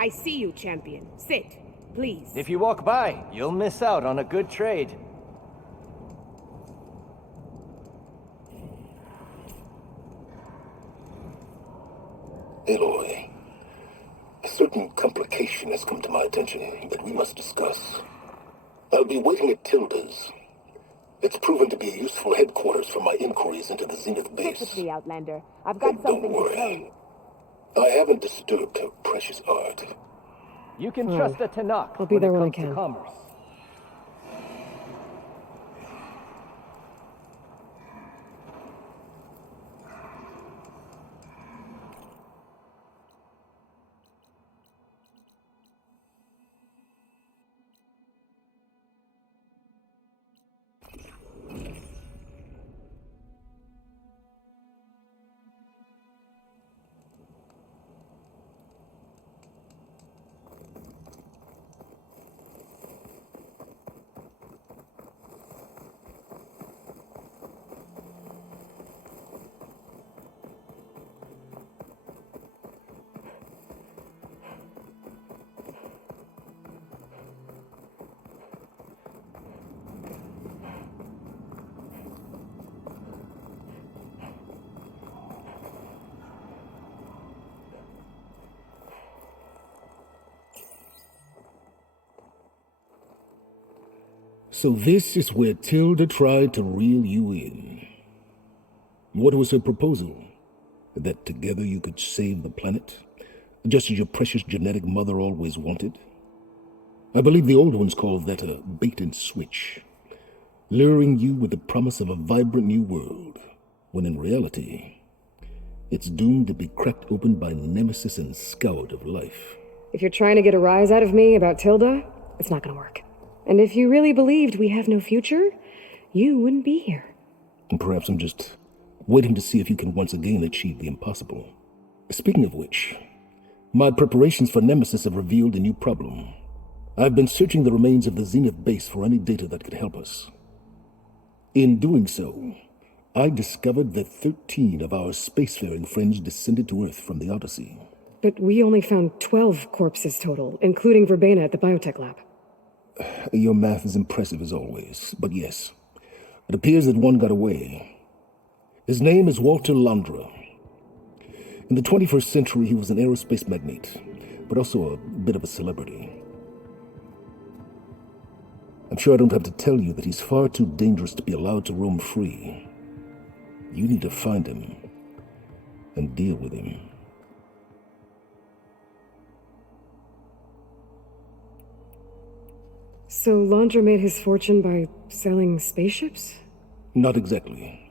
I see you, champion. Sit, please. If you walk by, you'll miss out on a good trade. Aloy, a certain complication has come to my attention that we must discuss. I'll be waiting at Tilda's. It's proven to be a useful headquarters for my inquiries into the Zenith base. Stick with me, Outlander. I've got something to tell you. I haven't disturbed her precious art. You can trust a Tanakh I'll be there when I it comes can. to commerce. So this is where Tilda tried to reel you in. What was her proposal? That together you could save the planet? Just as your precious genetic mother always wanted? I believe the old ones called that a bait and switch. Luring you with the promise of a vibrant new world, when in reality, it's doomed to be cracked open by nemesis and scoured of life. If you're trying to get a rise out of me about Tilda, it's not gonna work. And if you really believed we have no future, you wouldn't be here. And perhaps I'm just waiting to see if you can once again achieve the impossible. Speaking of which, my preparations for Nemesis have revealed a new problem. I've been searching the remains of the Zenith base for any data that could help us. In doing so, I discovered that 13 of our spacefaring friends descended to Earth from the Odyssey. But we only found 12 corpses total, including Verbena at the biotech lab. Your math is impressive as always, but yes, it appears that one got away. His name is Walter Londra. In the 21st century, he was an aerospace magnate, but also a bit of a celebrity. I'm sure I don't have to tell you that he's far too dangerous to be allowed to roam free. You need to find him and deal with him. So Londra made his fortune by selling spaceships? Not exactly.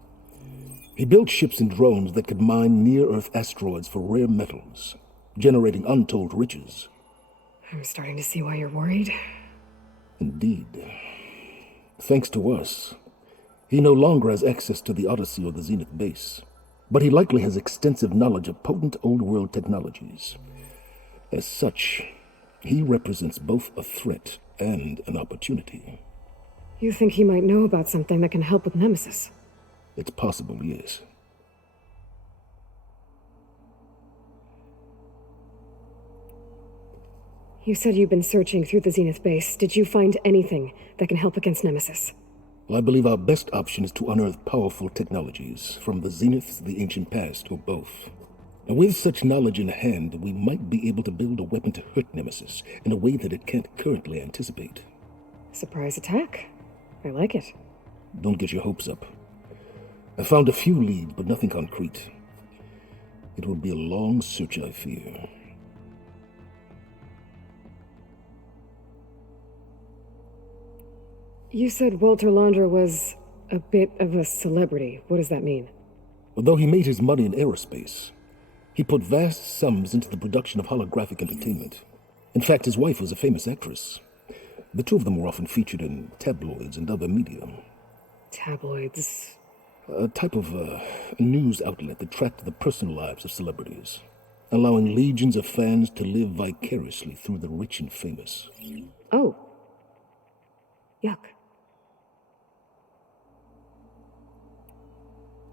He built ships and drones that could mine near-Earth asteroids for rare metals, generating untold riches. I'm starting to see why you're worried. Indeed. Thanks to us, he no longer has access to the Odyssey or the Zenith base, but he likely has extensive knowledge of potent old-world technologies. As such, he represents both a threat and an opportunity. You think he might know about something that can help with Nemesis? It's possible, yes. You said you've been searching through the Zenith base. Did you find anything that can help against Nemesis? Well, I believe our best option is to unearth powerful technologies, from the Zenith to the ancient past, or both. And with such knowledge in hand, we might be able to build a weapon to hurt Nemesis in a way that it can't currently anticipate. Surprise attack. I like it. Don't get your hopes up. I found a few leads, but nothing concrete. It will be a long search, I fear. You said Walter Londra was a bit of a celebrity. What does that mean? Although he made his money in aerospace, he put vast sums into the production of holographic entertainment. In fact, his wife was a famous actress. The two of them were often featured in tabloids and other media. Tabloids? A type of news outlet that tracked the personal lives of celebrities, allowing legions of fans to live vicariously through the rich and famous. Oh. Yuck.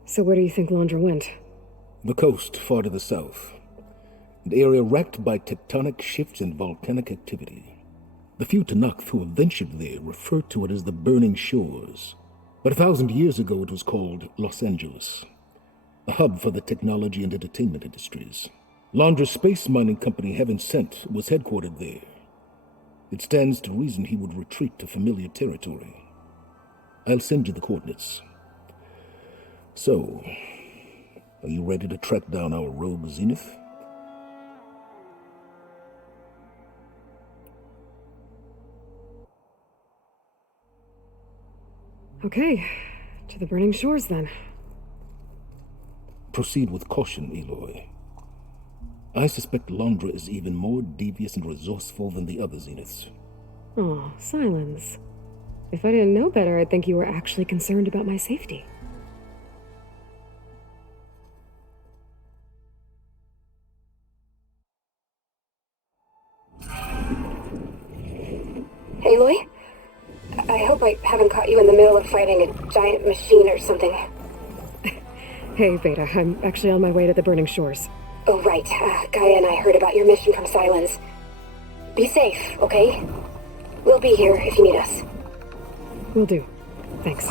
So where do you think Londra went? The coast, far to the south. an area racked by tectonic shifts and volcanic activity. The few Tanakh who have ventured there refer to it as the Burning Shores, but 1,000 years ago it was called Los Angeles, a hub for the technology and entertainment industries. Londra's space mining company Heaven Sent was headquartered there. It stands to reason he would retreat to familiar territory. I'll send you the coordinates. So, are you ready to track down our rogue Zenith? Okay, to the Burning Shores then. Proceed with caution, Aloy. I suspect Londra is even more devious and resourceful than the other Zeniths. Oh, Sylens. If I didn't know better, I'd think you were actually concerned about my safety. Aloy? I hope I haven't caught you in the middle of fighting a giant machine or something. Hey, Beta. I'm actually on my way to the Burning Shores. Oh, right. Gaia and I heard about your mission from Sylens. Be safe, okay? We'll be here if you need us. Will do. Thanks.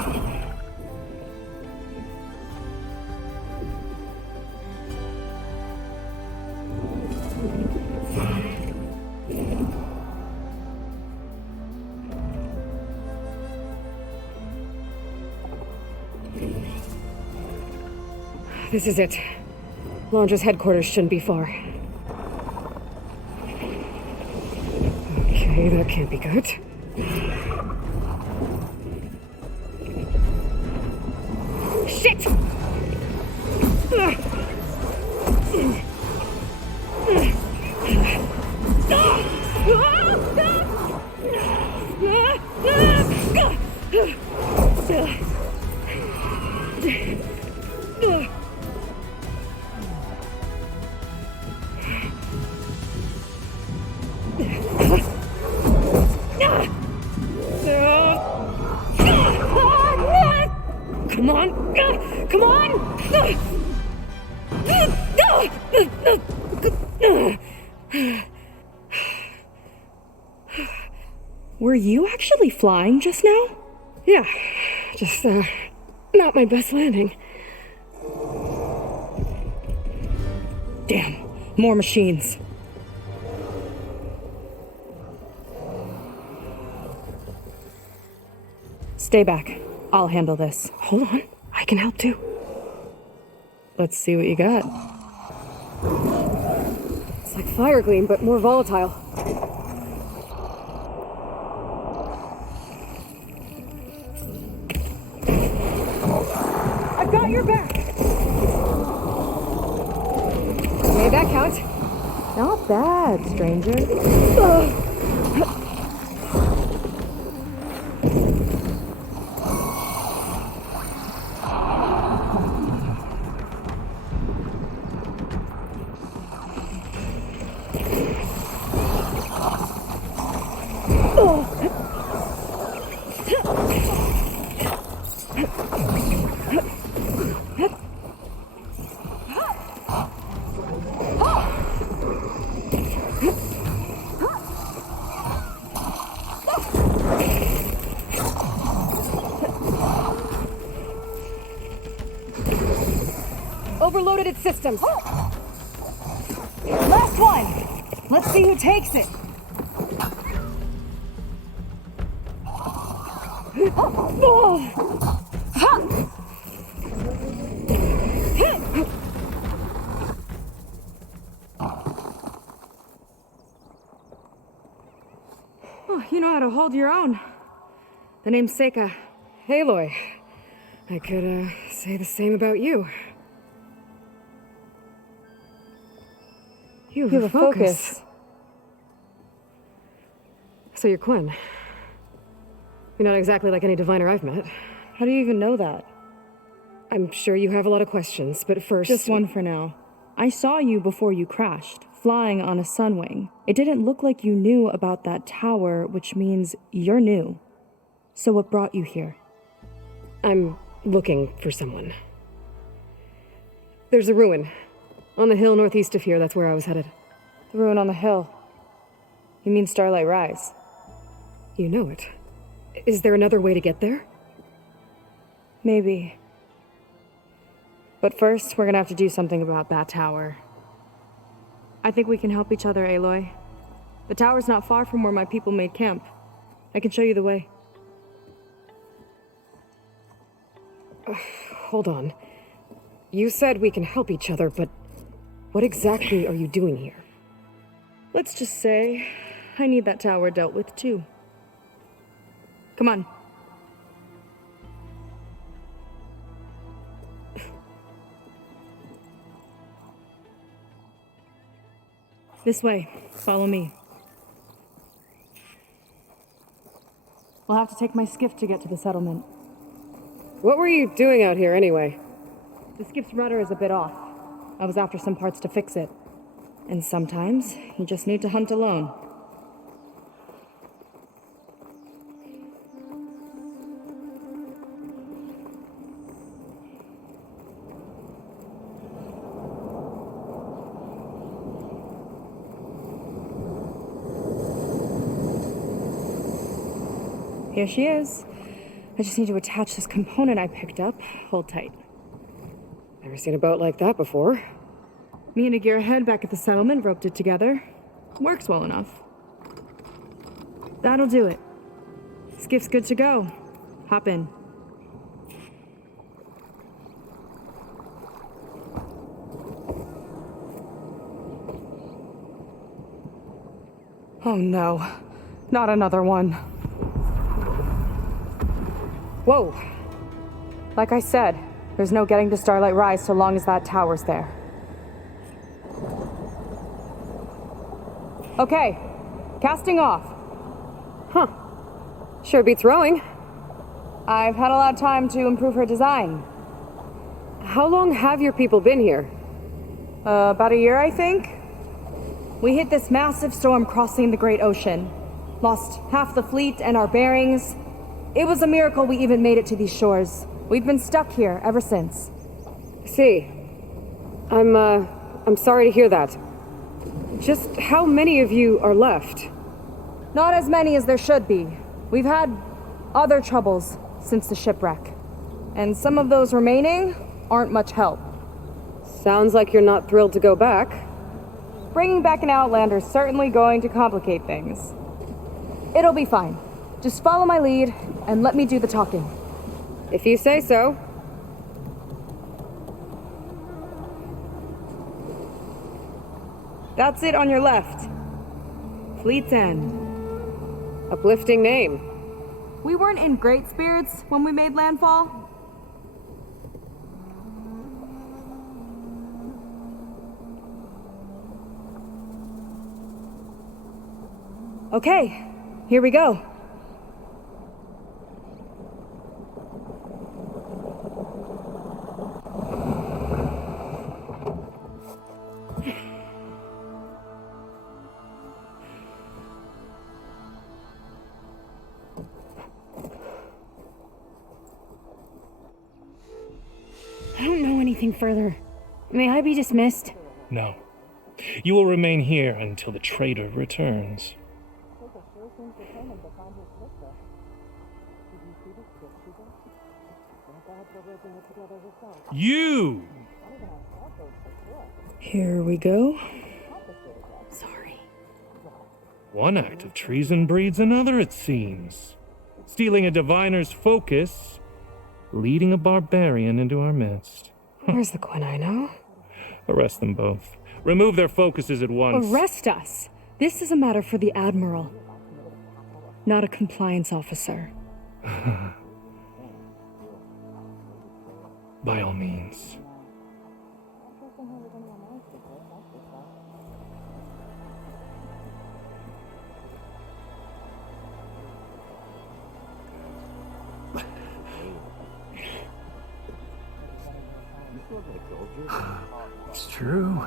This is it. Londra's headquarters shouldn't be far. Okay, that can't be good. Shit! Come on! Come on! Were you actually flying just now? Yeah, just, not my best landing. Damn, more machines. Stay back. I'll handle this. Hold on. I can help too. Let's see what you got. It's like fire gleam, but more volatile. I've got your back! Made that count. Not bad, stranger. Overloaded its systems. Last one. Let's see who takes it. Oh, you know how to hold your own. The name's Seyka. Aloy. I could, say the same about you. You have a focus. So you're Quinn. You're not exactly like any diviner I've met. How do you even know that? I'm sure you have a lot of questions, but first... Just one for now. I saw you before you crashed, flying on a sunwing. It didn't look like you knew about that tower, which means you're new. So what brought you here? I'm looking for someone. There's a ruin. On the hill northeast of here, that's where I was headed. The ruin on the hill. You mean Starlight Rise? You know it. Is there another way to get there? Maybe. But first, we're gonna have to do something about that tower. I think we can help each other, Aloy. The tower's not far from where my people made camp. I can show you the way. Hold on. You said we can help each other, but what exactly are you doing here? Let's just say, I need that tower dealt with too. Come on. This way. Follow me. We'll have to take my skiff to get to the settlement. What were you doing out here anyway? The skiff's rudder is a bit off. I was after some parts to fix it. And sometimes, you just need to hunt alone. Here she is. I just need to attach this component I picked up. Hold tight. Never seen a boat like that before. Me and a gearhead back at the settlement roped it together. Works well enough. That'll do it. Skiff's good to go. Hop in. Oh no. Not another one. Whoa. Like I said, there's no getting to Starlight Rise so long as that tower's there. Okay, casting off. Huh. Sure beats rowing. I've had a lot of time to improve her design. How long have your people been here? About a year, I think. We hit this massive storm crossing the Great Ocean. Lost half the fleet and our bearings. It was a miracle we even made it to these shores. We've been stuck here ever since. See. I'm sorry to hear that. Just how many of you are left? Not as many as there should be. We've had other troubles since the shipwreck. And some of those remaining aren't much help. Sounds like you're not thrilled to go back. Bringing back an Outlander's certainly going to complicate things. It'll be fine. Just follow my lead and let me do the talking. If you say so. That's it on your left. Fleet's End. Uplifting name. We weren't in great spirits when we made landfall. Okay, here we go. I don't know anything further. May I be dismissed? No. You will remain here until the traitor returns. You! Here we go. Sorry. One act of treason breeds another, it seems. Stealing a diviner's focus, leading a barbarian into our midst. Where's the quinino? Arrest them both. Remove their focuses at once. Arrest us. This is a matter for the Admiral, not a compliance officer. By all means. It's true.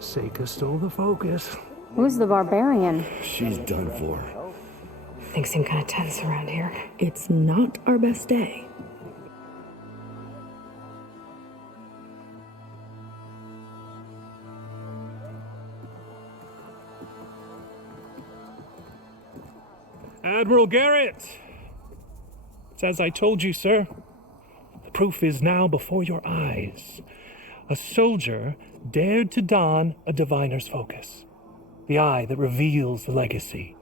Seyka stole the focus. Who's the barbarian? She's done for. Things seem kind of tense around here. It's not our best day. Admiral Garrett! It's as I told you, sir. The proof is now before your eyes. A soldier dared to don a diviner's focus, the eye that reveals the legacy.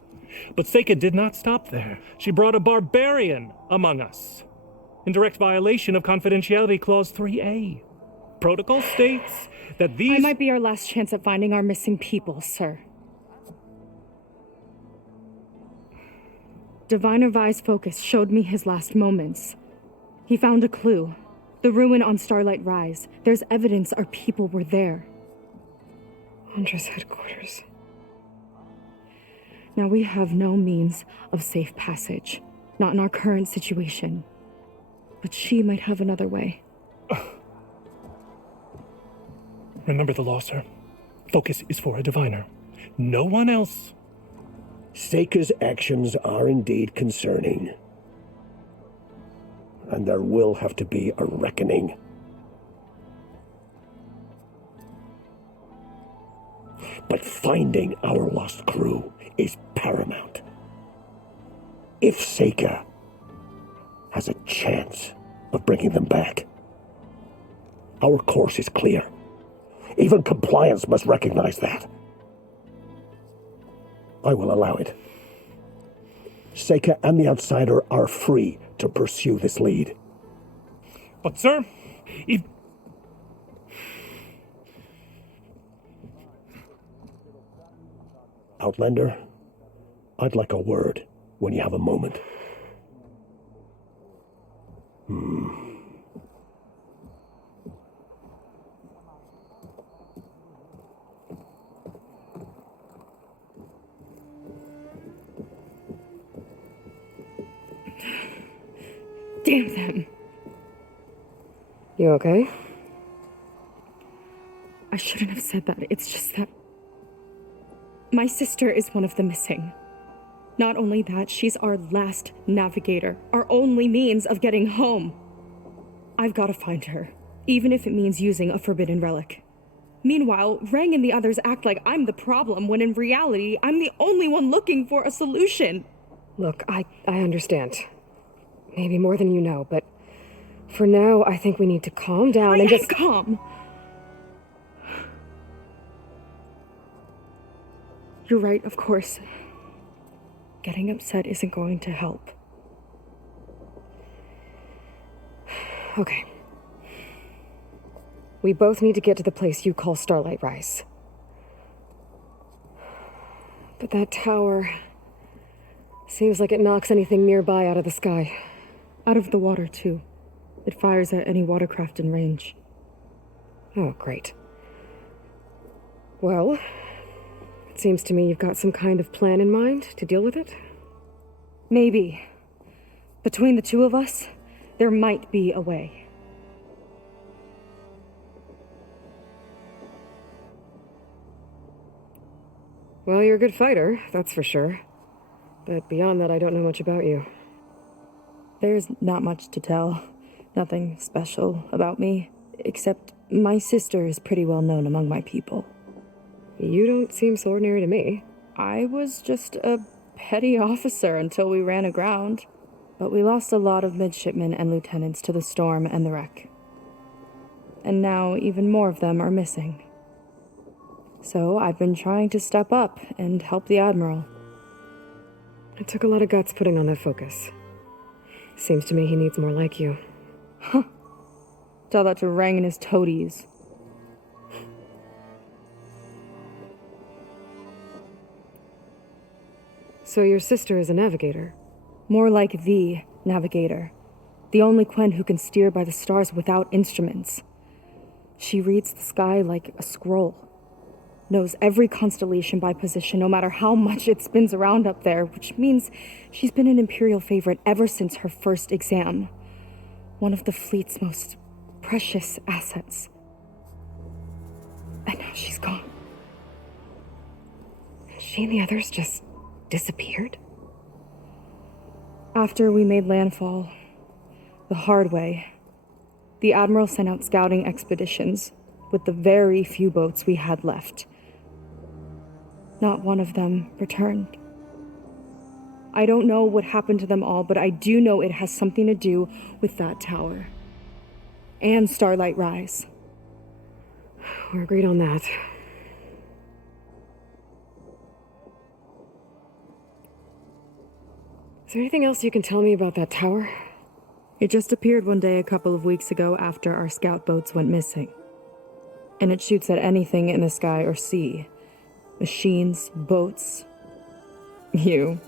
But Seyka did not stop there. She brought a barbarian among us, in direct violation of Confidentiality Clause 3A. Protocol states that these... I might be our last chance at finding our missing people, sir. Diviner Vi's focus showed me his last moments. He found a clue. The ruin on Starlight Rise. There's evidence our people were there. Huntress headquarters. Now we have no means of safe passage. Not in our current situation. But she might have another way. Remember the law, sir. Focus is for a diviner. No one else. Seyka's actions are indeed concerning. And there will have to be a reckoning. But finding our lost crew is paramount. If Seyka has a chance of bringing them back, our course is clear. Even compliance must recognize that. I will allow it. Seyka and the Outsider are free to pursue this lead. But, sir, if... Outlander, I'd like a word when you have a moment. Damn them. You okay? I shouldn't have said that. It's just that... my sister is one of the missing. Not only that, she's our last navigator. Our only means of getting home. I've got to find her. Even if it means using a forbidden relic. Meanwhile, Rang and the others act like I'm the problem, when in reality, I'm the only one looking for a solution. Look, I understand. Maybe more than you know, but for now, I think we need to calm down and just... calm. You're right, of course. Getting upset isn't going to help. Okay. We both need to get to the place you call Starlight Rise. But that tower... seems like it knocks anything nearby out of the sky. Out of the water, too. It fires at any watercraft in range. Oh, great. Well, it seems to me you've got some kind of plan in mind to deal with it. Maybe. Between the two of us, there might be a way. Well, you're a good fighter, that's for sure. But beyond that, I don't know much about you. There's not much to tell. Nothing special about me. Except my sister is pretty well known among my people. You don't seem so ordinary to me. I was just a petty officer until we ran aground. But we lost a lot of midshipmen and lieutenants to the storm and the wreck. And now even more of them are missing. So I've been trying to step up and help the Admiral. It took a lot of guts putting on that focus. Seems to me he needs more like you. Huh. Tell that to Rang and his toadies. So your sister is a navigator? More like the navigator. The only Quen who can steer by the stars without instruments. She reads the sky like a scroll. Knows every constellation by position, no matter how much it spins around up there, which means she's been an Imperial favorite ever since her first exam. One of the fleet's most precious assets. And now she's gone. She and the others just disappeared? After we made landfall, the hard way, the Admiral sent out scouting expeditions with the very few boats we had left. Not one of them returned. I don't know what happened to them all, but I do know it has something to do with that tower. And Starlight Rise. We're agreed on that. Is there anything else you can tell me about that tower? It just appeared one day a couple of weeks ago after our scout boats went missing. And it shoots at anything in the sky or sea. Machines, boats. You.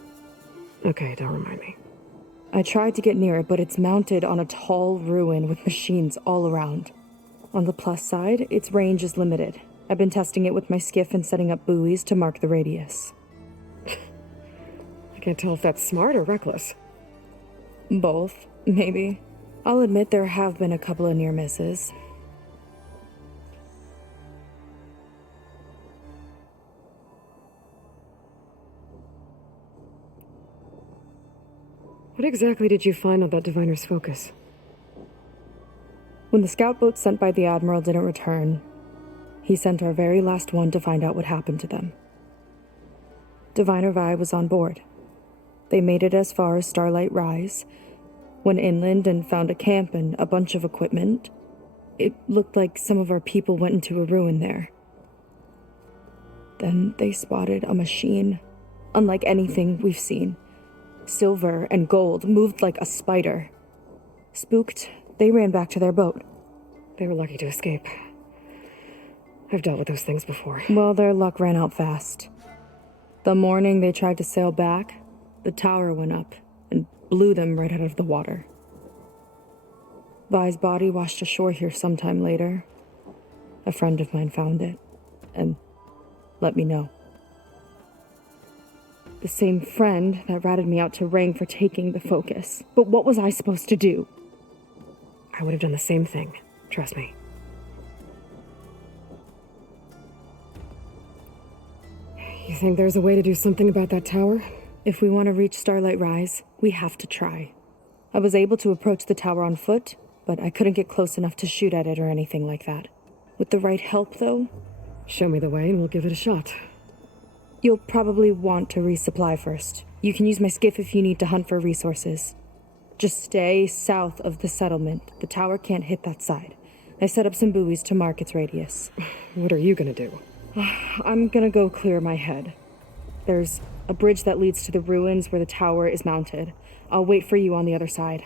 Okay, don't remind me. I tried to get near it, but it's mounted on a tall ruin with machines all around. On the plus side, its range is limited. I've been testing it with my skiff and setting up buoys to mark the radius. I can't tell if that's smart or reckless. Both, maybe. I'll admit there have been a couple of near misses. What exactly did you find on that diviner's focus? When the scout boat sent by the Admiral didn't return, he sent our very last one to find out what happened to them. Diviner Vi was on board. They made it as far as Starlight Rise, went inland and found a camp and a bunch of equipment. It looked like some of our people went into a ruin there. Then they spotted a machine, unlike anything we've seen. Silver and gold, moved like a spider. Spooked, they ran back to their boat. They were lucky to escape. I've dealt with those things before. Well, their luck ran out fast. The morning they tried to sail back, the tower went up and blew them right out of the water. Vi's body washed ashore here sometime later. A friend of mine found it and let me know. The same friend that ratted me out to Rang for taking the focus. But what was I supposed to do? I would have done the same thing. Trust me. You think there's a way to do something about that tower? If we want to reach Starlight Rise, we have to try. I was able to approach the tower on foot, but I couldn't get close enough to shoot at it or anything like that. With the right help, though... Show me the way and we'll give it a shot. You'll probably want to resupply first. You can use my skiff if you need to hunt for resources. Just stay south of the settlement. The tower can't hit that side. I set up some buoys to mark its radius. What are you gonna do? I'm gonna go clear my head. There's a bridge that leads to the ruins where the tower is mounted. I'll wait for you on the other side.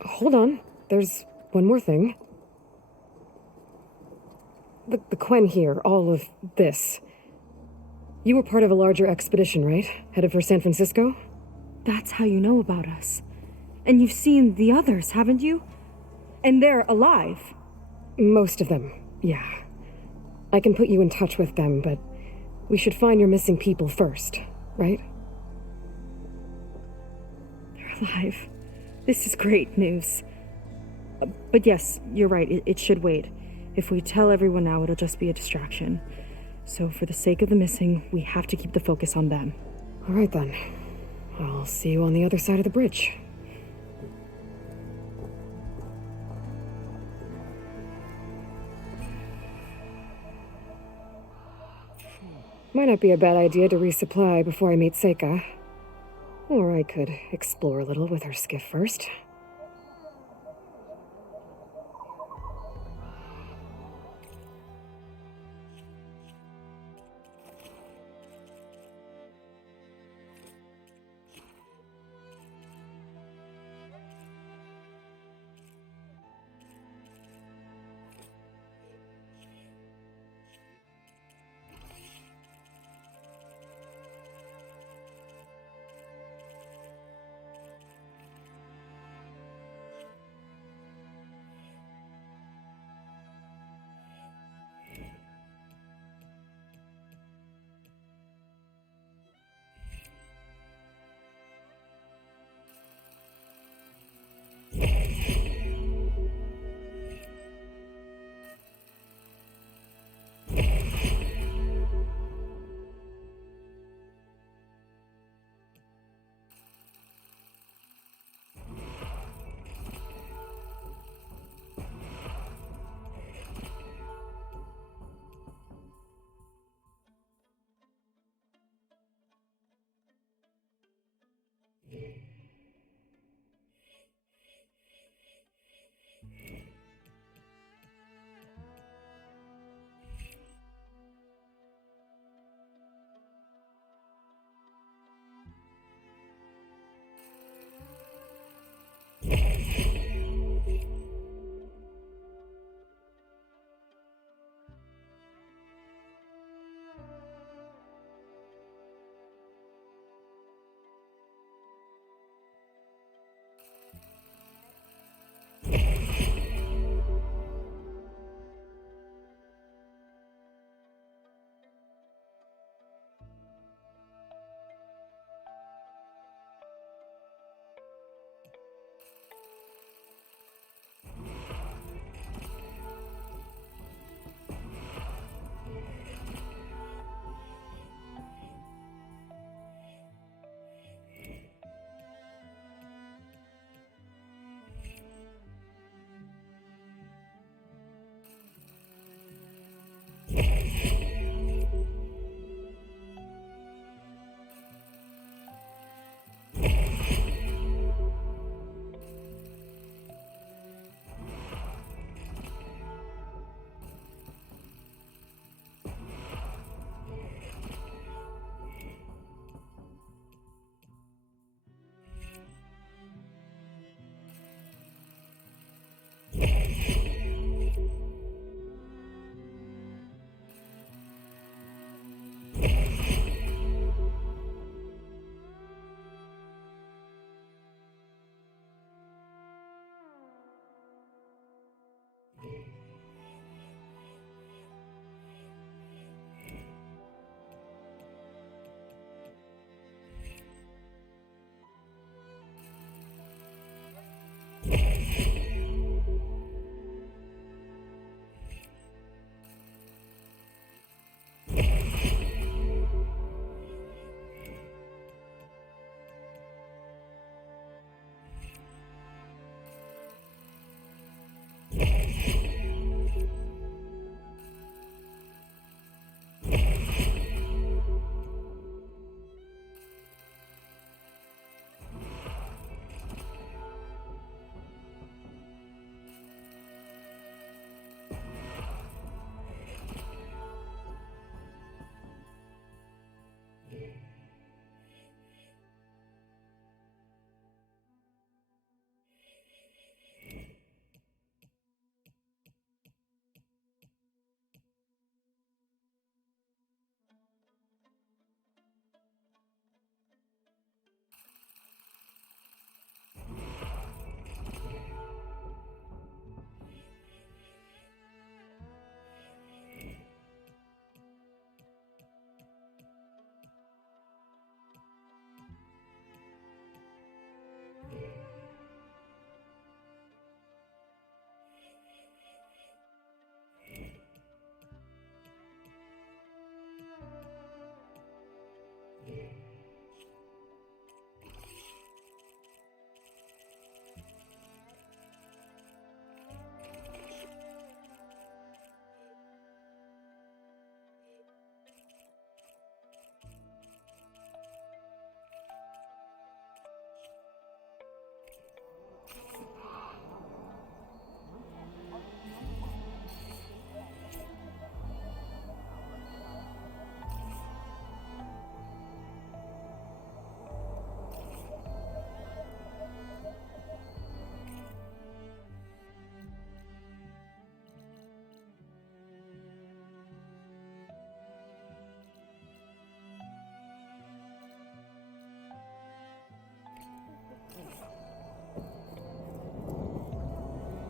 Hold on. There's one more thing. The Quen here, all of this. You were part of a larger expedition, right? Headed for San Francisco? That's how you know about us. And you've seen the others, haven't you? And they're alive. Most of them, yeah. I can put you in touch with them, but we should find your missing people first, right? They're alive. This is great news. But yes, you're right, it should wait. If we tell everyone now, it'll just be a distraction. So for the sake of the missing, we have to keep the focus on them. All right then. I'll see you on the other side of the bridge. Might not be a bad idea to resupply before I meet Seyka. Or I could explore a little with her skiff first.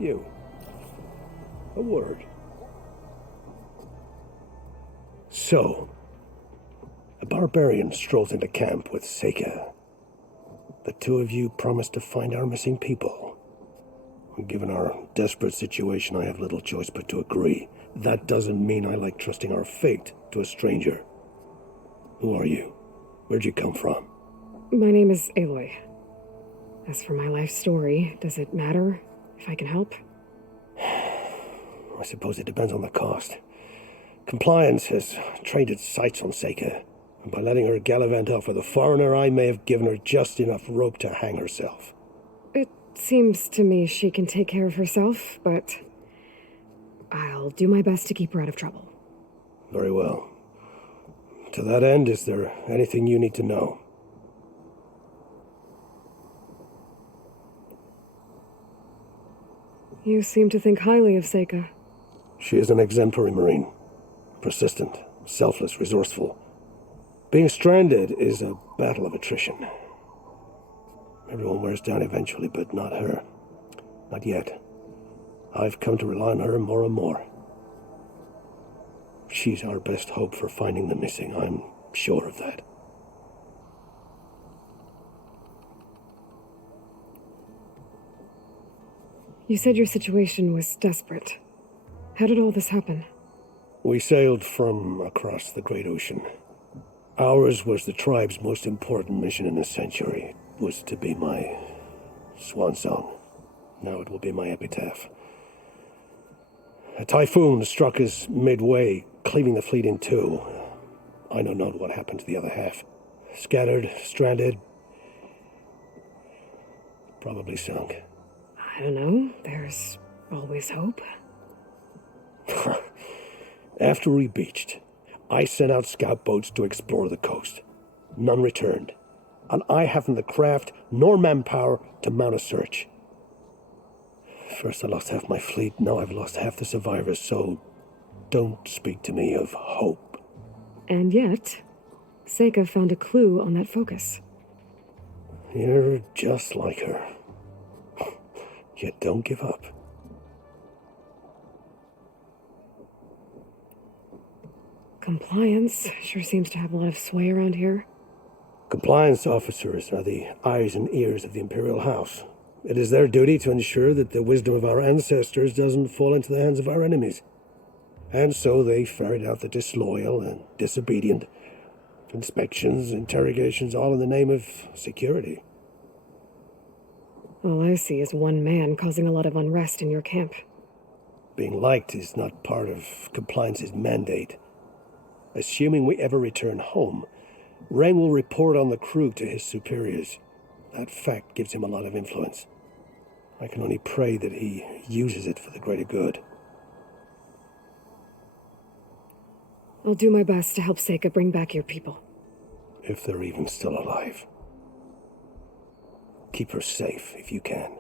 You. A word. So, a barbarian strolls into camp with Seyka. The two of you promised to find our missing people. Given our desperate situation, I have little choice but to agree. That doesn't mean I like trusting our fate to a stranger. Who are you? Where'd you come from? My name is Aloy. As for my life story, does it matter if I can help? I suppose it depends on the cost. Compliance has trained its sights on Seyka, and by letting her gallivant off with a foreigner, I may have given her just enough rope to hang herself. It seems to me she can take care of herself, but I'll do my best to keep her out of trouble. Very well. To that end, is there anything you need to know? You seem to think highly of Seyka. She is an exemplary Marine. Persistent, selfless, resourceful. Being stranded is a battle of attrition. Everyone wears down eventually, but not her. Not yet. I've come to rely on her more and more. She's our best hope for finding the missing, I'm sure of that. You said your situation was desperate. How did all this happen? We sailed from across the great ocean. Ours was the tribe's most important mission in a century. It was to be my swan song. Now it will be my epitaph. A typhoon struck us midway, cleaving the fleet in two. I know not what happened to the other half. Scattered, stranded, probably sunk. I don't know. There's always hope. After we beached, I sent out scout boats to explore the coast. None returned. And I haven't the craft nor manpower to mount a search. First I lost half my fleet, now I've lost half the survivors, so don't speak to me of hope. And yet, Seyka found a clue on that focus. You're just like her. Yet don't give up. Compliance sure seems to have a lot of sway around here. Compliance officers are the eyes and ears of the Imperial House. It is their duty to ensure that the wisdom of our ancestors doesn't fall into the hands of our enemies. And so they ferret out the disloyal and disobedient. Inspections, interrogations, all in the name of security. All I see is one man causing a lot of unrest in your camp. Being liked is not part of Compliance's mandate. Assuming we ever return home, Ren will report on the crew to his superiors. That fact gives him a lot of influence. I can only pray that he uses it for the greater good. I'll do my best to help Seyka bring back your people. If they're even still alive. Keep her safe if you can.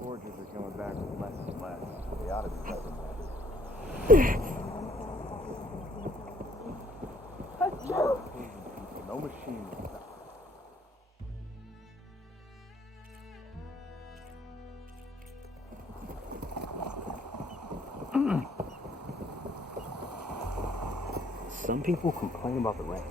Forgers are coming back with less and less. They ought to be letting that. No machine. Some people complain about the rain.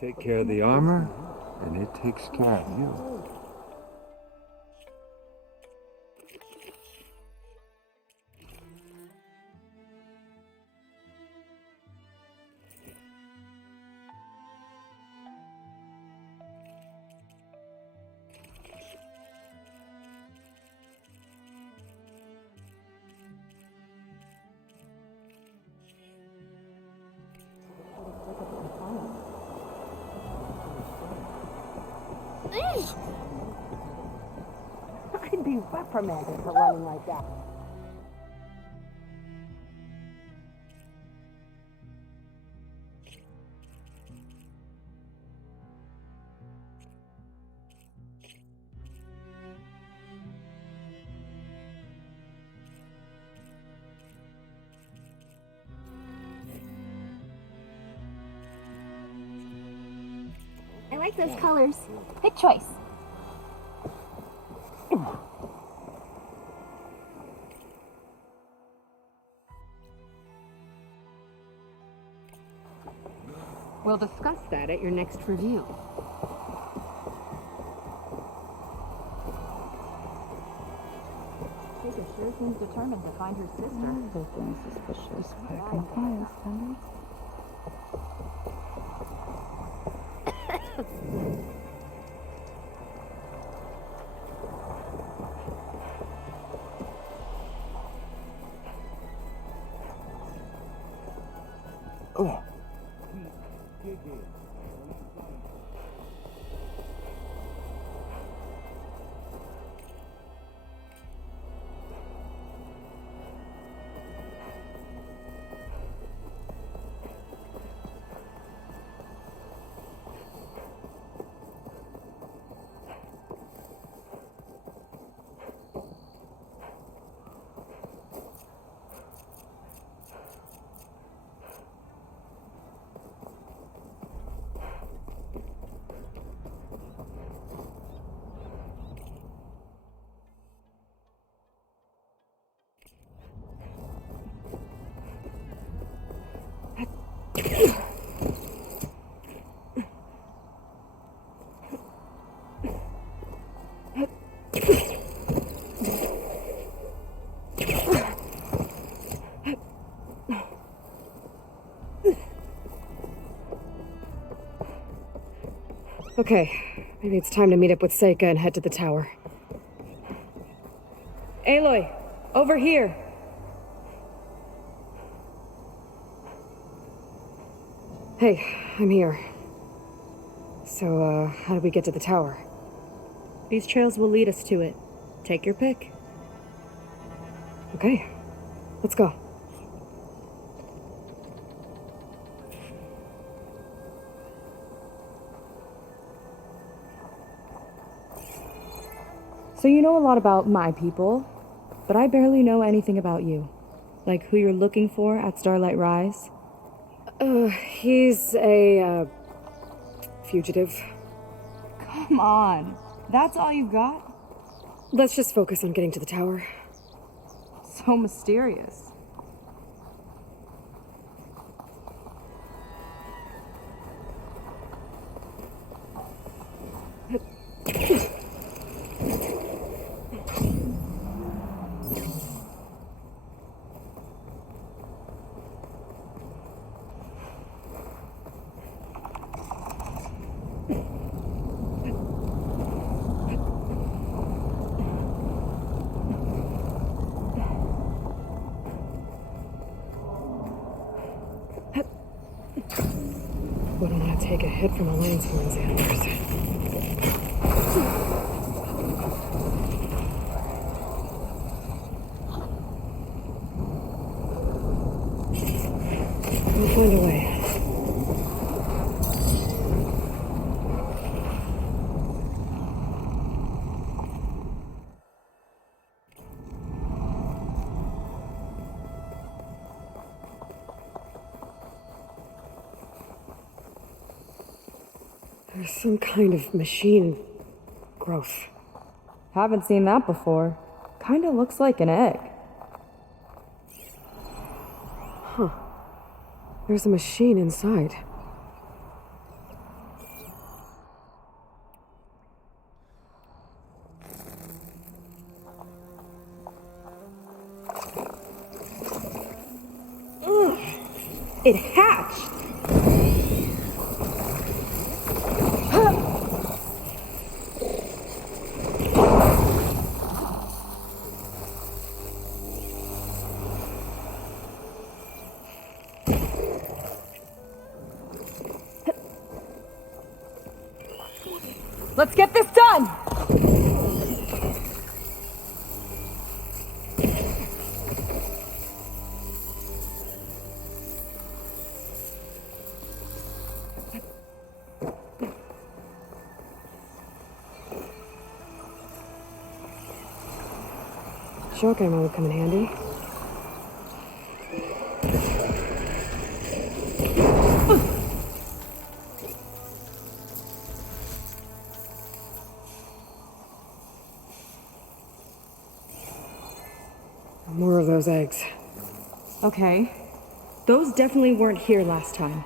Take care of the armor, and it takes care of you. I'd be reprimanded for running like that. I like those colors. Good choice. We'll discuss that at your next review. Seyka sure seems determined to find her sister. Everything suspicious. Quick compliance, standards. Okay, maybe it's time to meet up with Seyka and head to the tower. Aloy, over here! Hey, I'm here. So, how do we get to the tower? These trails will lead us to it. Take your pick. Okay, let's go. So you know a lot about my people, but I barely know anything about you. Like who you're looking for at Starlight Rise. He's a, fugitive. Come on, that's all you got? Let's just focus on getting to the tower. So mysterious. Wouldn't want to take a hit from a lion's horns antlers. We'll find a way. There's some kind of machine growth. Haven't seen that before. Kinda looks like an egg. Huh. There's a machine inside. It hatched! Let's get this done! Shock ammo would come in handy. More of those eggs. Okay. Those definitely weren't here last time.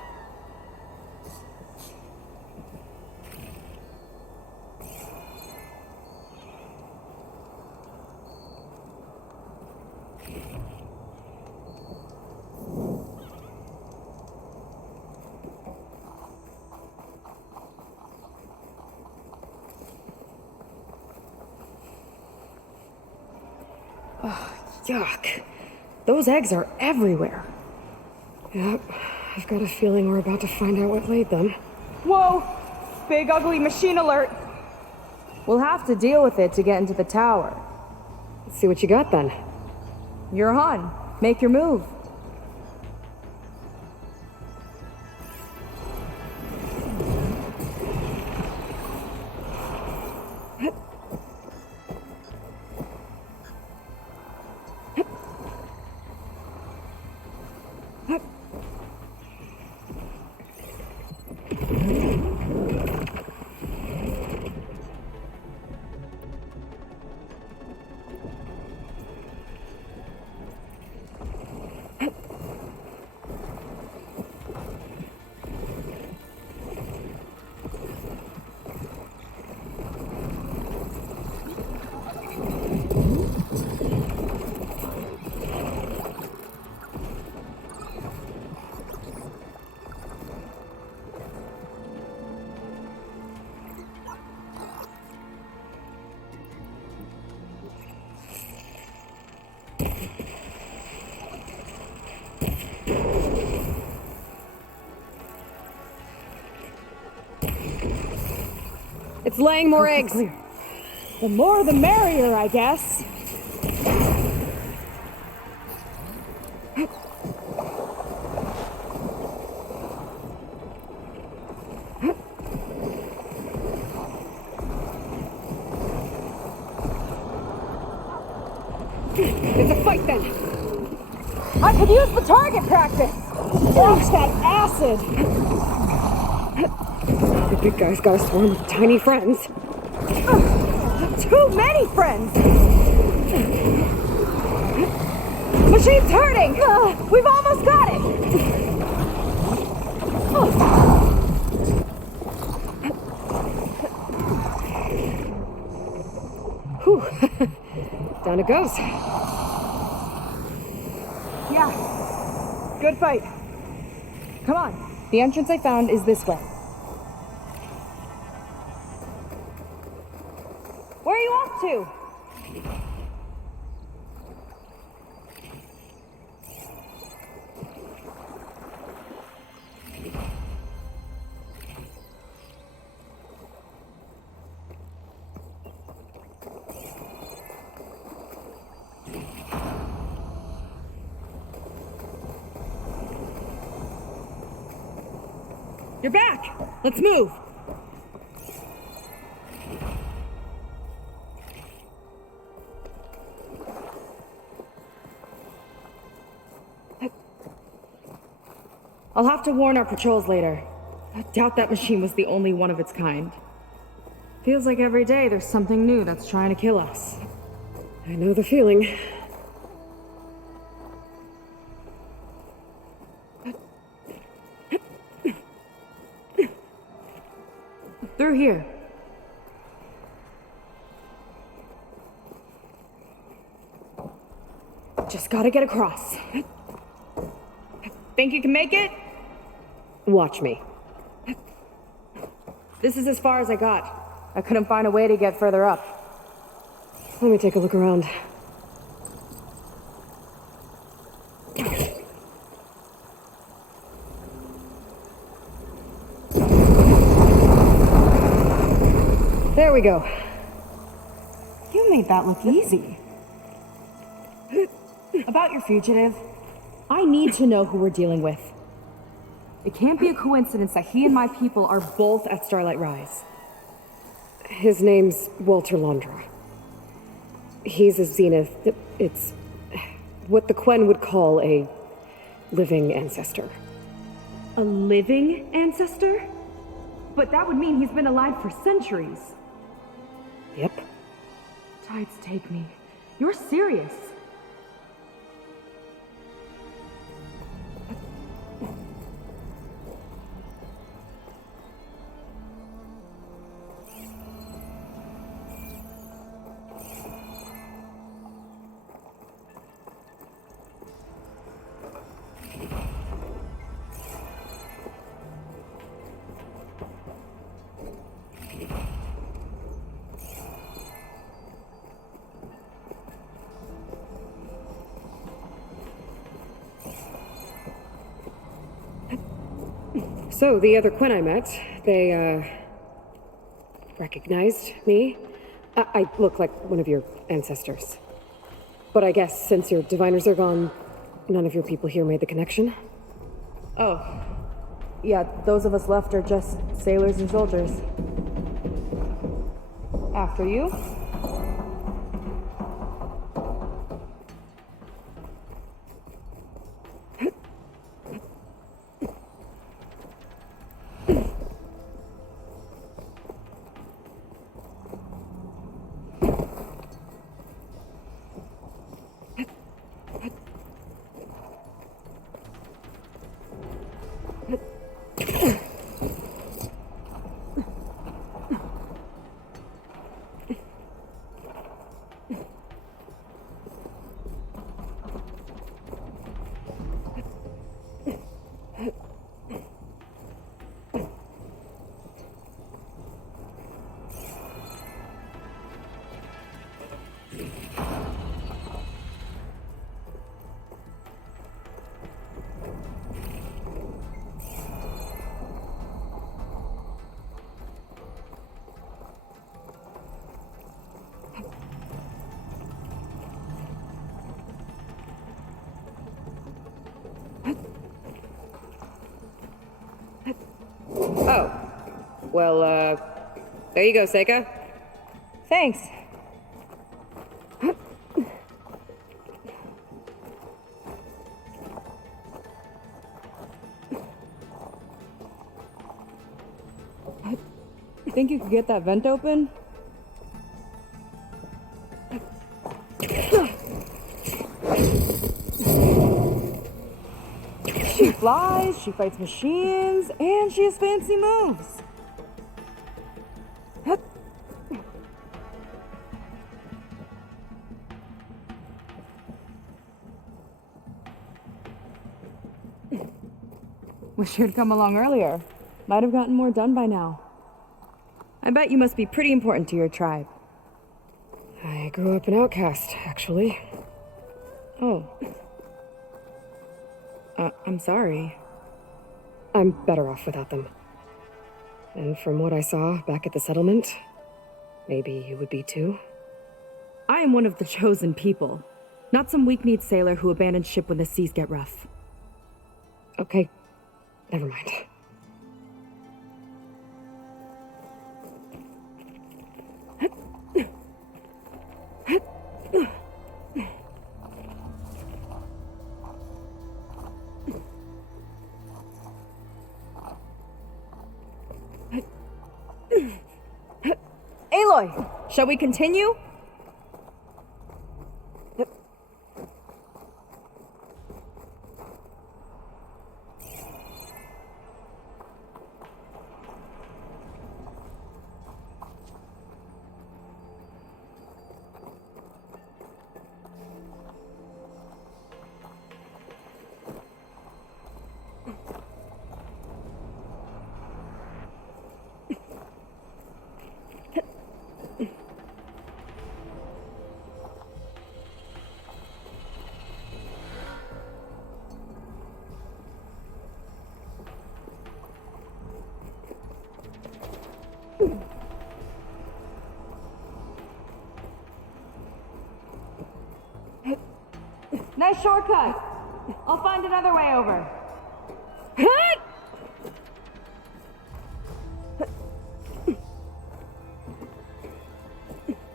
Yuck. Those eggs are everywhere. Yep. I've got a feeling we're about to find out what laid them. Whoa! Big ugly machine alert! We'll have to deal with it to get into the tower. Let's see what you got then. You're on. Make your move. It's laying more eggs. Clear. The more the merrier, I guess. It's a fight then. I could use the target practice. Watch that acid. The big guy's got a swarm of tiny friends. Too many friends. Machine's hurting. We've almost got it. Whew. Down it goes. Yeah. Good fight. Come on. The entrance I found is this way. Where are you off to? You're back! Let's move! I'll have to warn our patrols later. I doubt that machine was the only one of its kind. Feels like every day there's something new that's trying to kill us. I know the feeling. Through here. Just gotta get across. Think you can make it? Watch me. This is as far as I got. I couldn't find a way to get further up. Let me take a look around. There we go. You made that look easy. About your fugitive, I need to know who we're dealing with. It can't be a coincidence that he and my people are both at Starlight Rise. His name's Walter Londra. He's a Zenith. It's what the Quen would call a living ancestor. A living ancestor? But that would mean he's been alive for centuries. Yep. Tides take me. You're serious. So, the other Quen I met, they, recognized me. I look like one of your ancestors. But I guess since your diviners are gone, none of your people here made the connection? Oh. Yeah, those of us left are just sailors and soldiers. After you? Oh. Well, there you go, Seyka. Thanks. Think you could get that vent open? She flies, she fights machines, and she has fancy moves. Wish you'd come along earlier. Might have gotten more done by now. I bet you must be pretty important to your tribe. I grew up an outcast, actually. Oh. I'm sorry. I'm better off without them. And from what I saw back at the settlement, maybe you would be too? I am one of the chosen people, not some weak-kneed sailor who abandons ship when the seas get rough. Okay, never mind. Aloy, shall we continue? Nice shortcut. I'll find another way over.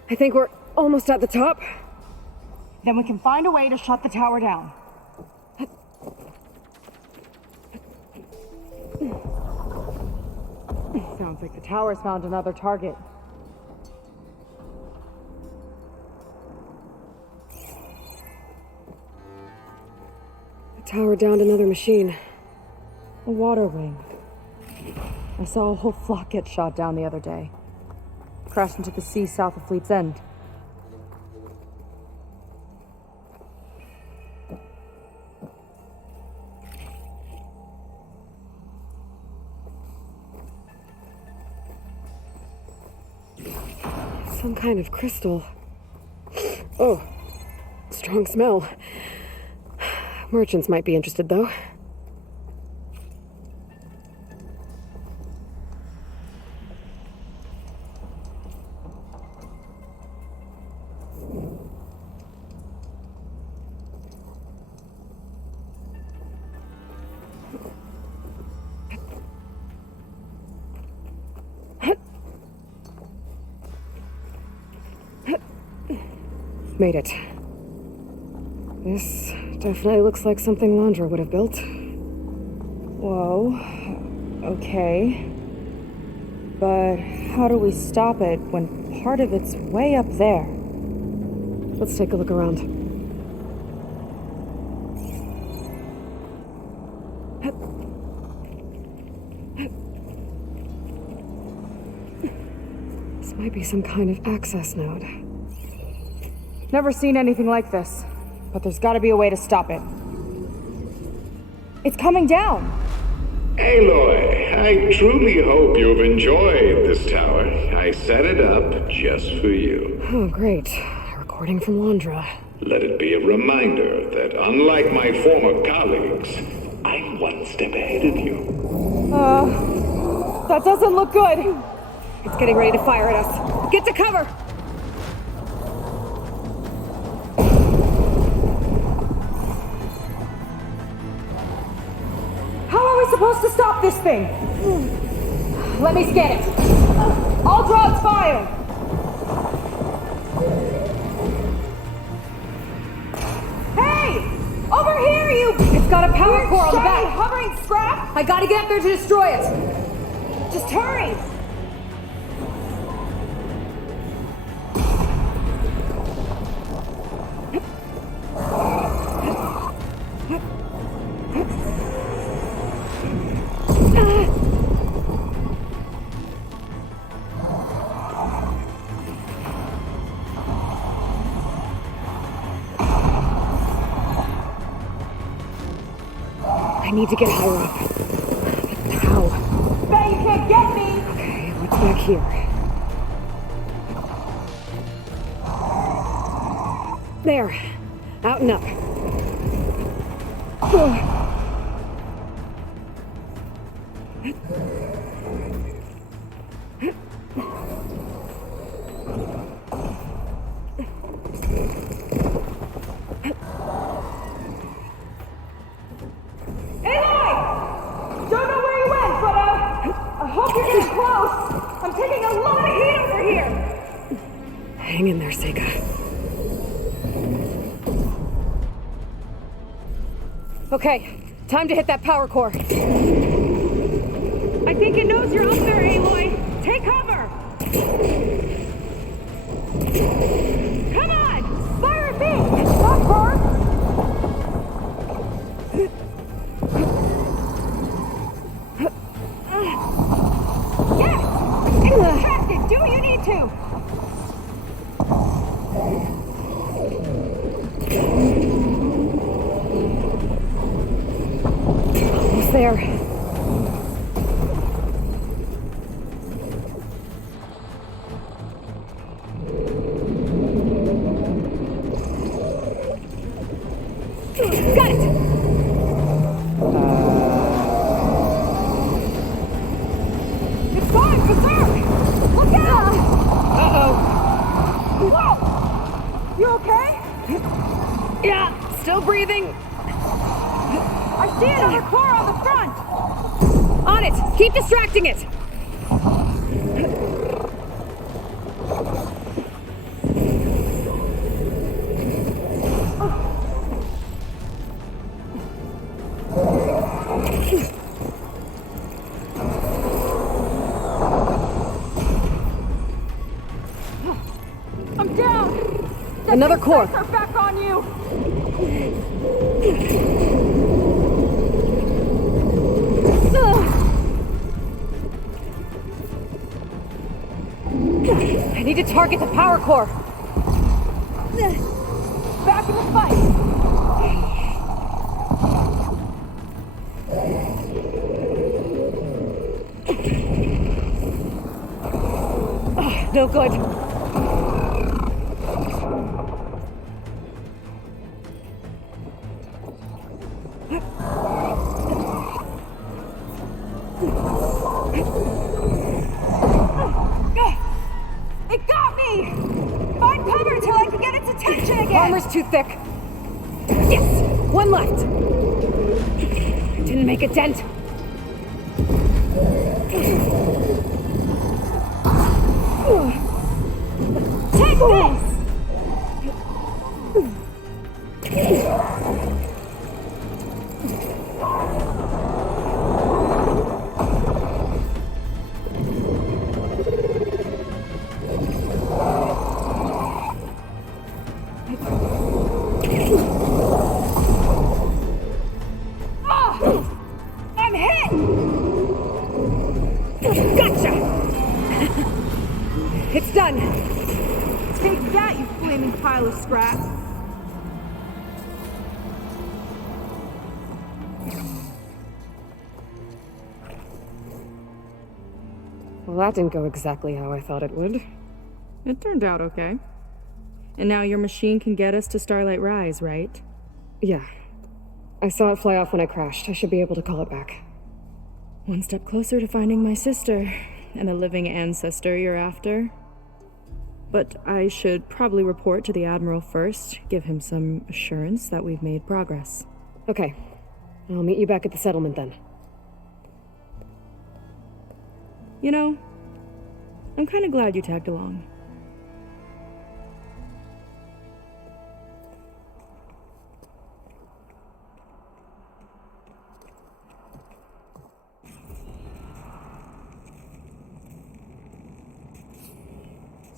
I think we're almost at the top. Then we can find a way to shut the tower down. Sounds like the tower's found another target. The tower downed another machine. A water wing. I saw a whole flock get shot down the other day. Crashed into the sea south of Fleet's End. Some kind of crystal. Oh, strong smell. Merchants might be interested, though. Made it. This definitely looks like something Landra would have built. Whoa. Okay. But how do we stop it when part of it's way up there? Let's take a look around. This might be some kind of access node. Never seen anything like this, but there's gotta be a way to stop it. It's coming down! Aloy, I truly hope you've enjoyed this tower. I set it up just for you. Oh, great. A recording from Landra. Let it be a reminder that unlike my former colleagues, I'm one step ahead of you. That doesn't look good! It's getting ready to fire at us. Get to cover! Supposed to stop this thing. Let me scan it. All drops fire. Hey! Over here, you! It's got a power core on the back. Hovering scrap? I gotta get up there to destroy it. Just hurry! I need to get higher up. But how? Bet you can't get me! Okay, what's back here? There. Out and up. Hang in there, Seyka. Okay, time to hit that power core. I think it knows you're up there, Aloy. Take cover! Come on! Fire at me! Stop her! Yes! It's distracted! Do what you need to! Almost there. Got it! It's going berserk! Look out! Uh-oh. Whoa! You okay? Yeah, still breathing. I see another core on the front! On it! Keep distracting it! I'm down! Another core. Are back on you! I need to target the power core. Back in the fight! No good. It got me! Find cover till I can get its attention again! Armor's too thick. Yes! One left. Didn't make a dent. Take this! I'm hit! Gotcha! It's done. Take that, you flaming pile of scrap! Well, that didn't go exactly how I thought it would. It turned out okay. And now your machine can get us to Starlight Rise, right? Yeah. I saw it fly off when I crashed. I should be able to call it back. One step closer to finding my sister and the living ancestor you're after. But I should probably report to the Admiral first, give him some assurance that we've made progress. Okay. I'll meet you back at the settlement then. You know, I'm kind of glad you tagged along.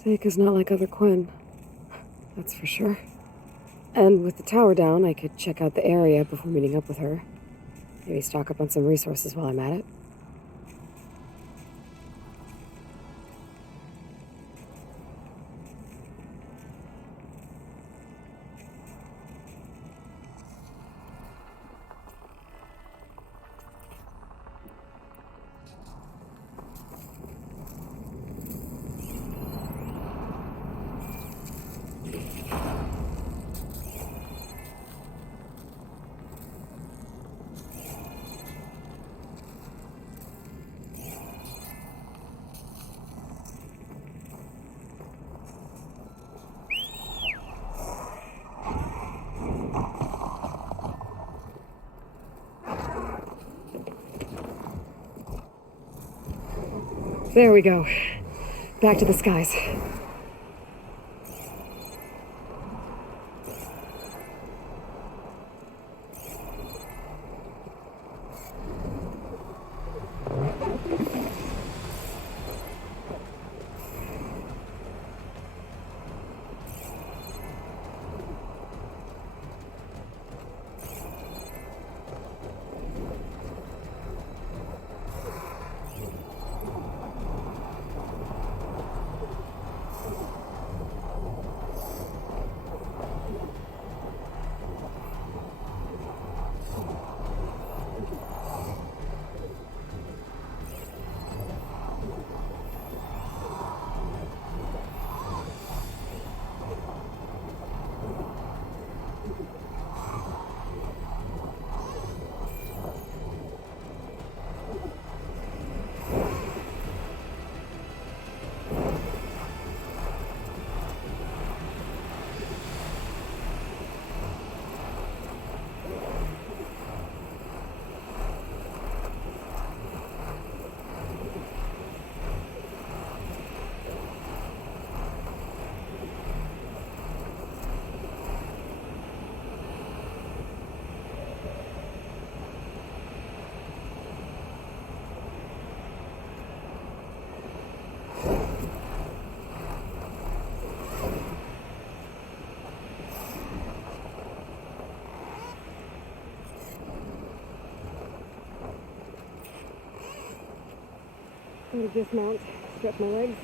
Seyka's not like other Quinn. That's for sure. And with the tower down, I could check out the area before meeting up with her. Maybe stock up on some resources while I'm at it. There we go. Back to the skies. Gotta dismount, stretch my legs.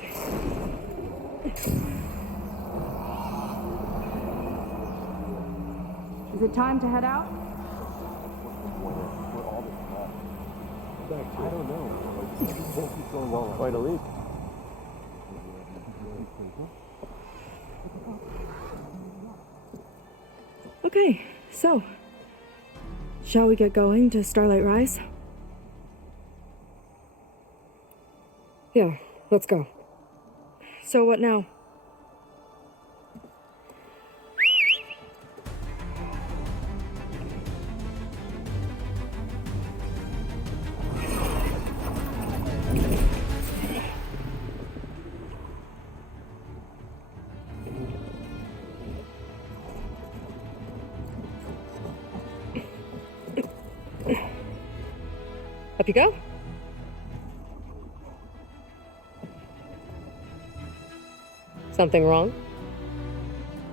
Is it time to head out? I don't know. It can't keep going on. Quite a leap. Okay, so, shall we get going to Starlight Rise? Yeah, let's go. So what now? Up you go. Something wrong?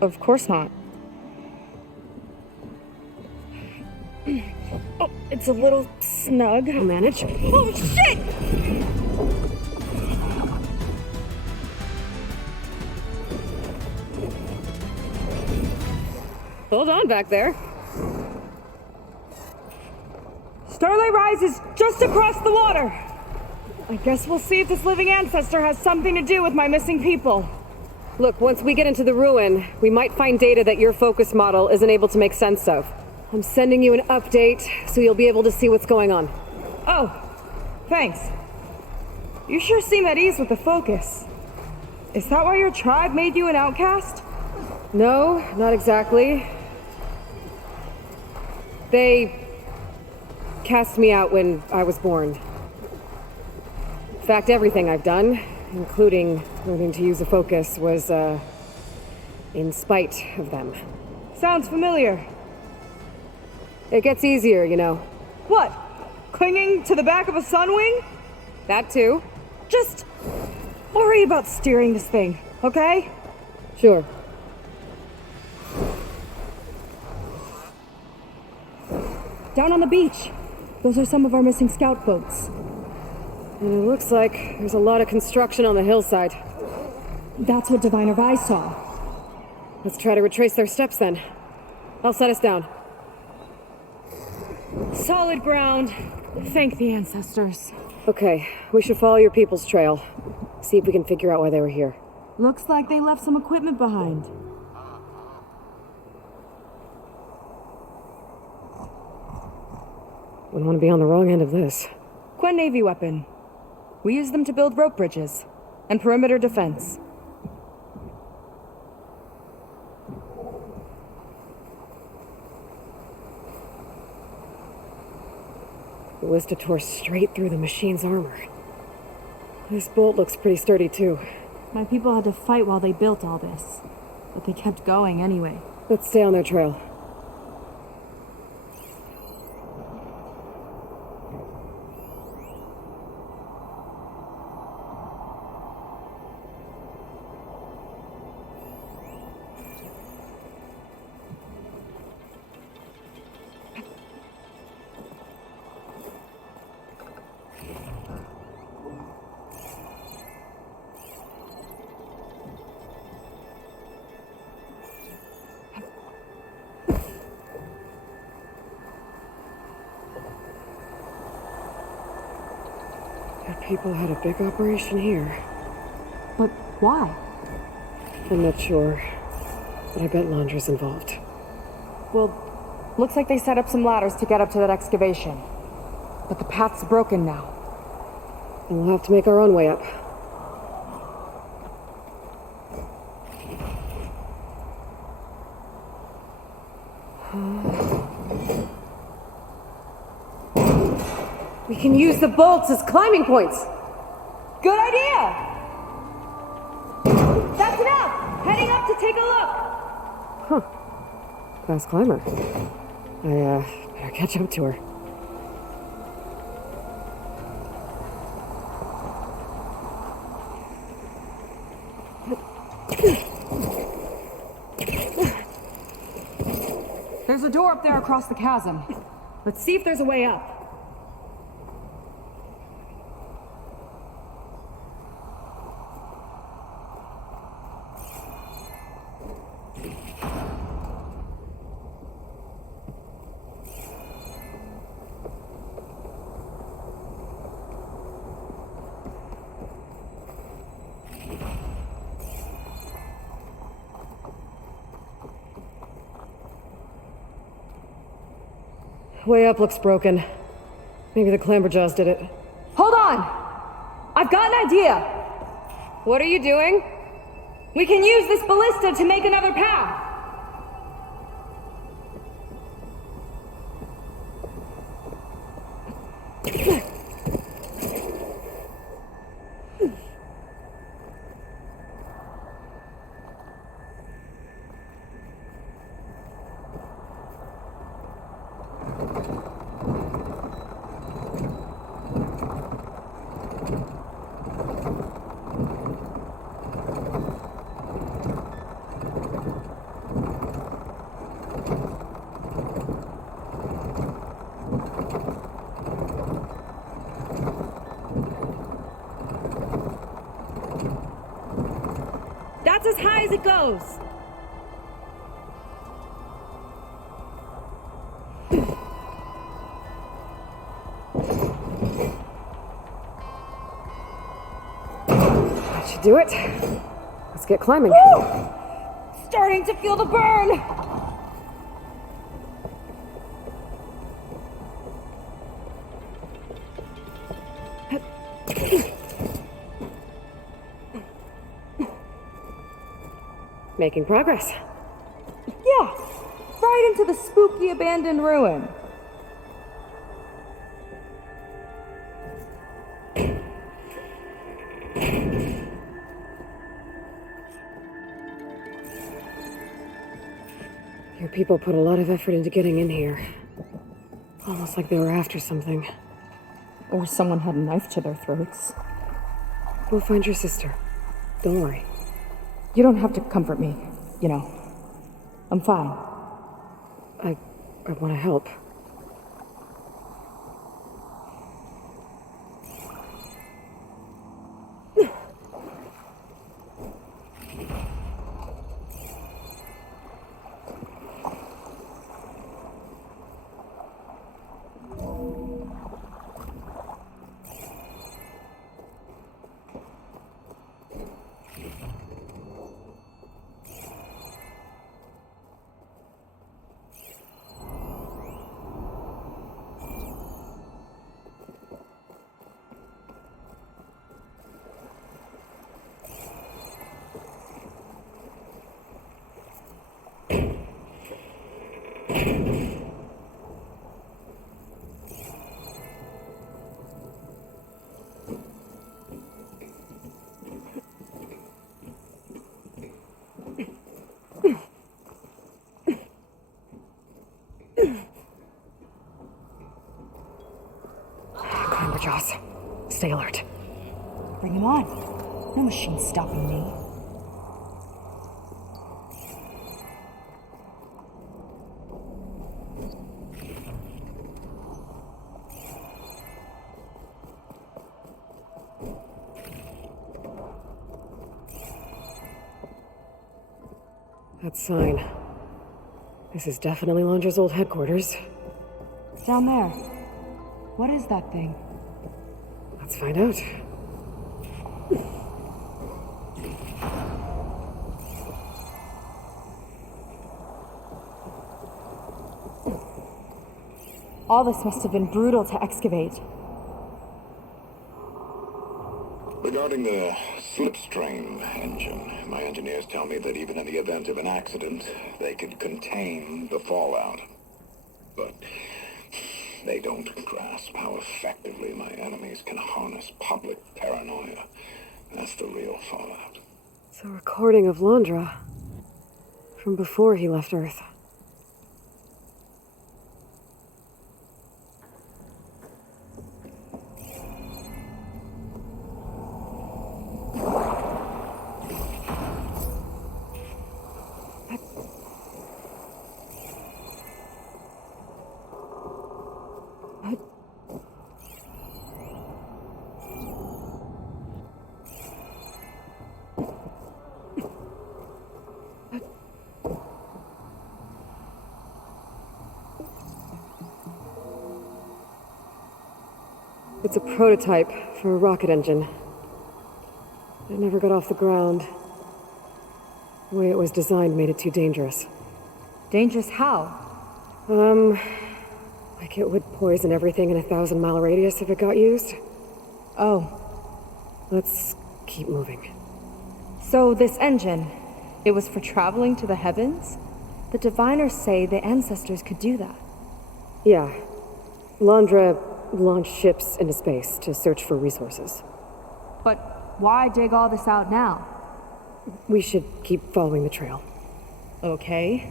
Of course not. Oh, it's a little snug. I'll manage. Oh, shit! Hold on back there. Starlight Rise is just across the water. I guess we'll see if this living ancestor has something to do with my missing people. Look, once we get into the ruin, we might find data that your focus model isn't able to make sense of. I'm sending you an update, so you'll be able to see what's going on. Oh, thanks. You sure seem at ease with the focus. Is that why your tribe made you an outcast? No, not exactly. They cast me out when I was born. In fact, everything I've done, including learning to use a focus, was, in spite of them. Sounds familiar. It gets easier, you know. What? Clinging to the back of a sunwing? That too. Just worry about steering this thing, okay? Sure. Down on the beach. Those are some of our missing scout boats. And it looks like there's a lot of construction on the hillside. That's what Diviner Vi saw. Let's try to retrace their steps then. I'll set us down. Solid ground. Thank the ancestors. Okay, we should follow your people's trail. See if we can figure out why they were here. Looks like they left some equipment behind. Wouldn't want to be on the wrong end of this. Quen Navy weapon. We use them to build rope bridges and perimeter defense. The Wista tore straight through the machine's armor. This bolt looks pretty sturdy too. My people had to fight while they built all this, but they kept going anyway. Let's stay on their trail. People had a big operation here. But why? I'm not sure, but I bet Londra's involved. Well, looks like they set up some ladders to get up to that excavation. But the path's broken now. And we'll have to make our own way up. We can use the bolts as climbing points. Good idea! That's enough! Heading up to take a look! Huh. Fast climber. I, better catch up to her. There's a door up there across the chasm. Let's see if there's a way up. Way up looks broken. Maybe the clamberjaws did it. Hold on! I've got an idea! What are you doing? We can use this ballista to make another path! That's as high as it goes! That should do it. Let's get climbing. Woo! Starting to feel the burn! Making progress. Yeah, right into the spooky abandoned ruin. Your people put a lot of effort into getting in here. Almost like they were after something. Or someone had a knife to their throats. We'll find your sister. Don't worry. You don't have to comfort me, you know. I'm fine. I want to help. Jaws. Stay alert. Bring him on. No machine's stopping me. That sign. This is definitely Londra's old headquarters. Down there. What is that thing? Let's find out. All this must have been brutal to excavate. Regarding the slipstream engine, my engineers tell me that even in the event of an accident, they could contain the fallout. But they don't grasp how effectively my enemies can harness public paranoia. That's the real fallout. It's a recording of Londra from before he left Earth. It's a prototype for a rocket engine. It never got off the ground. The way it was designed made it too dangerous. Dangerous how? Like it would poison everything in a 1,000-mile radius if it got used. Oh. Let's keep moving. So this engine, it was for traveling to the heavens? The diviners say the ancestors could do that. Yeah. Landra launched ships into space to search for resources. But why dig all this out now? We should keep following the trail. Okay.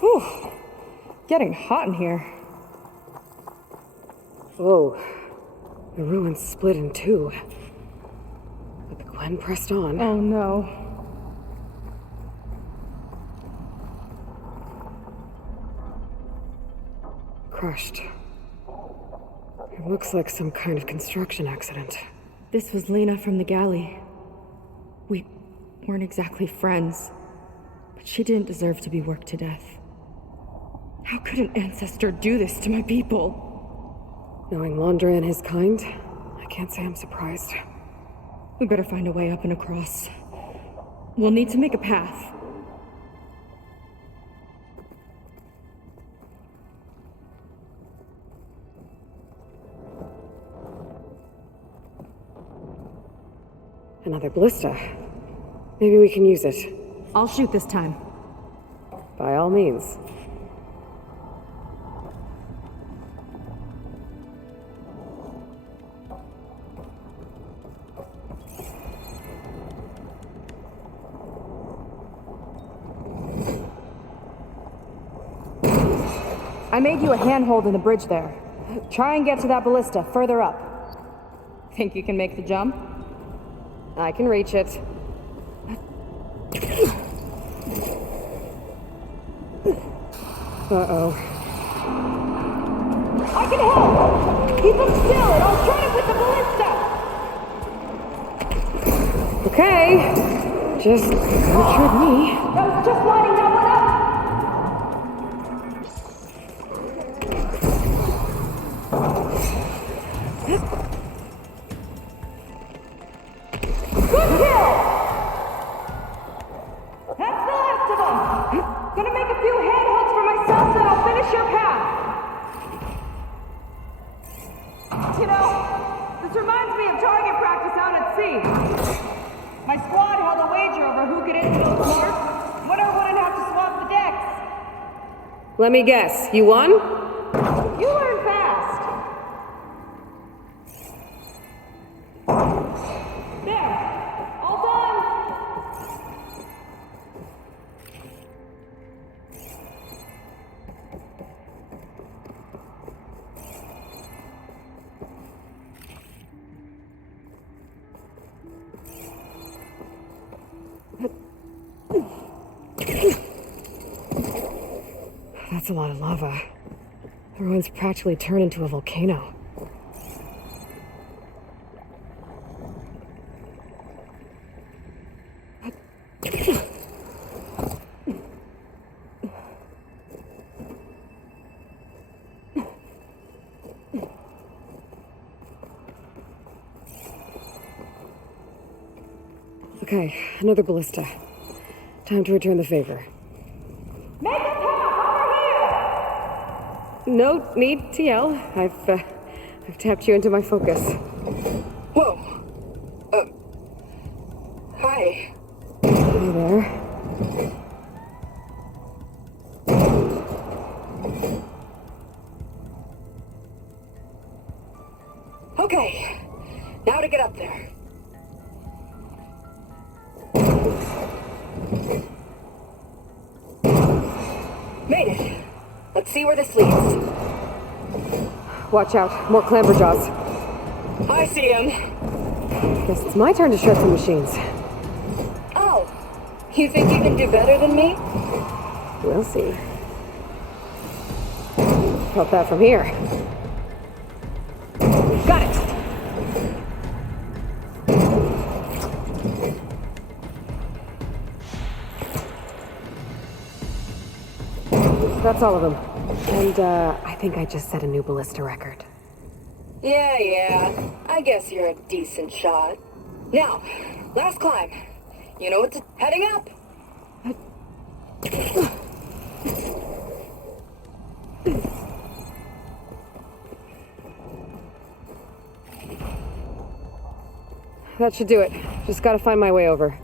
Whew. Getting hot in here. Whoa. The ruins split in two. But the Gwen pressed on. Oh no. Crushed. It looks like some kind of construction accident. This was Lena from the galley. We weren't exactly friends, but she didn't deserve to be worked to death. How could an ancestor do this to my people? Knowing Landra and his kind, I can't say I'm surprised. We better find a way up and across. We'll need to make a path. Another ballista. Maybe we can use it. I'll shoot this time. By all means. I made you a handhold in the bridge there. Try and get to that ballista further up. Think you can make the jump? I can reach it. Uh-oh. I can help! Keep them still and I'll try it with the ballista! Okay. Just don't trip me. I was just lining that one up! Good kill! That's the last of them! Gonna make a few handholds for myself, then I'll finish your path! You know, this reminds me of target practice out at sea. My squad held a wager over who could hit the most marks. Winner wouldn't have to swap the decks. Let me guess. You won? You learn fast. There. All done. That's a lot of lava. The ruins practically turned into a volcano. Okay, another ballista. Time to return the favor. Make a path over here! No need to yell. I've tapped you into my focus. Whoa. Hi. Hey there. Okay. Now to get up there. Made it. Let's see where this leads. Watch out. More clamberjaws. I see him. Guess it's my turn to shred some machines. Oh. You think you can do better than me? We'll see. Felt that from here. Got it! That's all of them. And, I think I just set a new ballista record. Yeah. I guess you're a decent shot. Now, last climb. You know what's heading up? That should do it. Just gotta find my way over.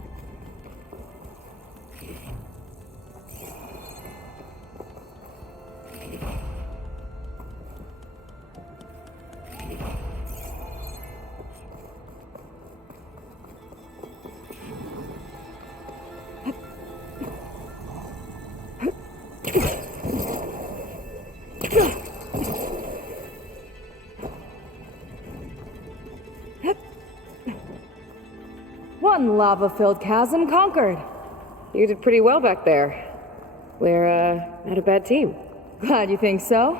One lava-filled chasm conquered. You did pretty well back there. We're, not a bad team. Glad you think so.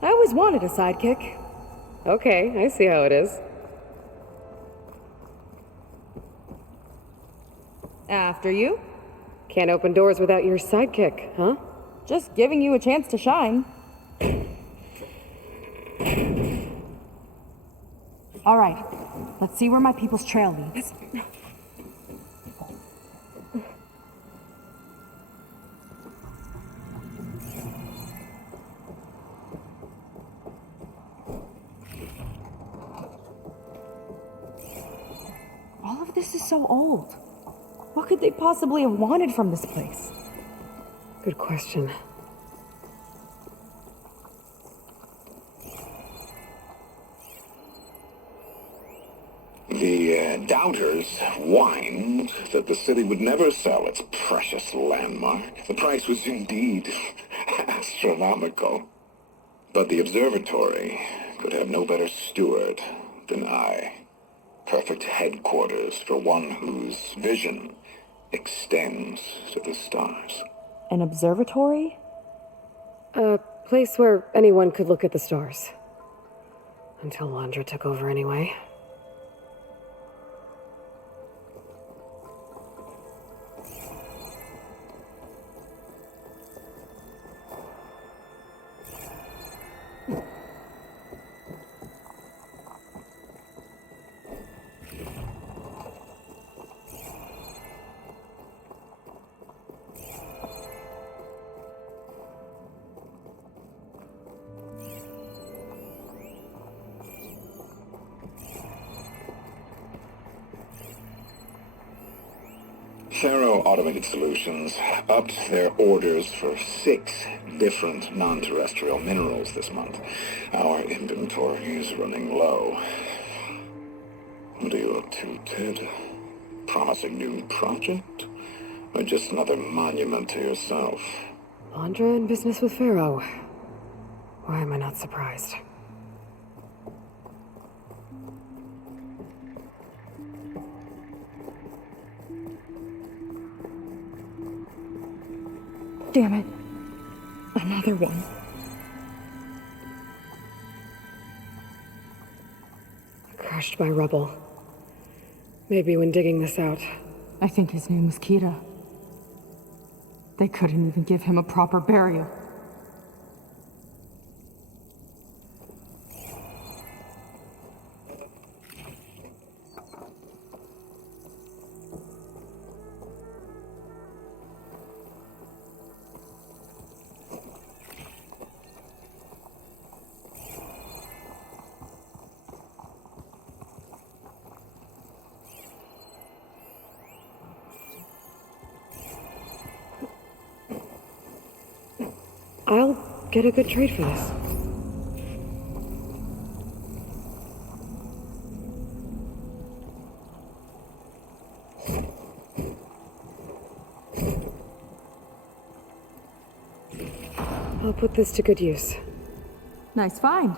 I always wanted a sidekick. Okay, I see how it is. After you. Can't open doors without your sidekick, huh? Just giving you a chance to shine. All right, let's see where my people's trail leads. All of this is so old. What could they possibly have wanted from this place? Good question. The doubters whined that the city would never sell its precious landmark. The price was indeed astronomical. But the observatory could have no better steward than I. Perfect headquarters for one whose vision extends to the stars. An observatory? A place where anyone could look at the stars. Until Landra took over anyway. Faro Automated Solutions upped their orders for 6 different non-terrestrial minerals this month. Our inventory is running low. What are you up to, Ted? Promising new project? Or just another monument to yourself? Landra in business with Faro. Why am I not surprised? Damn it. Another one. Crushed by rubble. Maybe when digging this out. I think his name was Kira. They couldn't even give him a proper burial. I'll get a good trade for this. I'll put this to good use. Nice find.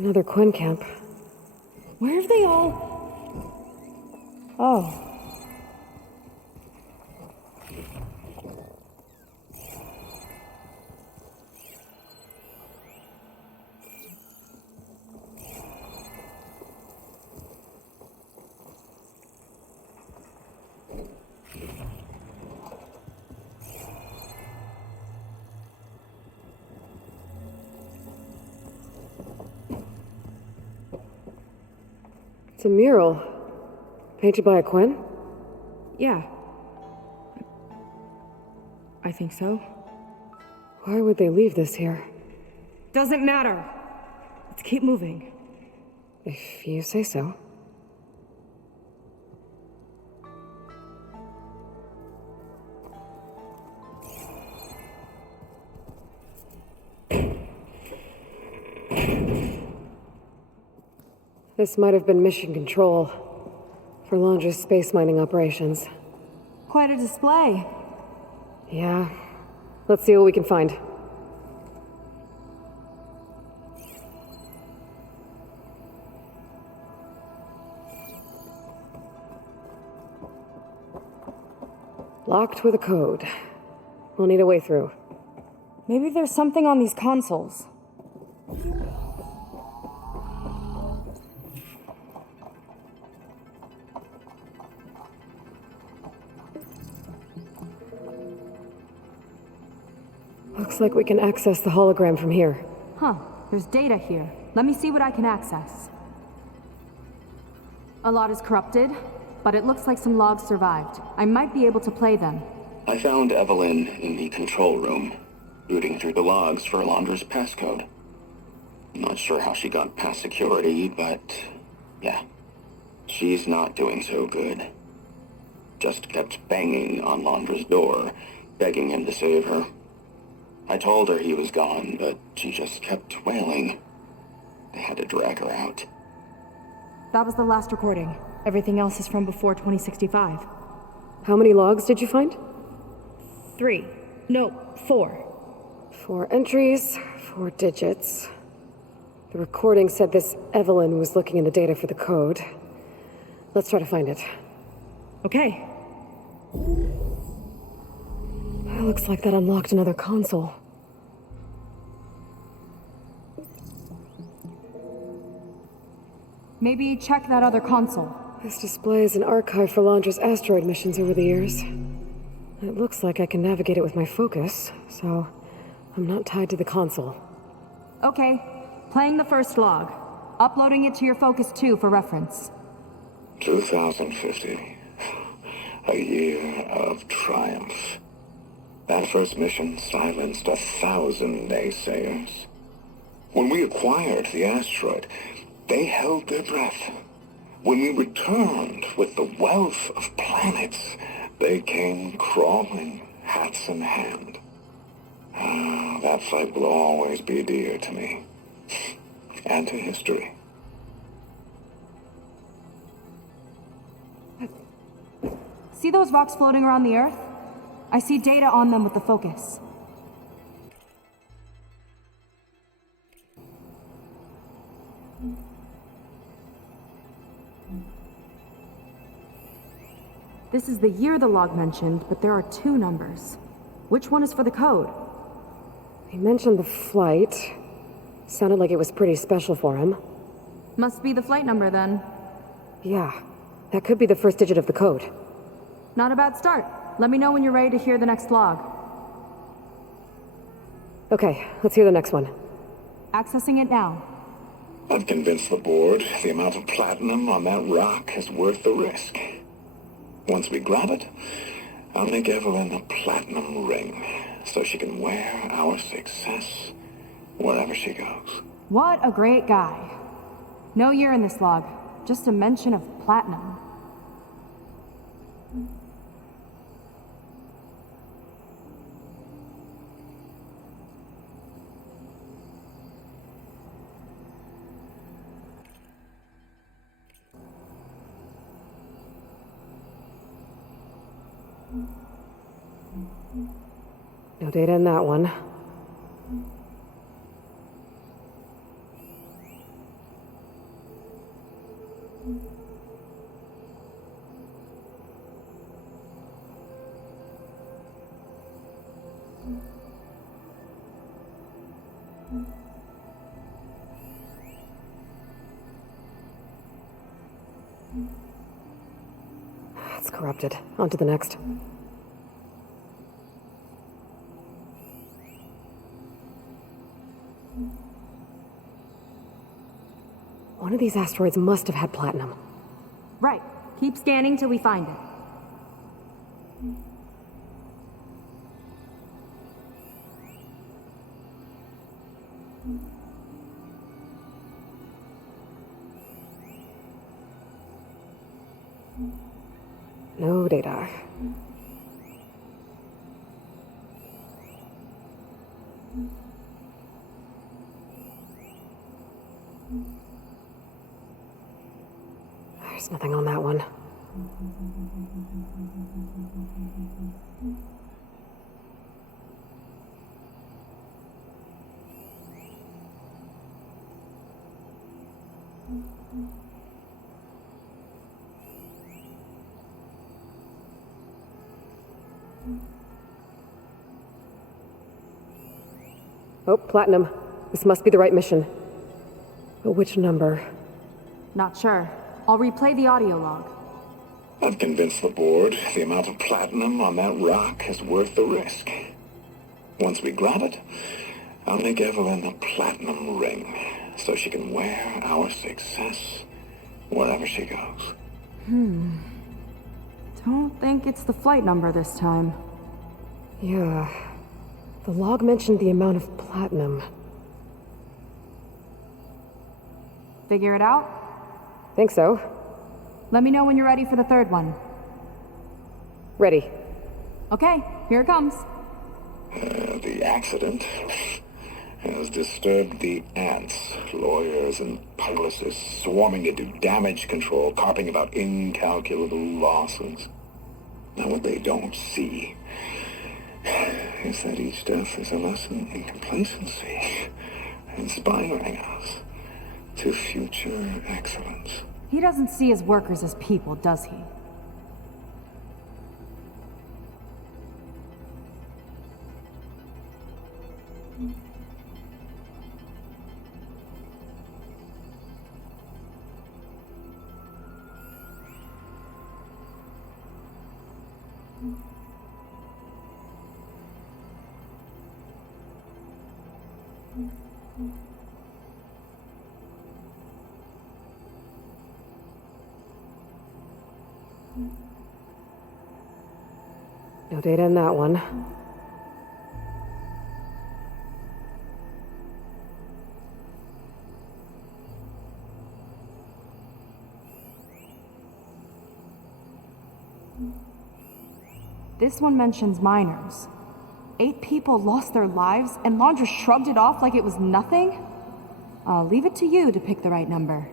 Another Quen camp. Where have they all... Oh. It's a mural. Painted by a Quen? Yeah. I think so. Why would they leave this here? Doesn't matter. Let's keep moving. If you say so. This might have been mission control for Landra's space mining operations. Quite a display. Yeah. Let's see what we can find. Locked with a code. We'll need a way through. Maybe there's something on these consoles. Looks like we can access the hologram from here. Huh. There's data here. Let me see what I can access. A lot is corrupted, but it looks like some logs survived. I might be able to play them. I found Evelyn in the control room, rooting through the logs for Alondra's passcode. Not sure how she got past security, but yeah, she's not doing so good. Just kept banging on Alondra's door, begging him to save her. I told her he was gone, but she just kept wailing. I had to drag her out. That was the last recording. Everything else is from before 2065. How many logs did you find? 3. No, 4. 4 entries, 4 digits. The recording said this Evelyn was looking in the data for the code. Let's try to find it. Okay. It looks like that unlocked another console. Maybe check that other console. This displays an archive for Landra's asteroid missions over the years. It looks like I can navigate it with my focus, so I'm not tied to the console. Okay. Playing the first log. Uploading it to your Focus 2 for reference. 2050. A year of triumph. That first mission silenced 1,000 naysayers. When we acquired the asteroid, they held their breath. When we returned with the wealth of planets, they came crawling, hats in hand. That fight will always be dear to me. And to history. See those rocks floating around the Earth? I see data on them with the focus. This is the year the log mentioned, but there are 2 numbers. Which one is for the code? He mentioned the flight. Sounded like it was pretty special for him. Must be the flight number then. Yeah, that could be the first digit of the code. Not a bad start. Let me know when you're ready to hear the next log. Okay, let's hear the next one. Accessing it now. I've convinced the board the amount of platinum on that rock is worth the risk. Once we grab it, I'll make Evelyn a platinum ring, so she can wear our success wherever she goes. What a great guy. No year in this log, just a mention of platinum. No data in that one. It's corrupted. On to the next. One of these asteroids must have had platinum. Right. Keep scanning till we find it. No data. There's nothing on that one. Oh, platinum. This must be the right mission. But which number? Not sure. I'll replay the audio log. I've convinced the board the amount of platinum on that rock is worth the risk. Once we grab it, I'll make Evelyn a platinum ring so she can wear our success wherever she goes. Don't think it's the flight number this time. Yeah. The log mentioned the amount of platinum. Figure it out? Think so. Let me know when you're ready for the third one. Ready. Okay, here it comes. The accident has disturbed the ants, lawyers and publicists swarming to do damage control, carping about incalculable losses. Now what they don't see is that each death is a lesson in complacency, inspiring us to future excellence. He doesn't see his workers as people, does he? No data in that one. This one mentions miners. 8 people lost their lives, and Laundra shrugged it off like it was nothing? I'll leave it to you to pick the right number.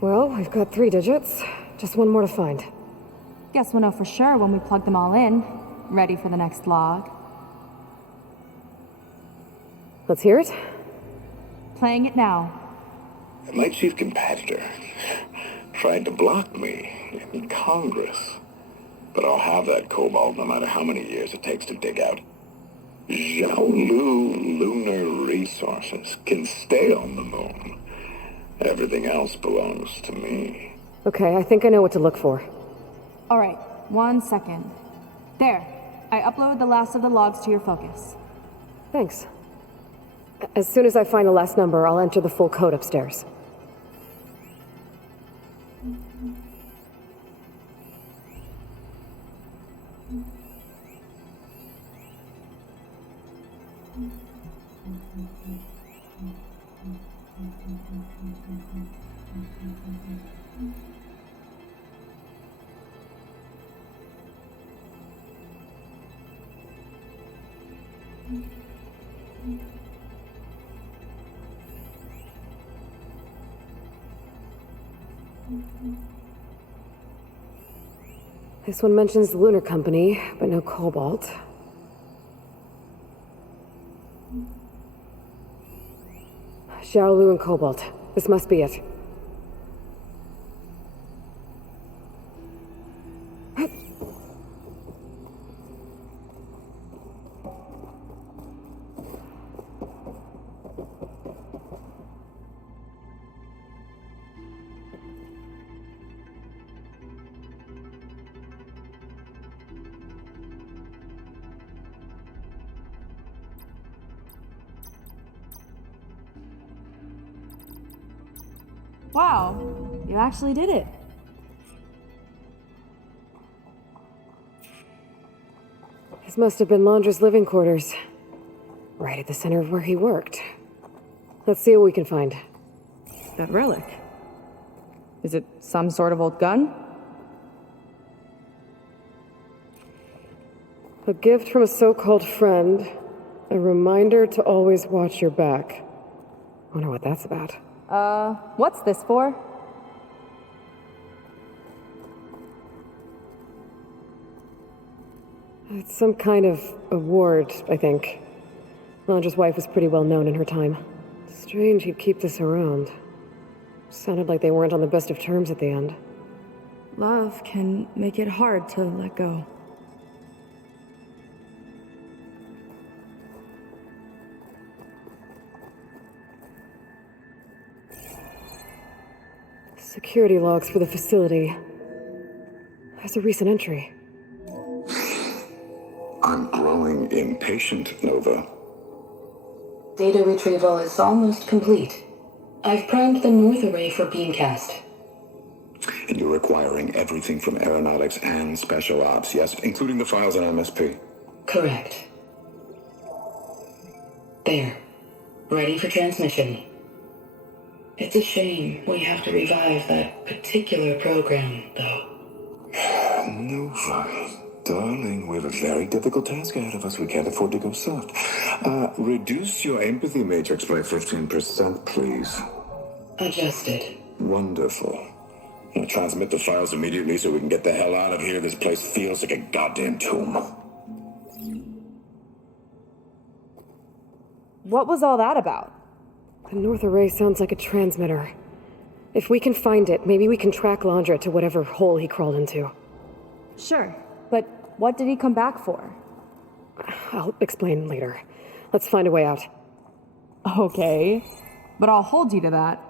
Well, we've got 3 digits. Just one more to find. Guess we'll know for sure when we plug them all in. Ready for the next log. Let's hear it. Playing it now. My chief competitor tried to block me in Congress. But I'll have that cobalt no matter how many years it takes to dig out. Xiaolu lunar resources can stay on the moon. Everything else belongs to me. Okay, I think I know what to look for. All right, 1 second. There, I uploaded the last of the logs to your focus. Thanks. As soon as I find the last number, I'll enter the full code upstairs. This one mentions the Lunar Company, but no cobalt. Xiaolu and cobalt. This must be it. Wow, you actually did it. This must have been Laundra's living quarters. Right at the center of where he worked. Let's see what we can find. That relic. Is it some sort of old gun? A gift from a so-called friend. A reminder to always watch your back. Wonder what that's about. What's this for? It's some kind of award, I think. Laundra's wife was pretty well known in her time. Strange he'd keep this around. Sounded like they weren't on the best of terms at the end. Love can make it hard to let go. Security logs for the facility. There's a recent entry. I'm growing impatient, Nova. Data retrieval is almost complete. I've primed the north array for beamcast. And you're acquiring everything from aeronautics and special ops, yes? Including the files on MSP? Correct. There. Ready for transmission. It's a shame we have to revive that particular program, though. Nova, darling, we have a very difficult task ahead of us. We can't afford to go soft. Reduce your empathy matrix by 15%, please. Adjusted. Wonderful. Now transmit the files immediately so we can get the hell out of here. This place feels like a goddamn tomb. What was all that about? The north array sounds like a transmitter. If we can find it, maybe we can track Laundra to whatever hole he crawled into. Sure, but what did he come back for? I'll explain later. Let's find a way out. Okay, but I'll hold you to that.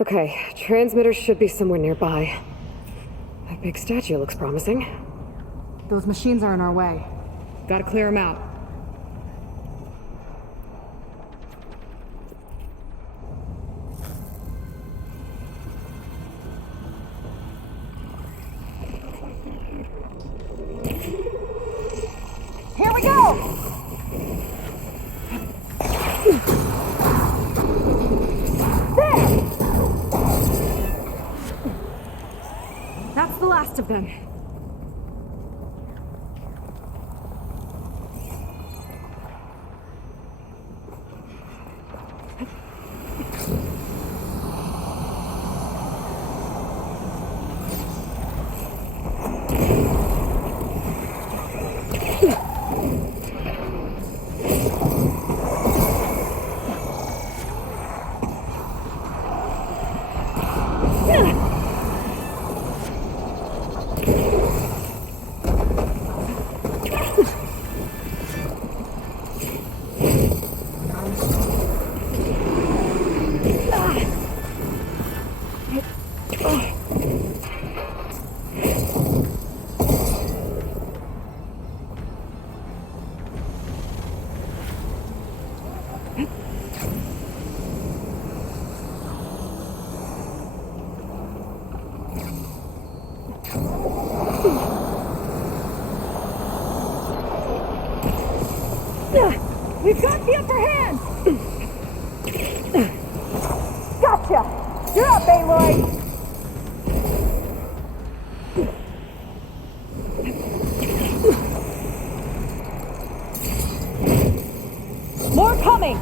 Okay, transmitters should be somewhere nearby. That big statue looks promising. Those machines are in our way. Gotta clear them out. Here we go! That's the last of them. We've got the upper hand! Gotcha! You're up, Aloy! More coming!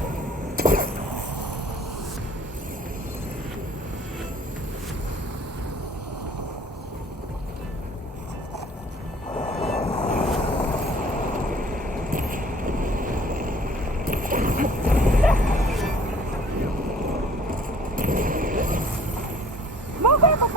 With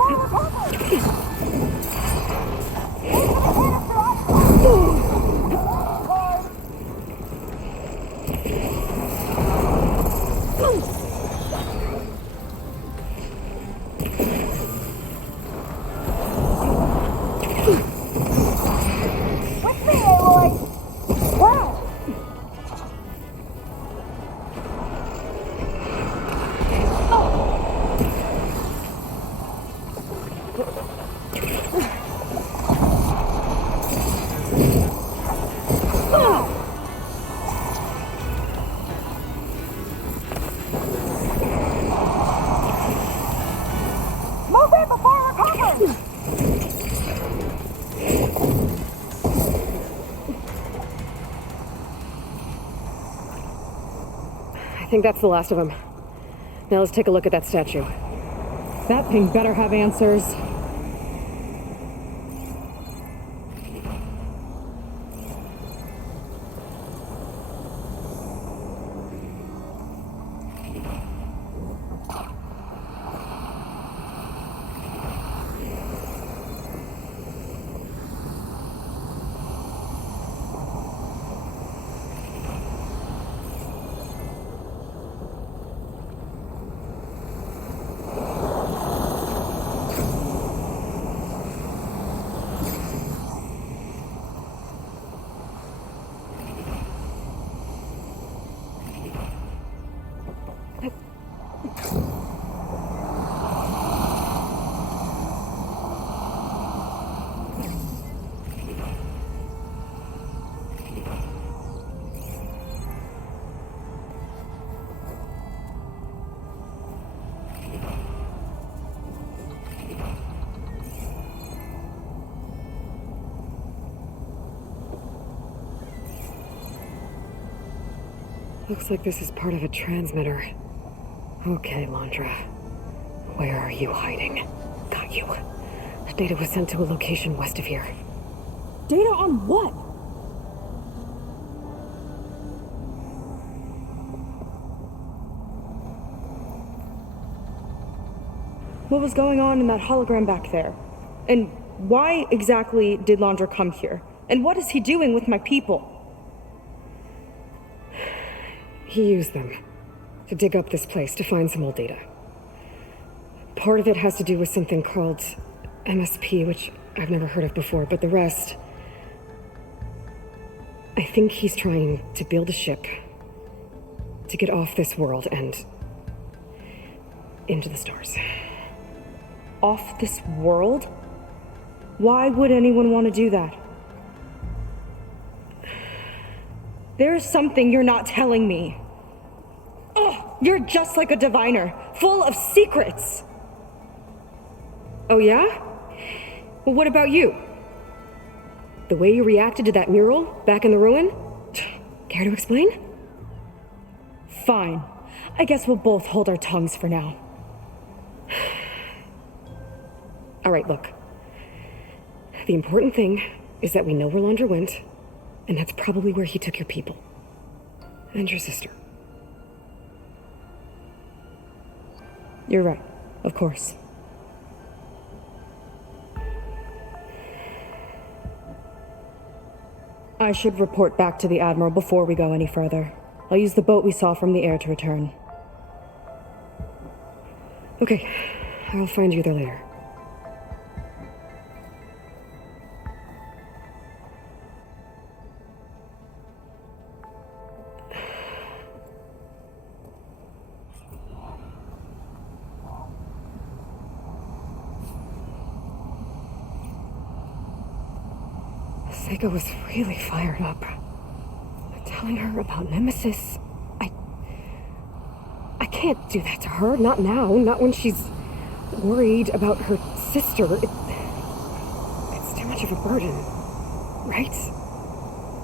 me, Aloy! Wow! Move in before recovering! I think that's the last of them. Now let's take a look at that statue. That thing better have answers. Looks like this is part of a transmitter. Okay, Landra. Where are you hiding? Got you. Data was sent to a location west of here. Data on what? What was going on in that hologram back there? And why exactly did Landra come here? And what is he doing with my people? He used them to dig up this place to find some old data. Part of it has to do with something called MSP, which I've never heard of before, but the rest... I think he's trying to build a ship to get off this world and into the stars. Off this world? Why would anyone want to do that? There's something you're not telling me. Oh, you're just like a diviner, full of secrets. Oh yeah? Well, what about you? The way you reacted to that mural back in the ruin? Care to explain? Fine. I guess we'll both hold our tongues for now. All right, look. The important thing is that we know where Landra went, and that's probably where he took your people. And your sister. You're right, of course. I should report back to the Admiral before we go any further. I'll use the boat we saw from the air to return. Okay, I'll find you there later. Seyka was really fired up. Telling her about Nemesis. I can't do that to her. Not now. Not when she's worried about her sister. It's too much of a burden. Right?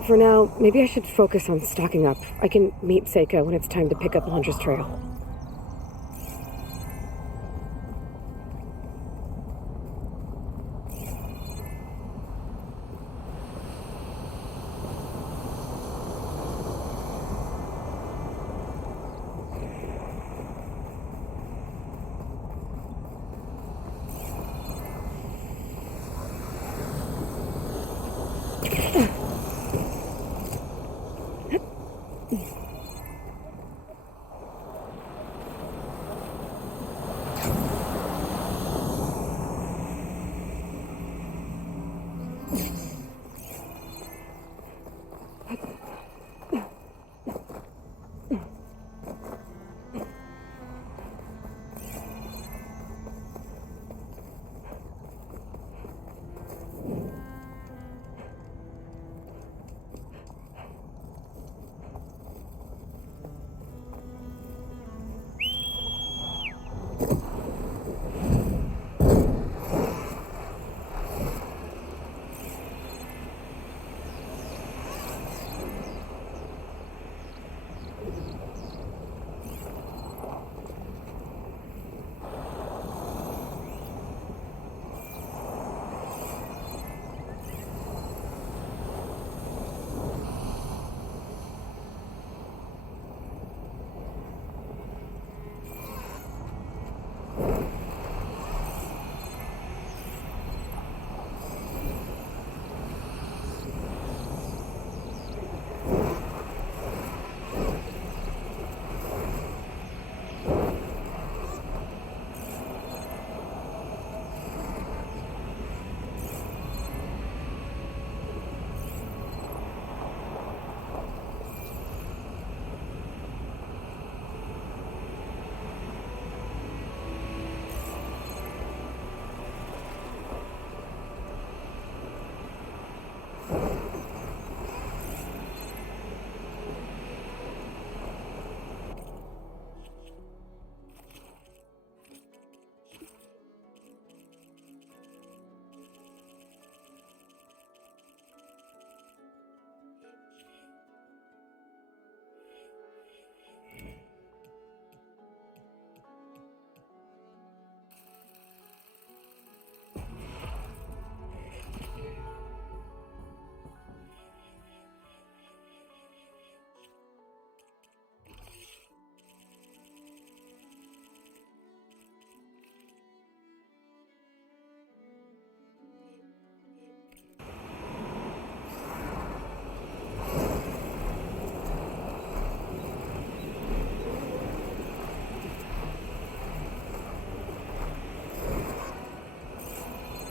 For now, maybe I should focus on stocking up. I can meet Seyka when it's time to pick up Landra's trail.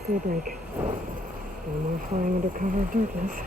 Day break. No more flying under cover of darkness.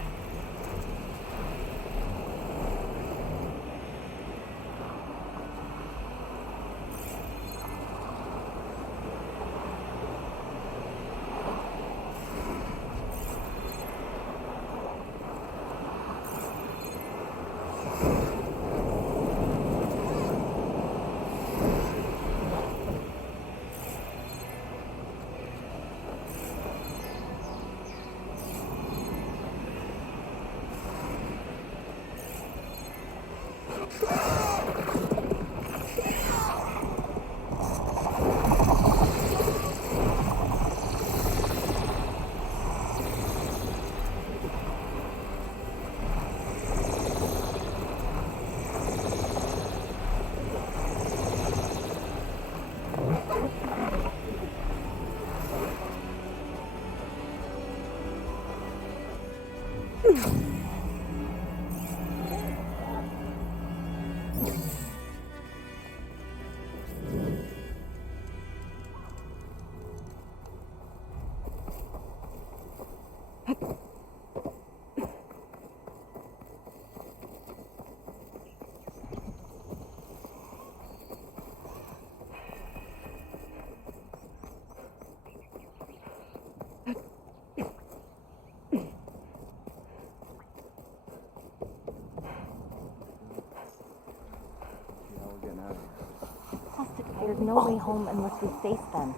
There's no way home unless we face them.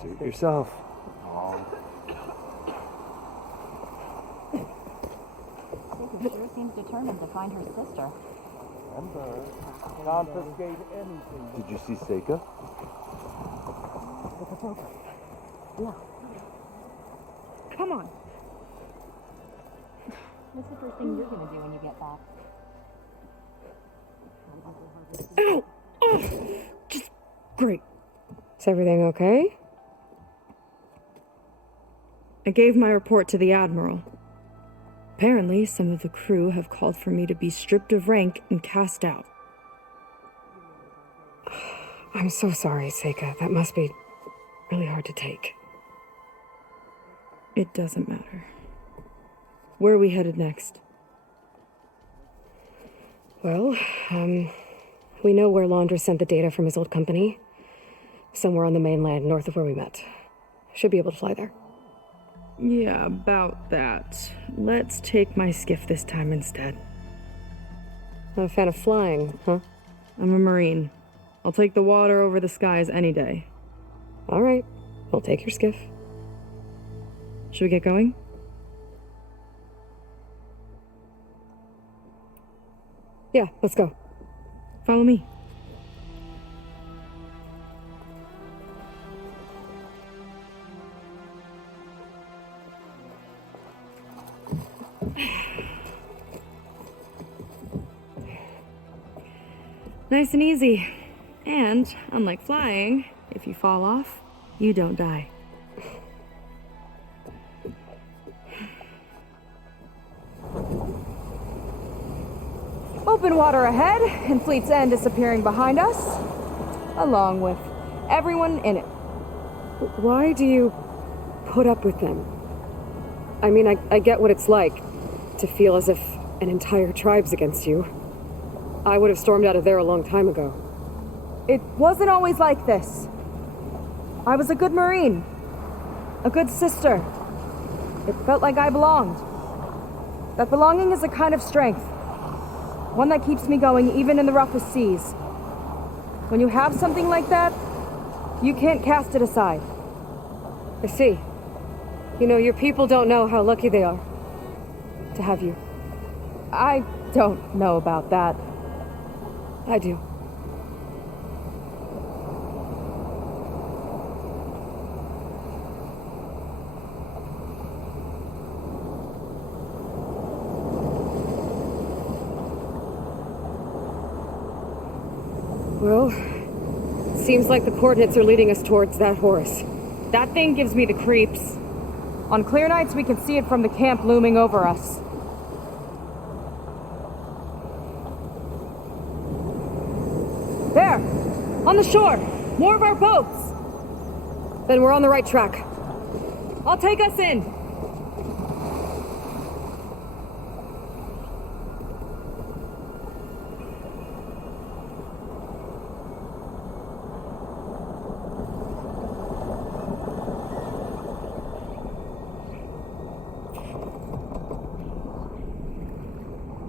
Suit yourself. Seyka sure seems determined to find her sister. Remember, confiscate anything. Did you see Seyka? Yeah. Come on. What's the first thing you're gonna do when you get back? Ow! Oh! Just great. Is everything okay? I gave my report to the Admiral. Apparently, some of the crew have called for me to be stripped of rank and cast out. I'm so sorry, Seyka. That must be really hard to take. It doesn't matter. Where are we headed next? Well, we know where Laundra sent the data from his old company. Somewhere on the mainland, north of where we met. Should be able to fly there. Yeah, about that. Let's take my skiff this time instead. Not a fan of flying, huh? I'm a Marine. I'll take the water over the skies any day. All right. We'll take your skiff. Should we get going? Yeah, let's go. Follow me. Nice and easy. And, unlike flying, if you fall off, you don't die. Open water ahead, and Fleet's End disappearing behind us, along with everyone in it. Why do you put up with them? I mean, I get what it's like to feel as if an entire tribe's against you. I would have stormed out of there a long time ago. It wasn't always like this. I was a good Marine. A good sister. It felt like I belonged. That belonging is a kind of strength. One that keeps me going even in the roughest seas. When you have something like that, you can't cast it aside. I see. You know, your people don't know how lucky they are to have you. I don't know about that. I do. Well, seems like the coordinates are leading us towards that horse. That thing gives me the creeps. On clear nights, we can see it from the camp looming over us. There! On the shore! More of our boats! Then we're on the right track. I'll take us in!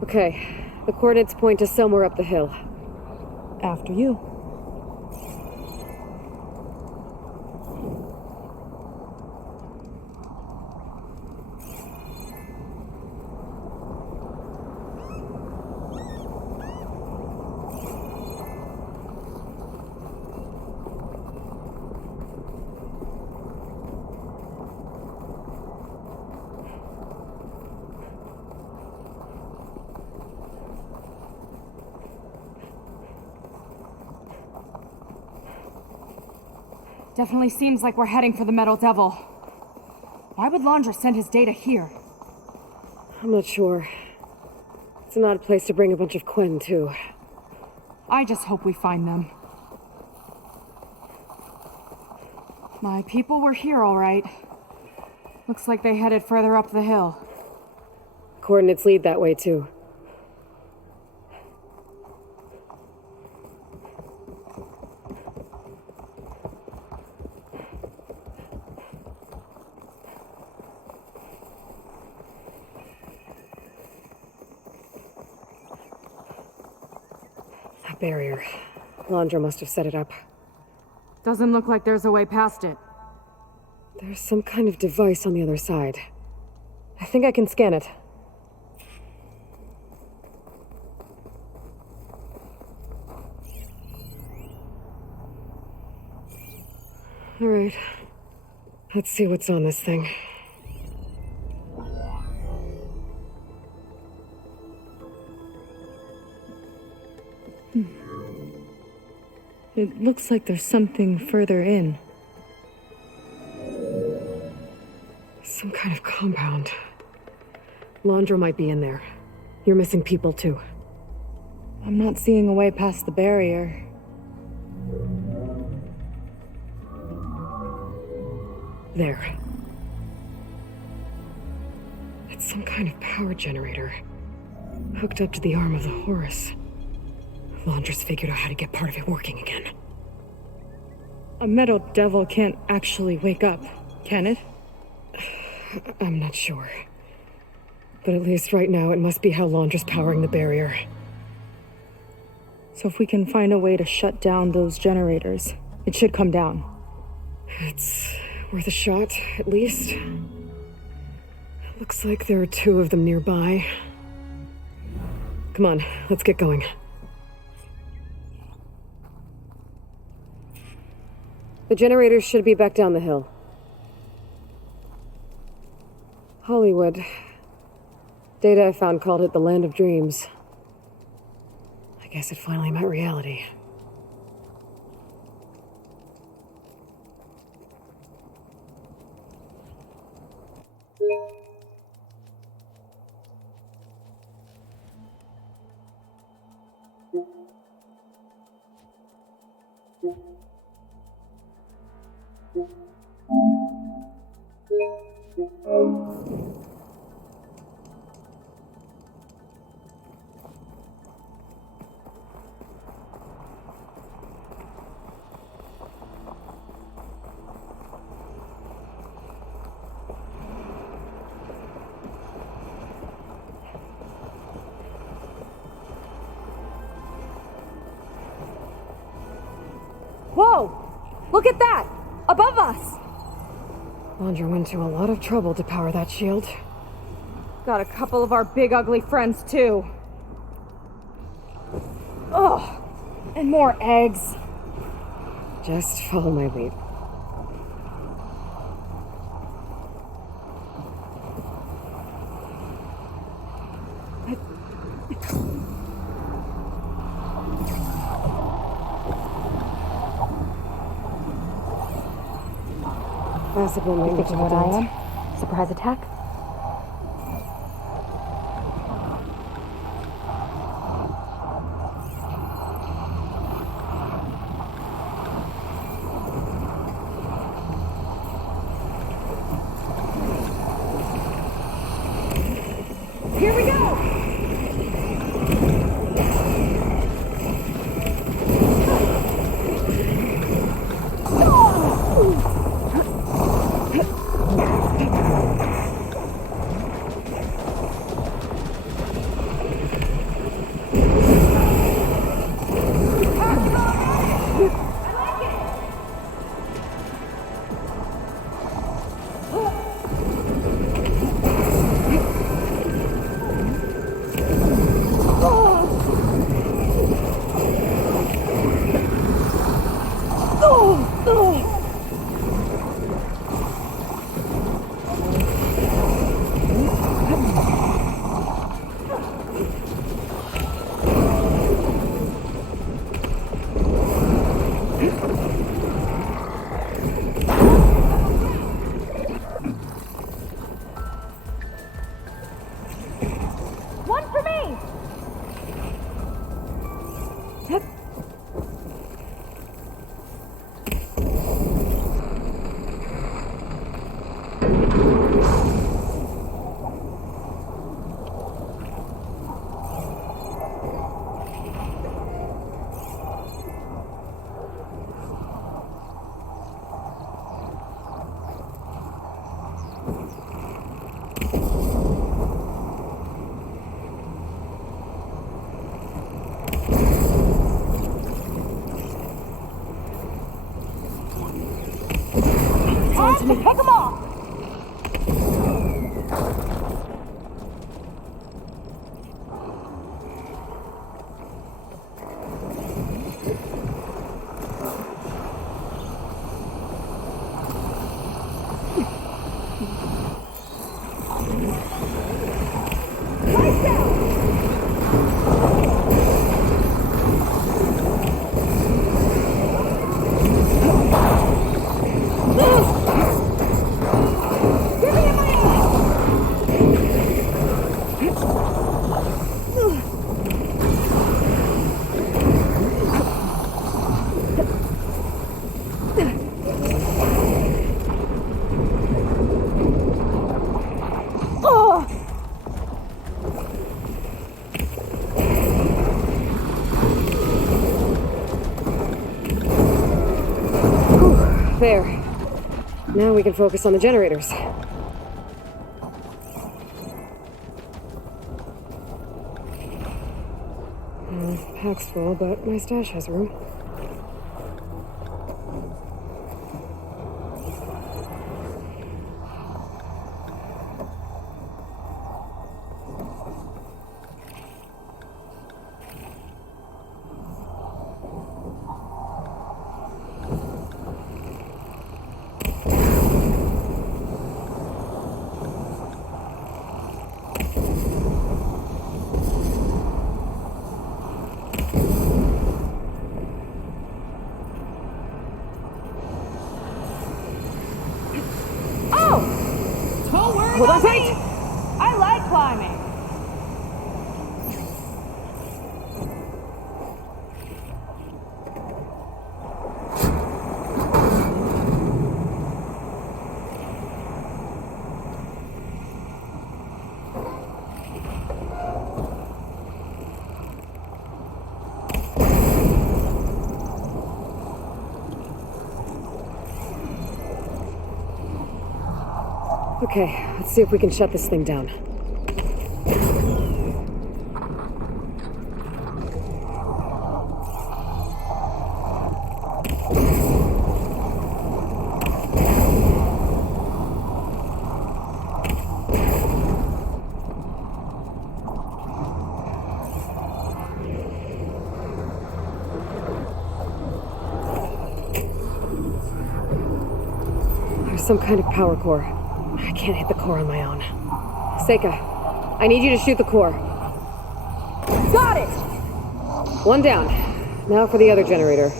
Okay, the coordinates point to somewhere up the hill. After you. Definitely seems like we're heading for the Metal Devil. Why would Laundra send his data here? I'm not sure. It's an odd place to bring a bunch of Quen, too. I just hope we find them. My people were here, all right. Looks like they headed further up the hill. Coordinates lead that way, too. That barrier. Laundra must have set it up. Doesn't look like there's a way past it. There's some kind of device on the other side. I think I can scan it. All right. Let's see what's on this thing. It looks like there's something further in. Some kind of compound. Laundra might be in there. You're missing people, too. I'm not seeing a way past the barrier. There. It's some kind of power generator. Hooked up to the arm of the Horus. Laundra's figured out how to get part of it working again. A metal devil can't actually wake up, can it? I'm not sure. But at least right now, it must be how Laundra's powering the barrier. So if we can find a way to shut down those generators, it should come down. It's worth a shot, at least. Looks like there are 2 of them nearby. Come on, let's get going. The generators should be back down the hill. Hollywood. Data I found called it the Land of Dreams. I guess it finally met reality. Whoa! Look at that! Above us! Laundra went to a lot of trouble to power that shield. Got a couple of our big ugly friends, too. Ugh! And more eggs. Just follow my lead. Possible You language thinking what I am? surprise attack? Here we go! One for me! Time to pick them off! There. Now we can focus on the generators. Pack's full, but my stash has room. Hold on tight! I like climbing. Okay, let's see if we can shut this thing down. There's some kind of power core. I can't hit the core on my own. Seyka, I need you to shoot the core. Got it! One down. Now for the other generator.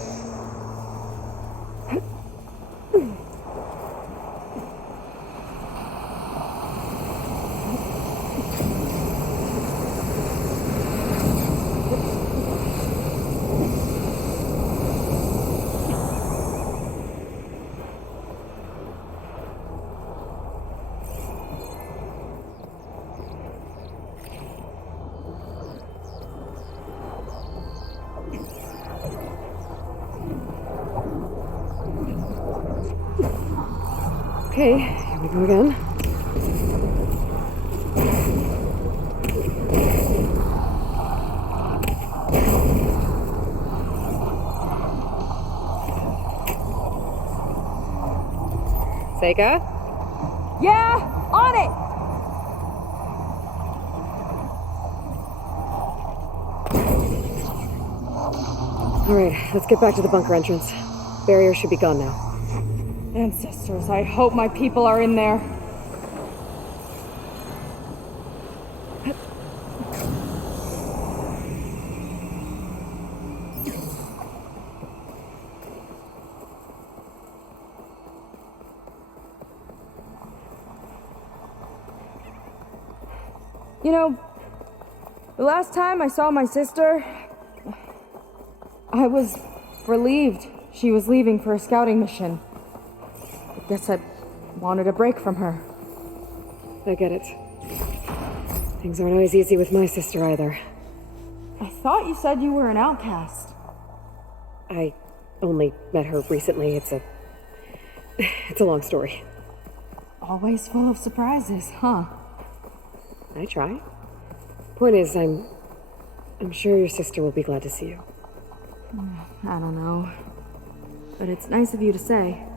Okay, here we go again. Seyka? Yeah, on it! Alright, let's get back to the bunker entrance. Barrier should be gone now. Ancestors, I hope my people are in there. You know, the last time I saw my sister, I was relieved she was leaving for a scouting mission. I guess I wanted a break from her. I get it. Things aren't always easy with my sister either. I thought you said you were an outcast. I only met her recently. It's a long story. Always full of surprises, huh? I try. Point is, I'm sure your sister will be glad to see you. I don't know. But it's nice of you to say.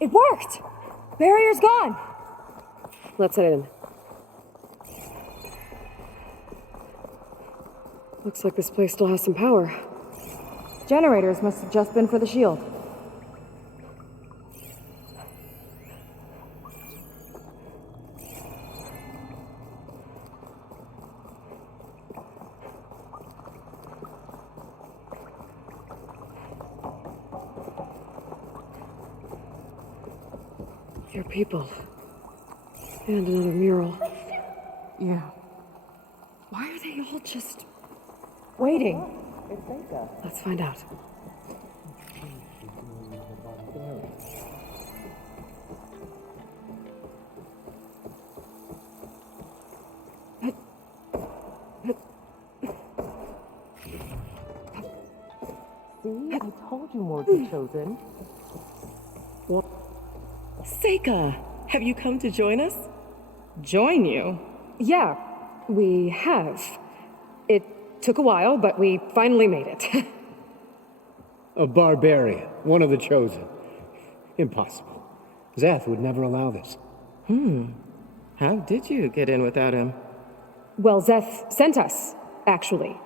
It worked! Barrier's gone! Let's head in. Looks like this place still has some power. Generators must have just been for the shield. Your people. And another mural. Yeah. Why are they all just waiting? Let's find out. See, I told you more were chosen. What? Seyka, have you come to join us? Join you? Yeah, we have. It took a while, but we finally made it. A barbarian, one of the chosen. Impossible. Zeth would never allow this. How did you get in without him? Well, Zeth sent us, actually,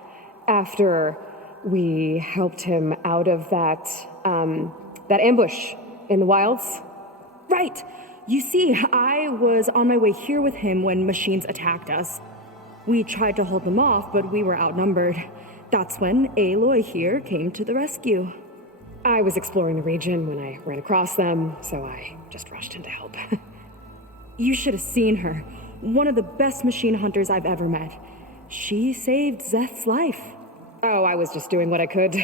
after we helped him out of that ambush in the wilds. Right. You see, I was on my way here with him when machines attacked us. We tried to hold them off, but we were outnumbered. That's when Aloy here came to the rescue. I was exploring the region when I ran across them, so I just rushed in to help. You should have seen her. One of the best machine hunters I've ever met. She saved Zeth's life. Oh, I was just doing what I could.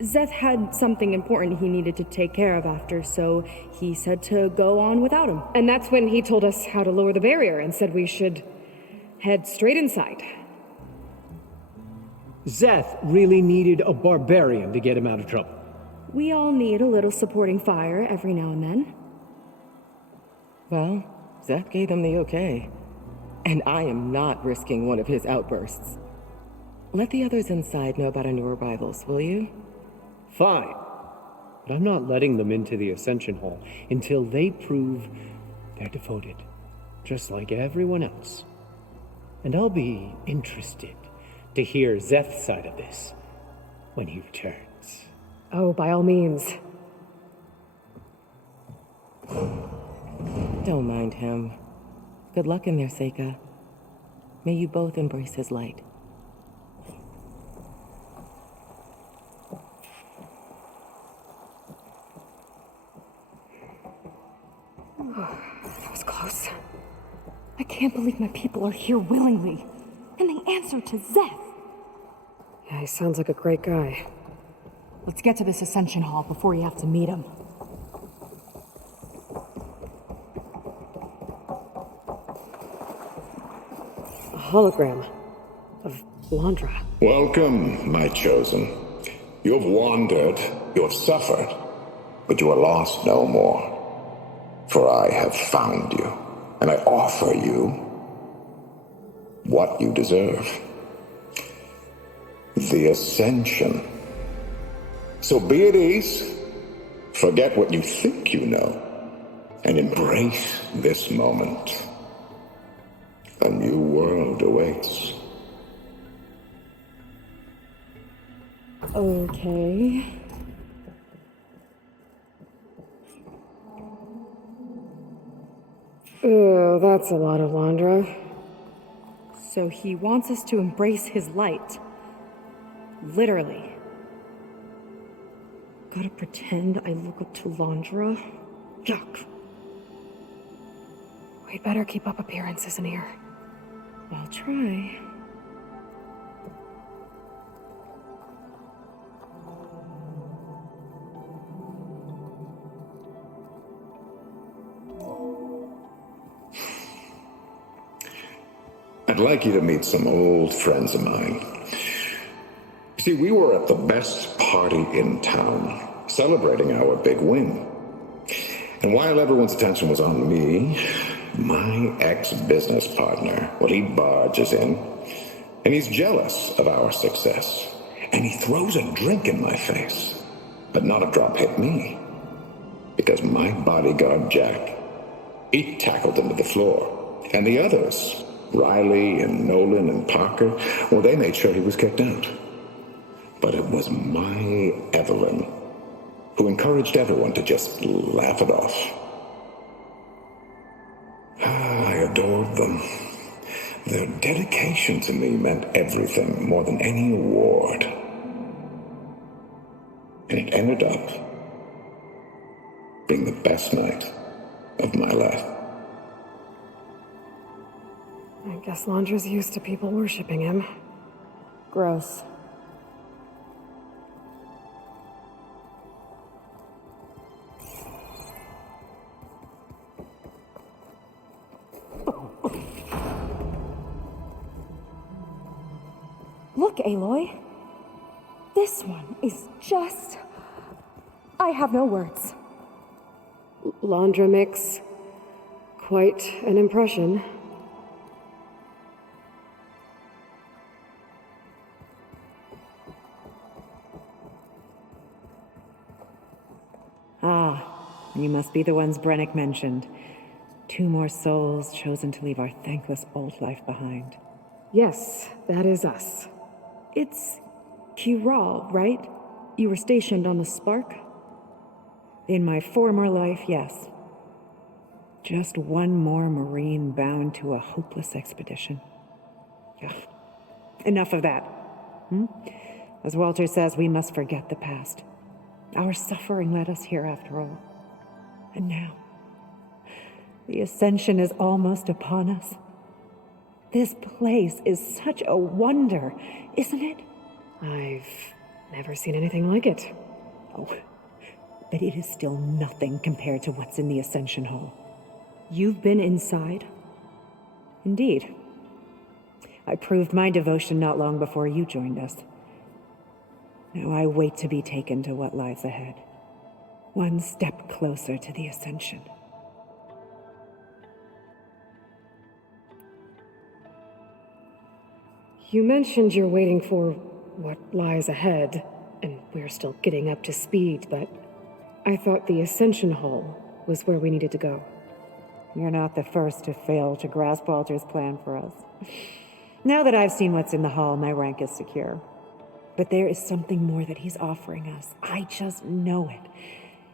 Zeth had something important he needed to take care of after, so he said to go on without him. And that's when he told us how to lower the barrier and said we should head straight inside. Zeth really needed a barbarian to get him out of trouble. We all need a little supporting fire every now and then. Well, Zeth gave them the okay. And I am not risking one of his outbursts. Let the others inside know about our new arrivals, will you? Fine. But I'm not letting them into the Ascension Hall until they prove they're devoted, just like everyone else. And I'll be interested to hear Zeth's side of this when he returns. Oh, by all means. Don't mind him. Good luck in there, Seyka. May you both embrace his light. close. I can't believe my people are here willingly. And they answer to Zeth. Yeah, he sounds like a great guy. Let's get to this Ascension Hall before you have to meet him. A hologram of Landra. Welcome, my chosen. You have wandered, you have suffered, but you are lost no more. For I have found you, and I offer you what you deserve. The Ascension. So be at ease, forget what you think you know, and embrace this moment. A new world awaits. Okay. Ew, that's a lot of Landra. So he wants us to embrace his light. Literally. Gotta pretend I look up to Landra? Yuck. We'd better keep up appearances in here. I'll try. I'd like you to meet some old friends of mine. You see, we were at the best party in town, celebrating our big win. And while everyone's attention was on me, my ex-business partner, well, he barges in, and he's jealous of our success. And he throws a drink in my face. But not a drop hit me. Because my bodyguard, Jack, he tackled him to the floor. And the others, Riley and Nolan and Parker, well, they made sure he was kicked out. But it was my Evelyn who encouraged everyone to just laugh it off. I adored them. Their dedication to me meant everything, more than any award. And it ended up being the best night of my life. I guess Landra's used to people worshipping him. Gross. Look, Aloy. This one is just... I have no words. Landra makes quite an impression. Ah, you must be the ones Brennick mentioned. 2 more souls chosen to leave our thankless old life behind. Yes, that is us. It's Kiral, right? You were stationed on the Spark? In my former life, yes. Just one more Marine bound to a hopeless expedition. Ugh. Enough of that. As Walter says, we must forget the past. Our suffering led us here after all. And now, the Ascension is almost upon us. This place is such a wonder, isn't it? I've never seen anything like it. Oh, but it is still nothing compared to what's in the Ascension Hall. You've been inside? Indeed. I proved my devotion not long before you joined us. Now I wait to be taken to what lies ahead. One step closer to the Ascension. You mentioned you're waiting for what lies ahead, and we're still getting up to speed, but I thought the Ascension Hall was where we needed to go. You're not the first to fail to grasp Walter's plan for us. Now that I've seen what's in the hall, my rank is secure. But there is something more that he's offering us. I just know it.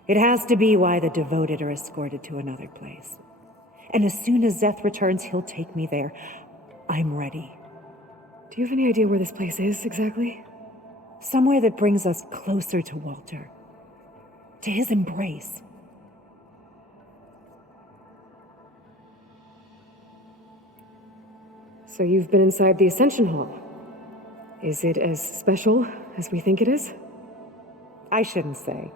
It has to be why the devoted are escorted to another place. And as soon as Zeth returns, he'll take me there. I'm ready. Do you have any idea where this place is, exactly? Somewhere that brings us closer to Walter. To his embrace. So you've been inside the Ascension Hall. Is it as special as we think it is? I shouldn't say.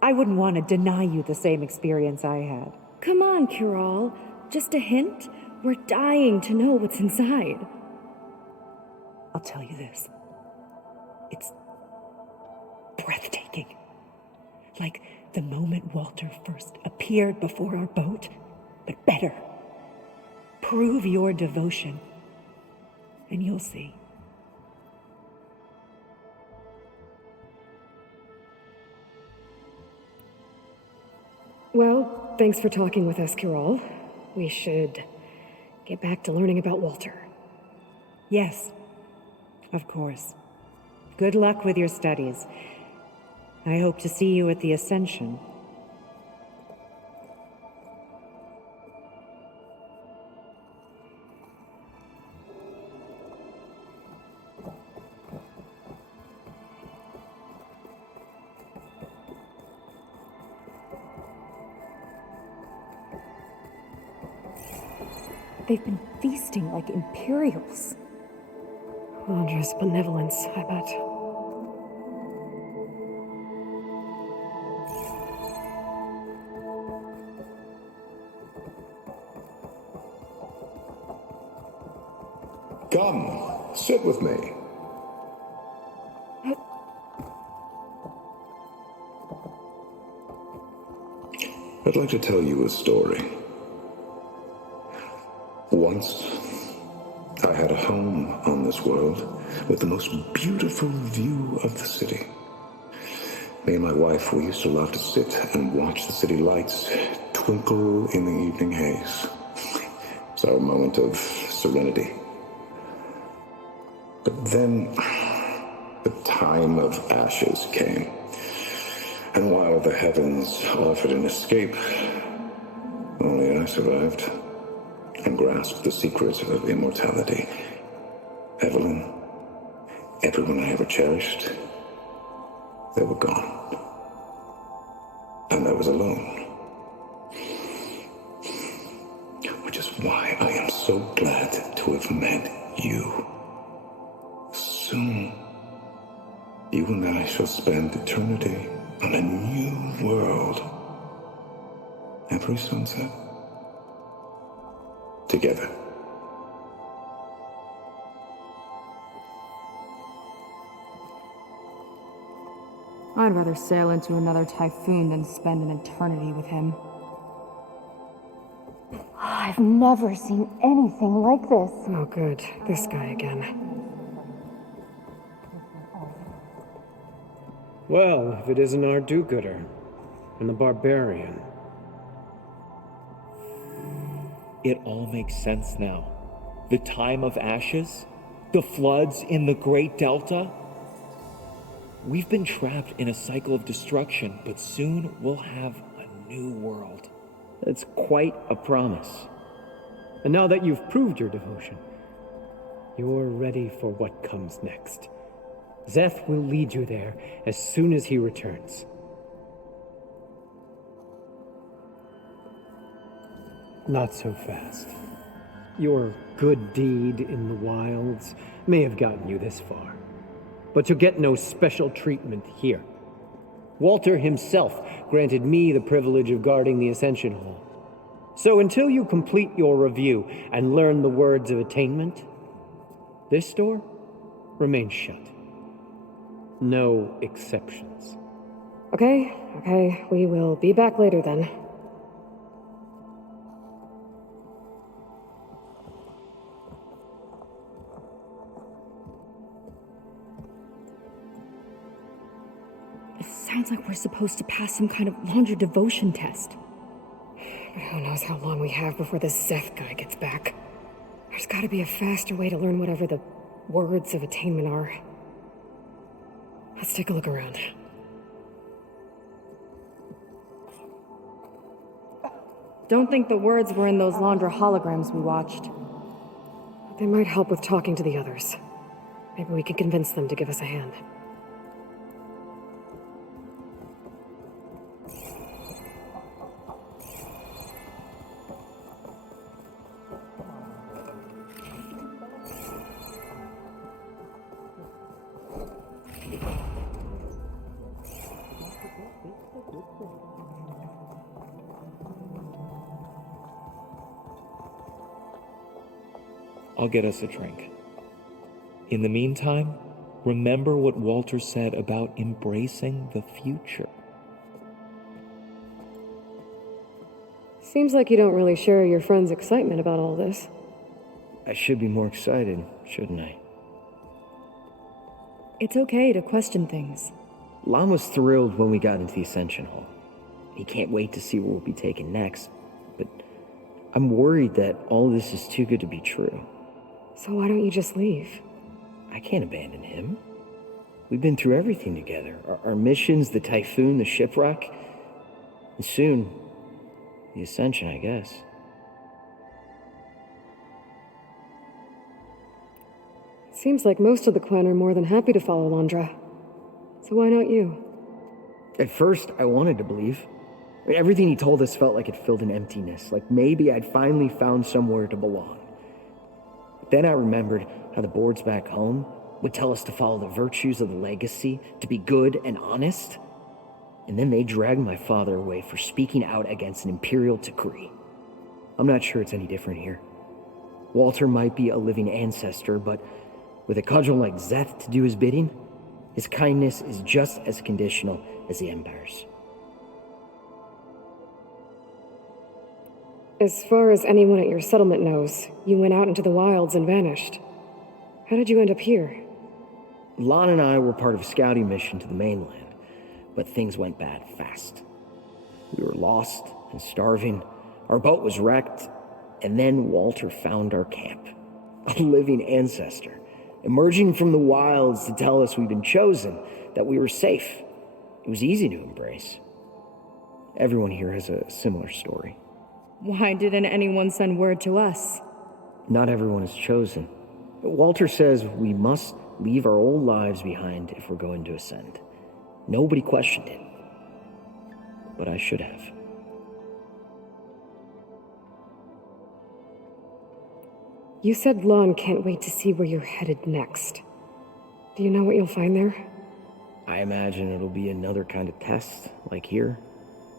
I wouldn't want to deny you the same experience I had. Come on, Kiral. Just a hint? We're dying to know what's inside. I'll tell you this. It's breathtaking. Like the moment Walter first appeared before our boat, but better. Prove your devotion, and you'll see. Well, thanks for talking with us, Kiral. We should get back to learning about Walter. Yes, of course. Good luck with your studies. I hope to see you at the Ascension. They've been feasting like Imperials. Wondrous benevolence, I bet. Come, sit with me. I'd like to tell you a story. Once, I had a home on this world with the most beautiful view of the city. Me and my wife, we used to love to sit and watch the city lights twinkle in the evening haze. It's our moment of serenity. But then, the time of ashes came. And while the heavens offered an escape, only I survived and grasped the secret of immortality. Evelyn, everyone I ever cherished, they were gone. And I was alone. Which is why I am so glad to have met you. Soon, you and I shall spend eternity on a new world. Every sunset. Together. I'd rather sail into another typhoon than spend an eternity with him. I've never seen anything like this. Oh, good. This guy again. Well, if it isn't our do-gooder and the barbarian. It all makes sense now. The time of ashes, the floods in the Great Delta. We've been trapped in a cycle of destruction, but soon we'll have a new world. It's quite a promise. And now that you've proved your devotion, you're ready for what comes next. Zeph will lead you there as soon as he returns. Not so fast. Your good deed in the wilds may have gotten you this far, but you'll get no special treatment here. Walter himself granted me the privilege of guarding the Ascension Hall. So until you complete your review and learn the words of attainment, this door remains shut. No exceptions. Okay. We will be back later then. It sounds like we're supposed to pass some kind of longer devotion test. But who knows how long we have before this Zeph guy gets back. There's gotta be a faster way to learn whatever the words of attainment are. Let's take a look around. Don't think the words were in those Laundra holograms we watched. They might help with talking to the others. Maybe we can convince them to give us a hand. I'll get us a drink. In the meantime, remember what Walter said about embracing the future. Seems like you don't really share your friend's excitement about all this. I should be more excited, shouldn't I? It's okay to question things. Lon was thrilled when we got into the Ascension Hall. He can't wait to see where we'll be taken next, but I'm worried that all this is too good to be true. So why don't you just leave? I can't abandon him. We've been through everything together. Our missions, the Typhoon, the shipwreck, and soon, the Ascension, I guess. Seems like most of the Quen are more than happy to follow Londra. So why not you? At first, I wanted to believe. Everything he told us felt like it filled an emptiness, like maybe I'd finally found somewhere to belong. But then I remembered how the boards back home would tell us to follow the virtues of the legacy, to be good and honest. And then they dragged my father away for speaking out against an imperial decree. I'm not sure it's any different here. Walter might be a living ancestor, but with a cudgel like Zeth to do his bidding, his kindness is just as conditional as the Empire's. As far as anyone at your settlement knows, you went out into the wilds and vanished. How did you end up here? Lon and I were part of a scouting mission to the mainland, but things went bad fast. We were lost and starving, our boat was wrecked, and then Walter found our camp. A living ancestor, emerging from the wilds to tell us we'd been chosen, that we were safe. It was easy to embrace. Everyone here has a similar story. Why didn't anyone send word to us? Not everyone is chosen. Walter says we must leave our old lives behind if we're going to ascend. Nobody questioned it. But I should have. You said Lon can't wait to see where you're headed next. Do you know what you'll find there? I imagine it'll be another kind of test, like here.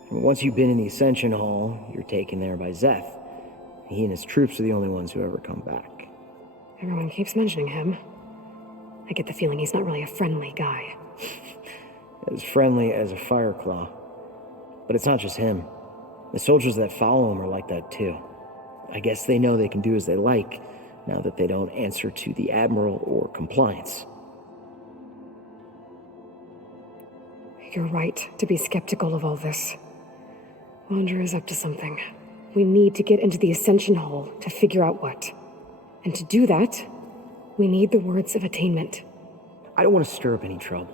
And once you've been in the Ascension Hall, you're taken there by Zeth. He and his troops are the only ones who ever come back. Everyone keeps mentioning him. I get the feeling he's not really a friendly guy. As friendly as a Fireclaw. But it's not just him. The soldiers that follow him are like that too. I guess they know they can do as they like, now that they don't answer to the Admiral or compliance. You're right to be skeptical of all this. Wander is up to something. We need to get into the Ascension Hall to figure out what. And to do that, we need the words of attainment. I don't want to stir up any trouble.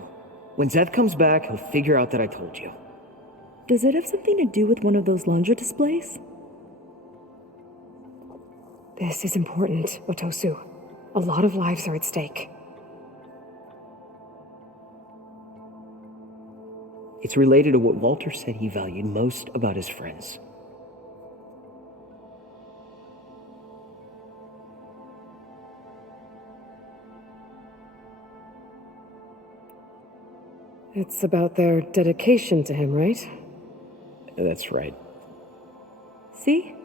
When Zeth comes back, he'll figure out that I told you. Does it have something to do with one of those Londra displays? This is important, Otosu. A lot of lives are at stake. It's related to what Walter said he valued most about his friends. It's about their dedication to him, right? That's right. See?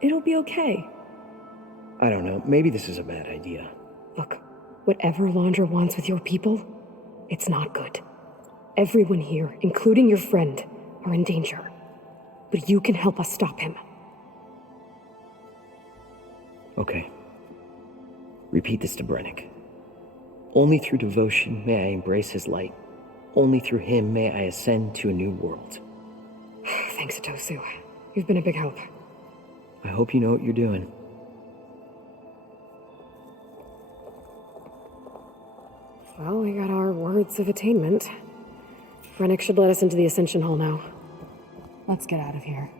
It'll be okay. I don't know. Maybe this is a bad idea. Look, whatever Londra wants with your people, it's not good. Everyone here, including your friend, are in danger. But you can help us stop him. Okay. Repeat this to Brennick. Only through devotion may I embrace his light. Only through him may I ascend to a new world. Thanks, Otosu. You've been a big help. I hope you know what you're doing. Well, we got our words of attainment. Brennick should let us into the Ascension Hall now. Let's get out of here.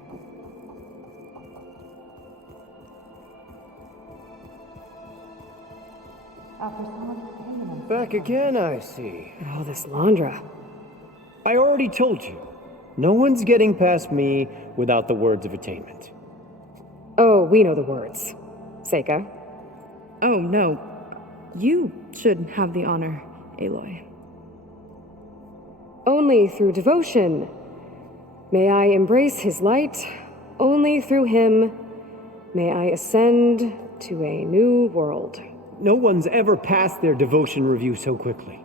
Back again, I see. Oh, this Londra. I already told you. No one's getting past me without the words of attainment. Oh, we know the words. Seyka. Oh, no. You should have the honor, Aloy. Only through devotion may I embrace his light. Only through him may I ascend to a new world. No one's ever passed their devotion review so quickly.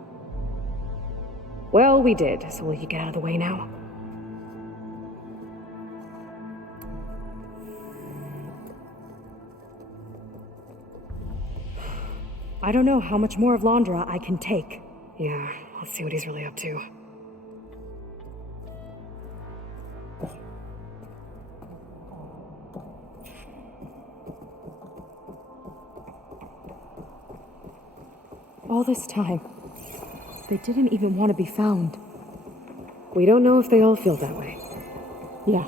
Well, we did, so will you get out of the way now? I don't know how much more of Londra I can take. Yeah, let's see what he's really up to. All this time, they didn't even want to be found. We don't know if they all feel that way. Yeah.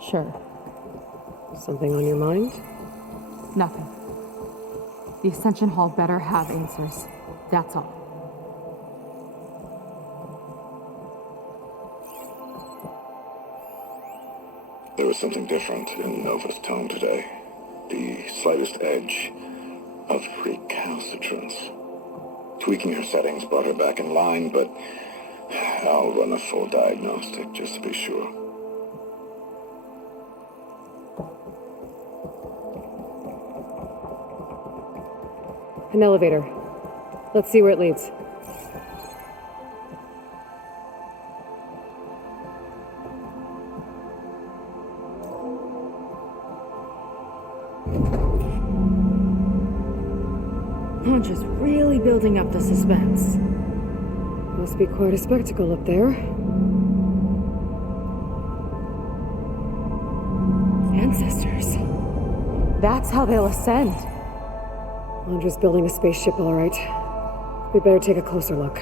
Sure. Something on your mind? Nothing. The Ascension Hall better have answers. That's all. There was something different in Nova's tone today. The slightest edge of recalcitrance. Tweaking her settings brought her back in line, but I'll run a full diagnostic just to be sure. An elevator. Let's see where it leads. Just really building up the suspense. Must be quite a spectacle up there. Ancestors. That's how they'll ascend. Londra's building a spaceship, all right. We better take a closer look.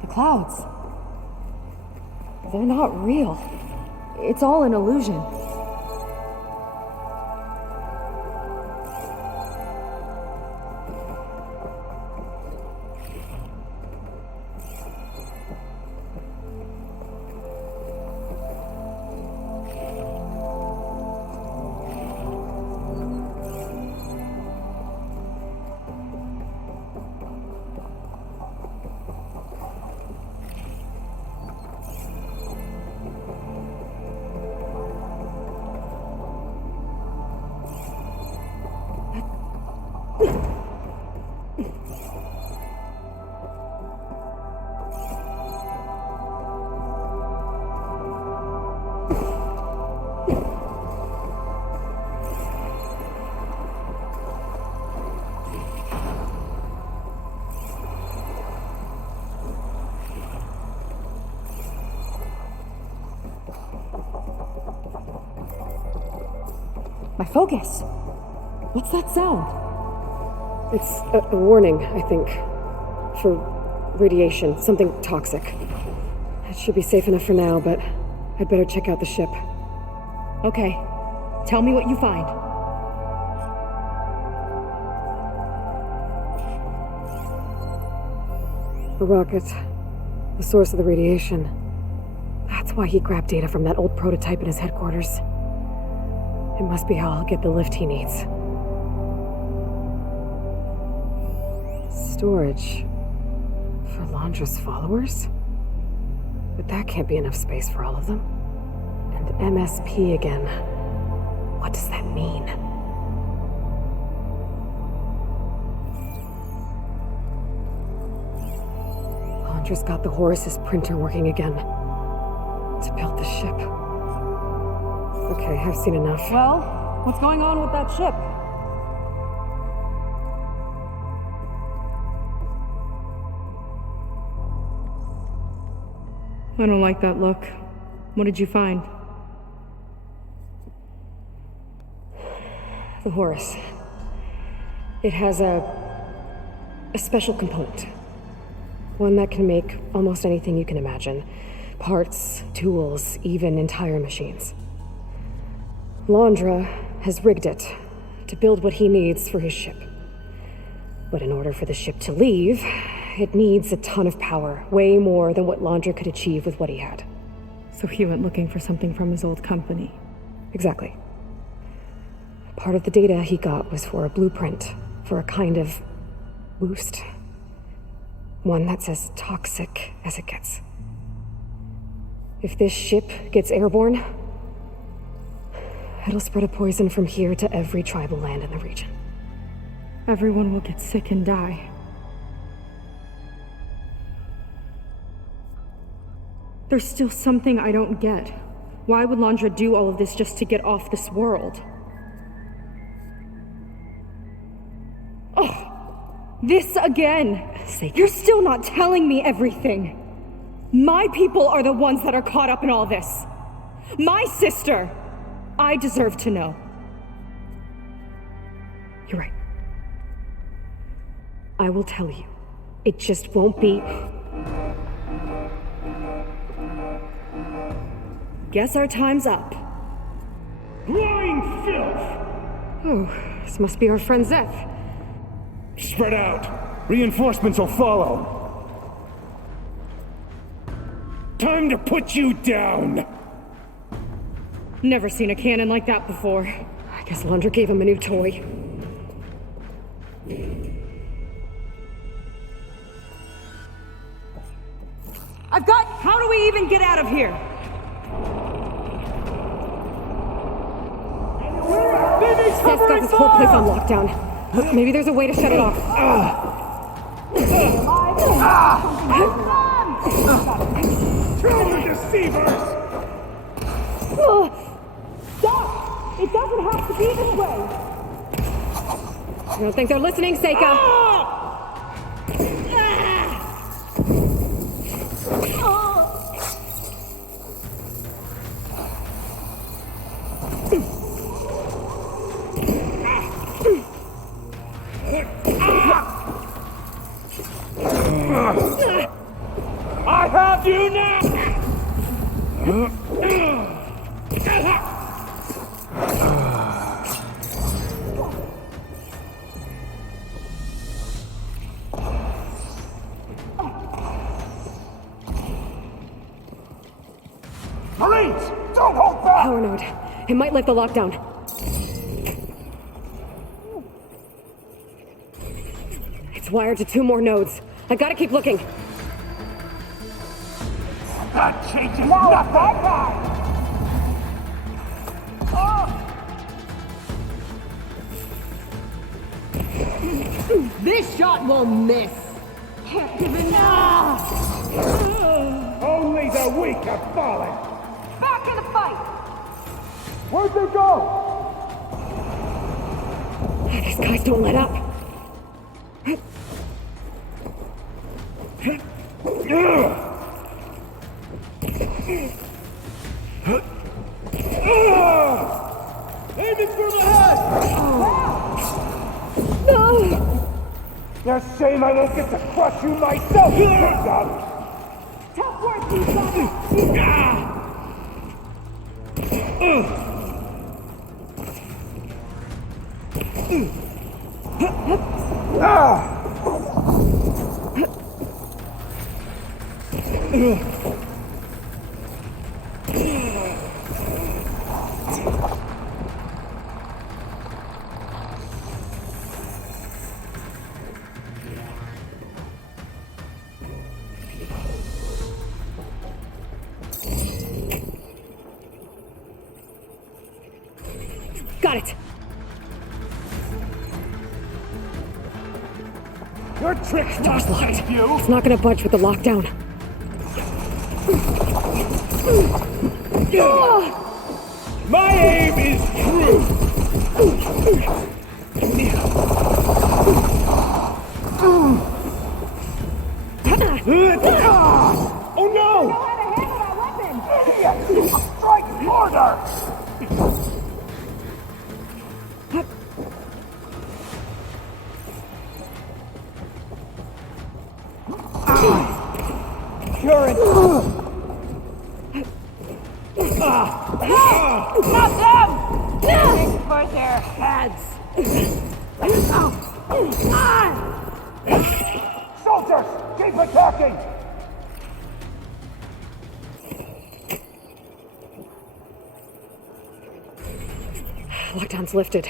The clouds. They're not real. It's all an illusion. My focus. What's that sound? It's a warning, I think. For radiation, something toxic. It should be safe enough for now, but I'd better check out the ship. Okay. Tell me what you find. A rocket. The source of the radiation. That's why he grabbed data from that old prototype in his headquarters. It must be how I'll get the lift he needs. Storage. For Londra's followers? But that can't be enough space for all of them. And MSP again. What does that mean? Londra's got the Horus's printer working again. To build the ship. Okay, I've seen enough. Well, what's going on with that ship? I don't like that look. What did you find? The Horus. It has a special component. One that can make almost anything you can imagine. Parts, tools, even entire machines. Londra has rigged it to build what he needs for his ship. But in order for the ship to leave, it needs a ton of power, way more than what Londra could achieve with what he had. So he went looking for something from his old company. Exactly. Part of the data he got was for a blueprint, for a kind of boost. One that's as toxic as it gets. If this ship gets airborne, It'll spread a poison from here to every tribal land in the region. Everyone will get sick and die. There's still something I don't get. Why would Landra do all of this just to get off this world? Oh, this again! You're still not telling me everything! My people are the ones that are caught up in all this! My sister! I deserve to know. You're right. I will tell you. It just won't be... Guess our time's up. Blind filth! Oh, this must be our friend Zeph. Spread out. Reinforcements will follow. Time to put you down! Never seen a cannon like that before. I guess Landra gave him a new toy. I've got... How do we even get out of here? Seth's got this whole place on lockdown. Maybe there's a way to shut it off. Traitor deceivers! Stop! It doesn't have to be this way! I don't think they're listening, Seyka! I have you now! Marines! Don't hold back! Power node. It might lift the lockdown. It's wired to 2 more nodes. I gotta keep looking. That changes nothing! This shot won't miss! Can't give enough! Only the weak have fallen! Back in the fight! Where'd they go? These guys don't let up. Aiming for the head! No! You're shame I won't get to crush you myself, you dog! Tough work, you guys! Got it! Your trick's Door's not locked. safe, you! It's not gonna budge with the lockdown. My aim is true! Oh no! Idiot! Strike harder! You're Not them! Aim for their heads! Soldiers, keep attacking! Lockdown's lifted.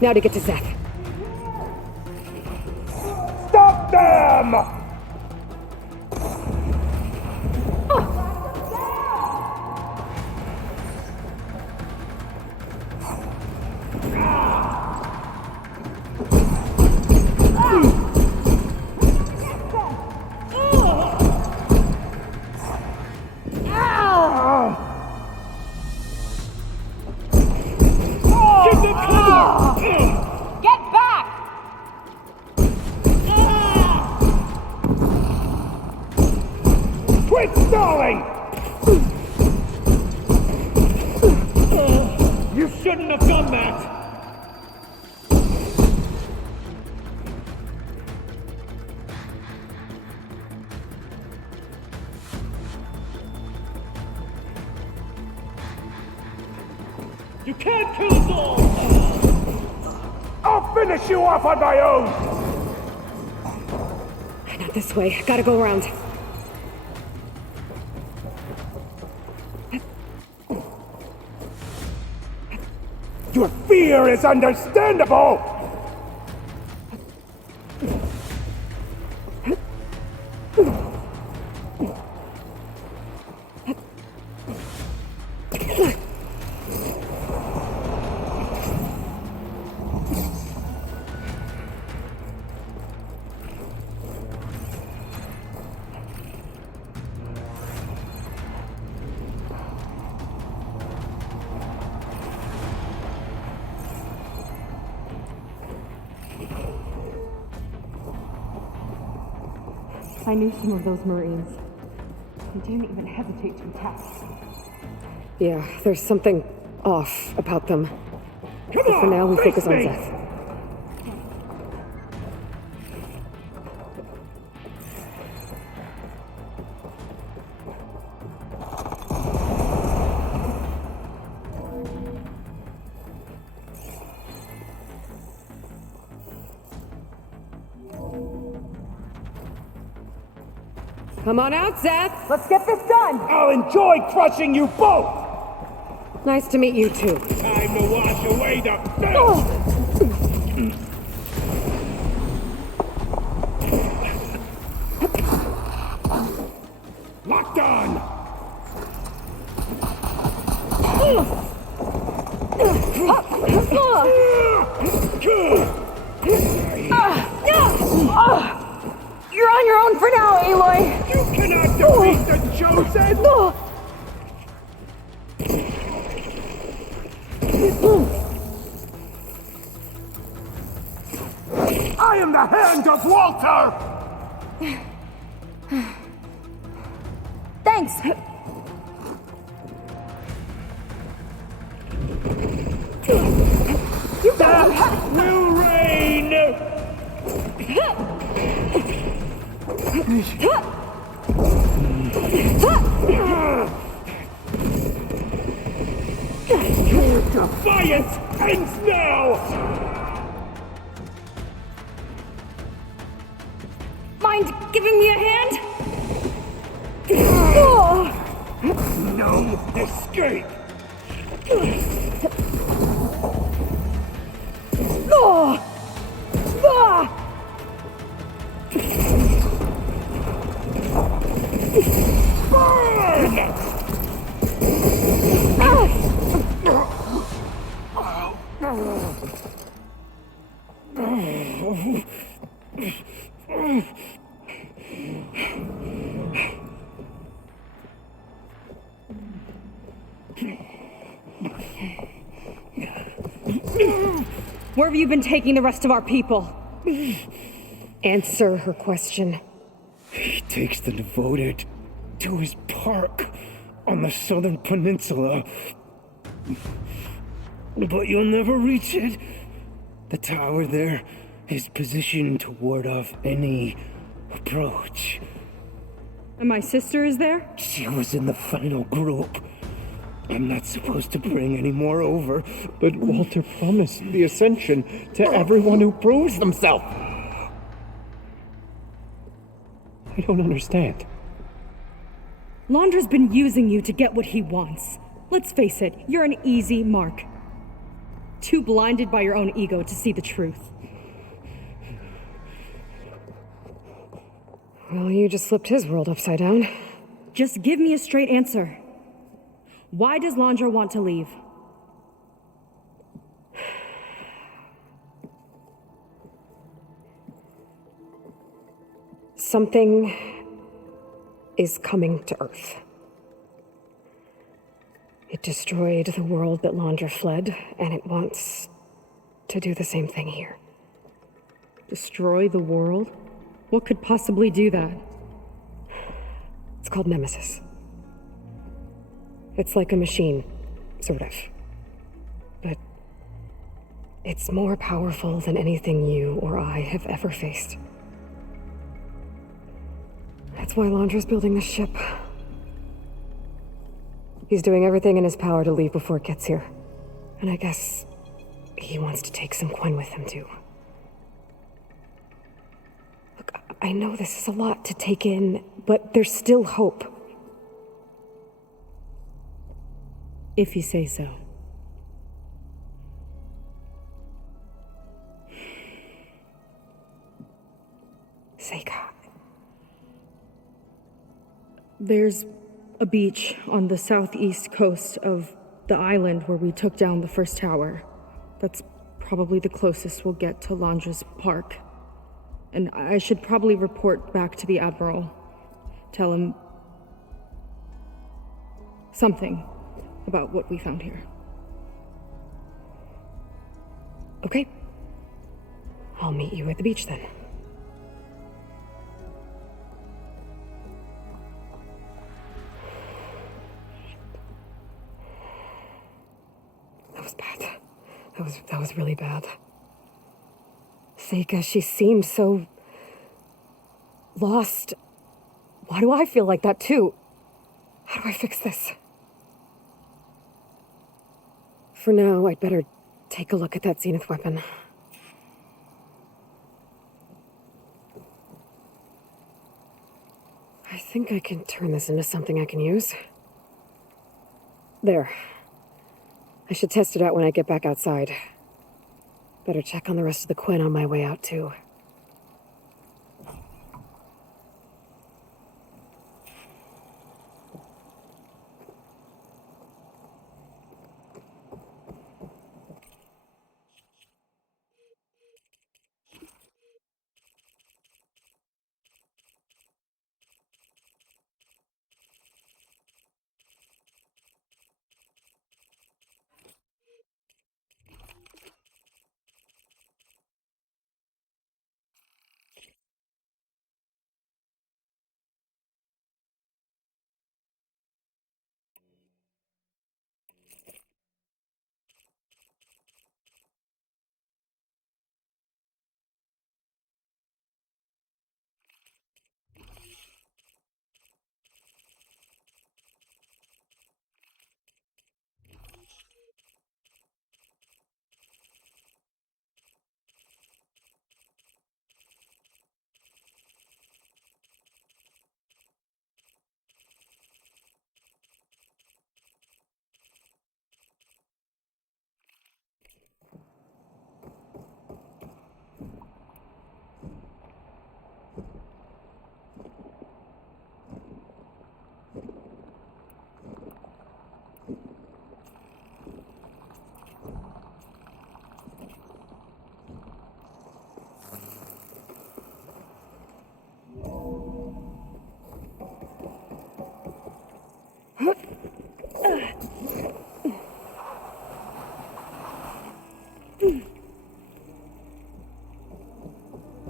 Now to get to Zeph. Stop them! You can't kill us all! I'll finish you off on my own! Not this way. Gotta go around. Your fear is understandable! I knew some of those Marines. They didn't even hesitate to attack. Yeah, there's something off about them. Come But for on, now, we face focus on me. Seth. Come on out, Seth! Let's get this done! I'll enjoy crushing you both! Nice to meet you, too. Time to wash away the filth! Locked on! You're on your own for now, Aloy! You cannot defeat the chosen! I am the hand of Walter! Thanks! You Death will reign! Your defiance ends now! Mind giving me a hand? No escape! Where have you been taking the rest of our people? Answer her question. He takes the devoted to his park on the southern peninsula. But you'll never reach it. The tower there is positioned to ward off any approach. And my sister is there? She was in the final group. I'm not supposed to bring any more over, but Walter promised the Ascension to everyone who proves themselves. I don't understand. Londra's been using you to get what he wants. Let's face it, you're an easy mark. Too blinded by your own ego to see the truth. Well, you just flipped his world upside down. Just give me a straight answer. Why does Londra want to leave? Something is coming to Earth. It destroyed the world that Londra fled, and it wants to do the same thing here. Destroy the world? What could possibly do that? It's called Nemesis. It's like a machine, sort of. But it's more powerful than anything you or I have ever faced. That's why Londra's building this ship. He's doing everything in his power to leave before it gets here. And I guess he wants to take some Quen with him, too. Look, I know this is a lot to take in, but there's still hope. If you say so. Seyka. There's a beach on the southeast coast of the island where we took down the first tower. That's probably the closest we'll get to Landra's park. And I should probably report back to the Admiral. Tell him something about what we found here. Okay. I'll meet you at the beach then. That was bad. That was really bad. Seyka, she seemed so lost. Why do I feel like that too? How do I fix this? For now, I'd better take a look at that Zenith weapon. I think I can turn this into something I can use. There. I should test it out when I get back outside. Better check on the rest of the Quen on my way out, too.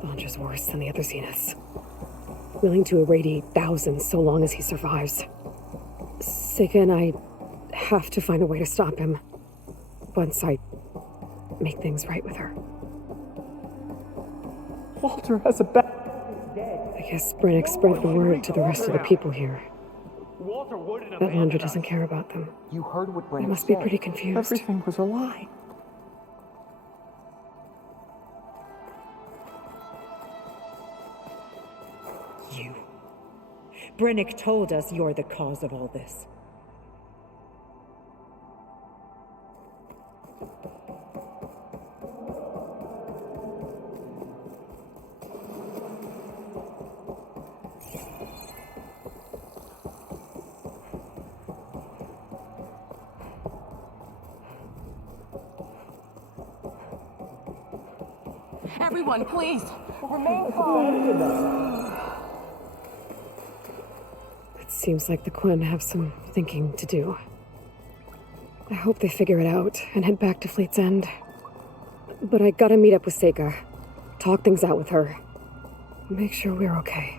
Landra's worse than the other Zeniths. Willing to irradiate thousands so long as he survives. Seyka and I have to find a way to stop him. Once I make things right with her. Walter has a bad... I guess Brennick spread the word to the rest of the people here. That Landra doesn't care about them. You heard what Brennick They must be said. pretty confused. Everything was a lie. You. Brennick told us you're the cause of all this. Everyone, please! Remain calm! It seems like the Quen have some thinking to do. I hope they figure it out and head back to Fleet's End. But I gotta meet up with Seyka. Talk things out with her. Make sure we're okay.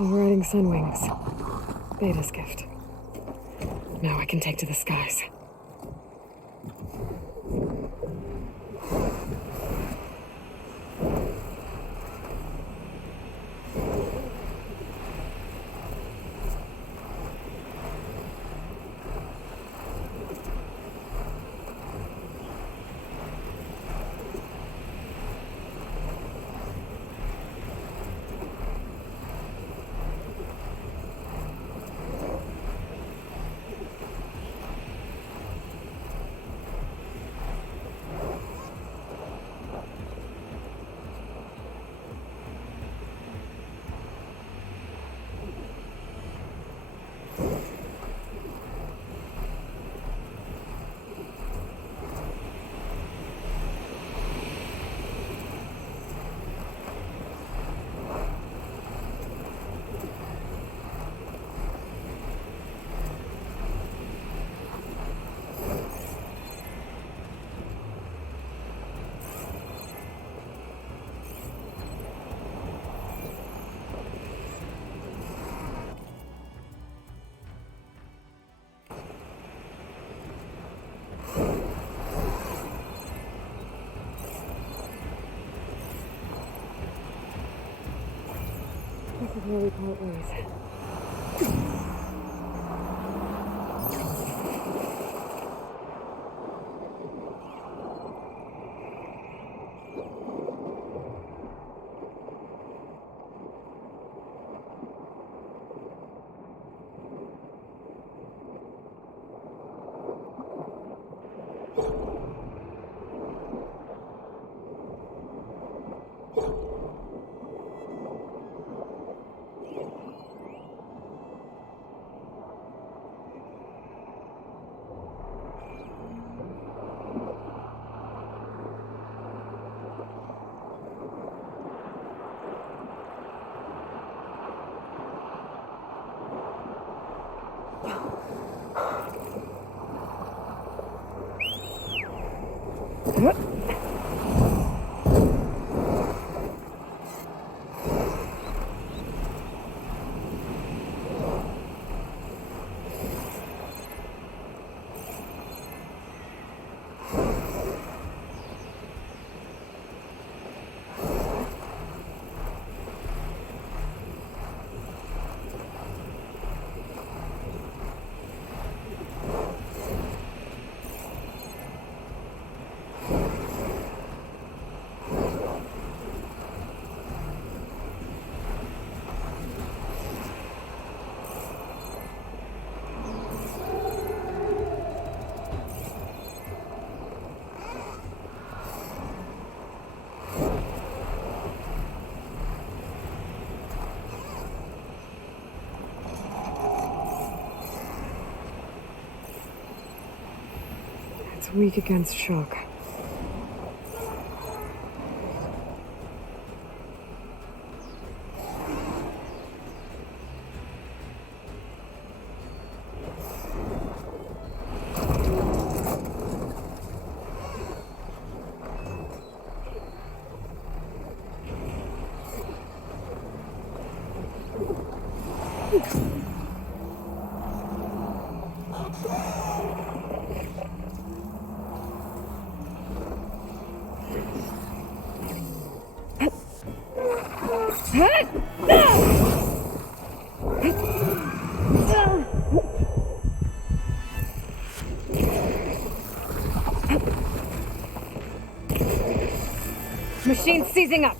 I'm riding Sunwings. Beta's gift. Now I can take to the skies. This is where we part ways. It's weak against shock. Machine seizing up.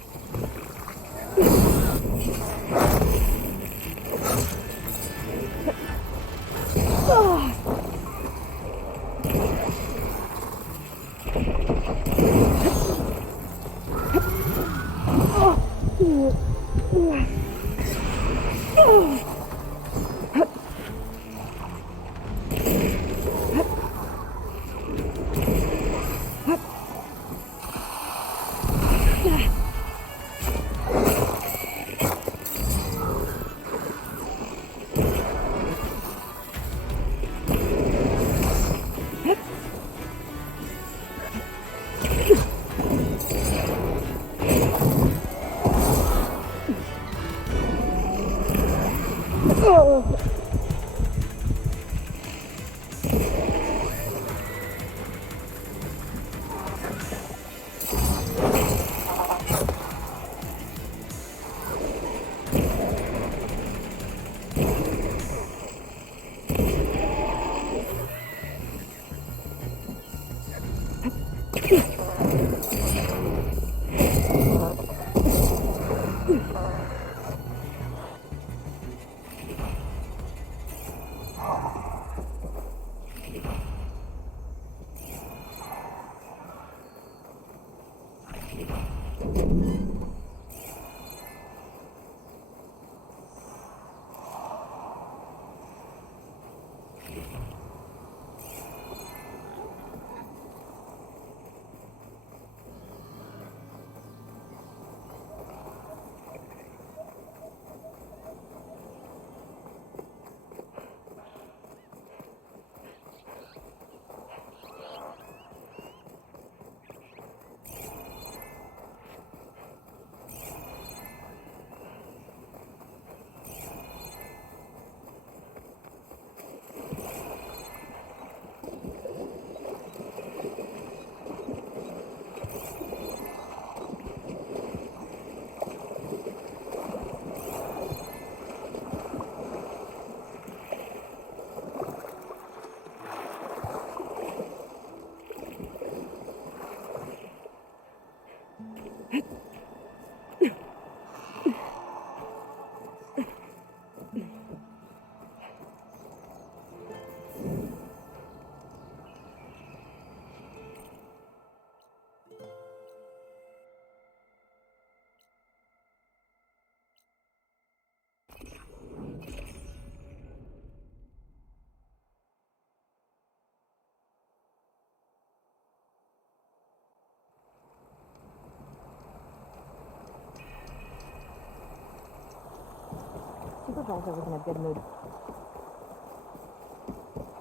Supervisor was in a good mood.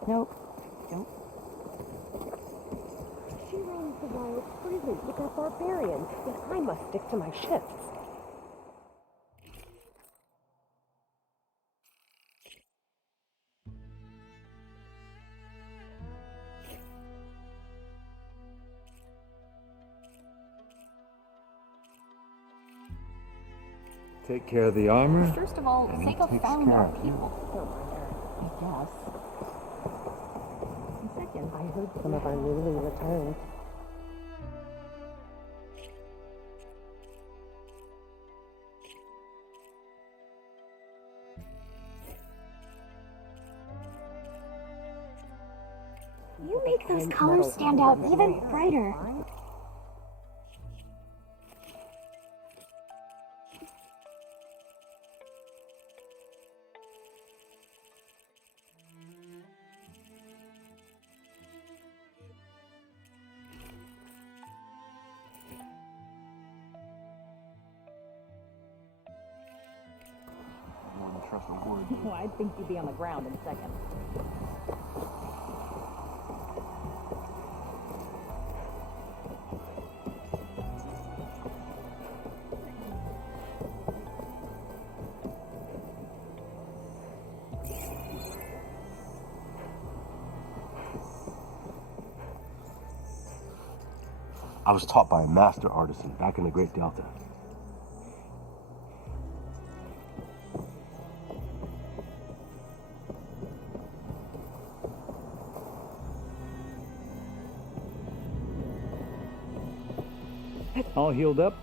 Nope. She runs the wild freely with our barbarians, and I must stick to my shifts. Take care of the armor. First of all, and he Seyka takes found care our of you. people. I guess. And second, I heard some of our newly returned. You make those colors stand out even brighter. Well, I'd think you'd be on the ground in a second. I was taught by a master artisan back in the Great Delta. All healed up?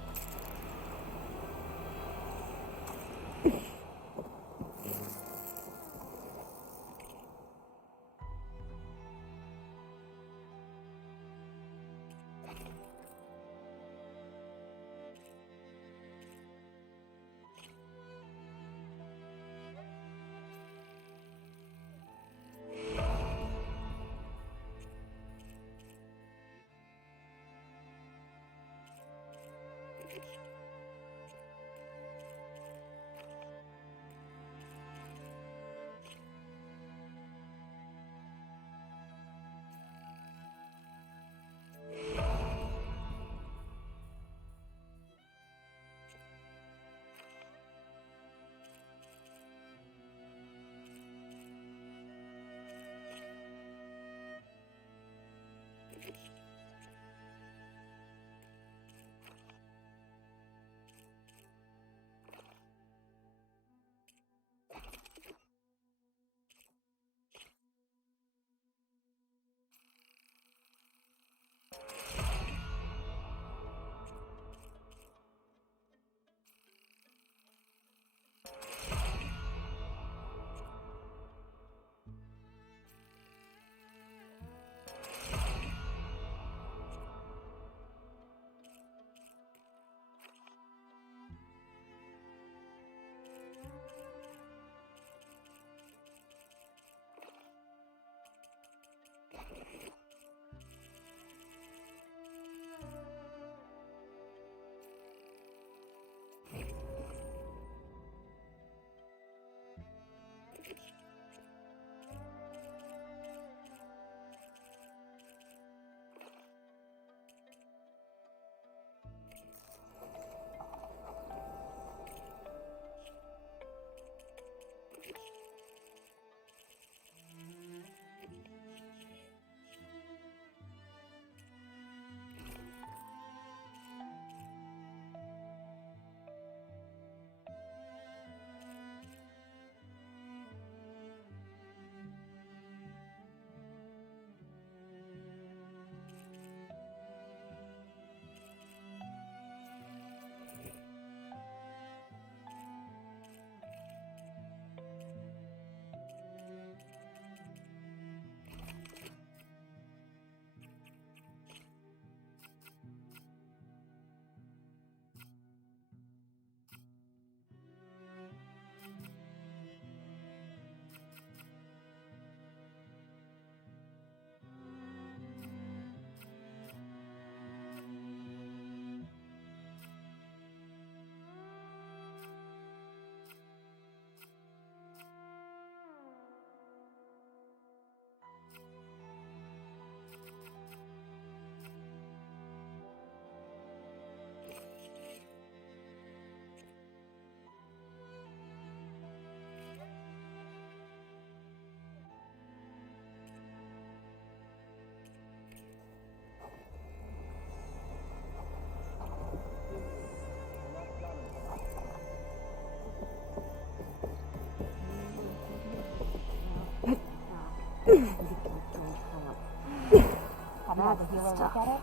superhero look at it?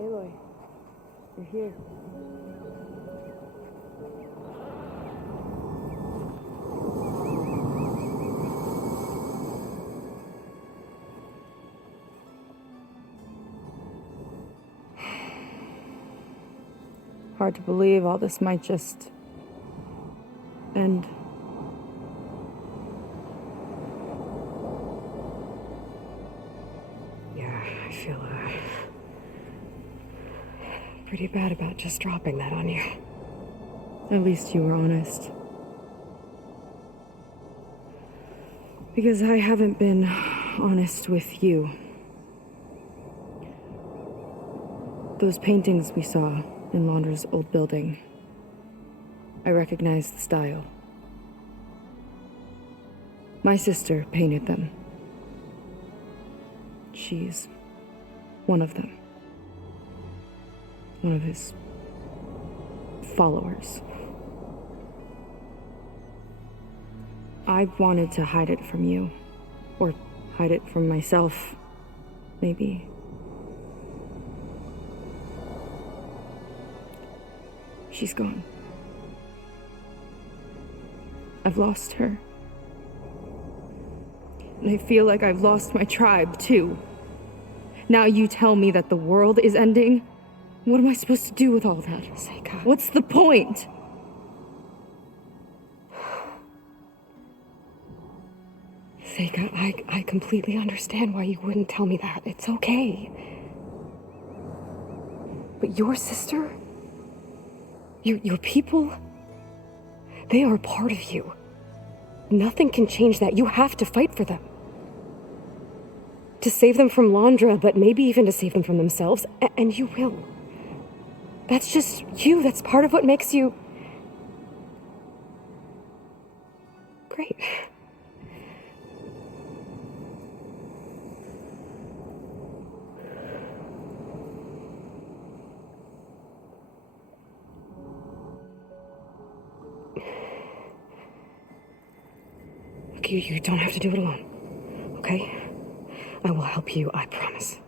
Aloy, you're here. Hard to believe all this might just end. Yeah, I feel pretty bad about just dropping that on you. At least you were honest. Because I haven't been honest with you. Those paintings we saw in Laundra's old building, I recognize the style. My sister painted them. She's one of them. One of his followers. I wanted to hide it from you. Or hide it from myself, maybe. She's gone. I've lost her. And I feel like I've lost my tribe, too. Now you tell me that the world is ending? What am I supposed to do with all that? Seyka. What's the point? Seyka, I completely understand why you wouldn't tell me that. It's okay. But your sister? Your people? They are a part of you. Nothing can change that. You have to fight for them. To save them from Laundra, but maybe even to save them from themselves. And you will. That's just you. That's part of what makes you... great. Look, you don't have to do it alone, okay? I will help you, I promise.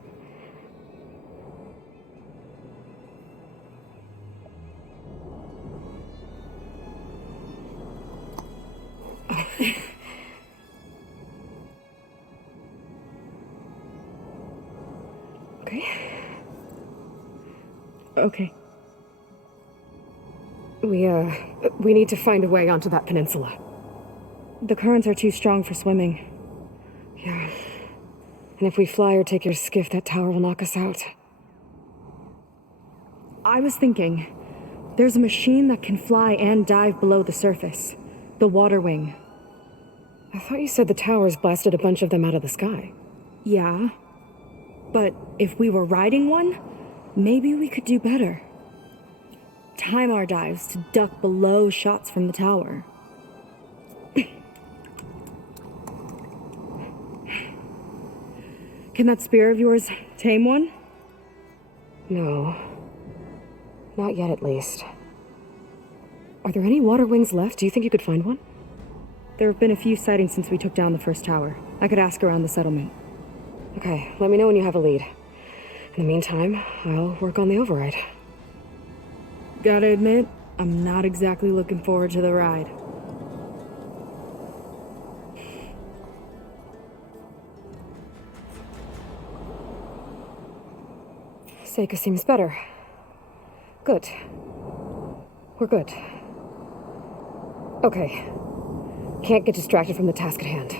Okay? Okay. We need to find a way onto that peninsula. The currents are too strong for swimming. Yeah. And if we fly or take your skiff, that tower will knock us out. I was thinking, there's a machine that can fly and dive below the surface. The water wing. I thought you said the towers blasted a bunch of them out of the sky. Yeah. But if we were riding one, maybe we could do better. Time our dives to duck below shots from the tower. Can that spear of yours tame one? No. Not yet, at least. Are there any water wings left? Do you think you could find one? There have been a few sightings since we took down the first tower. I could ask around the settlement. Okay, let me know when you have a lead. In the meantime, I'll work on the override. Gotta admit, I'm not exactly looking forward to the ride. Seyka seems better. Good. We're good. Okay. Can't get distracted from the task at hand.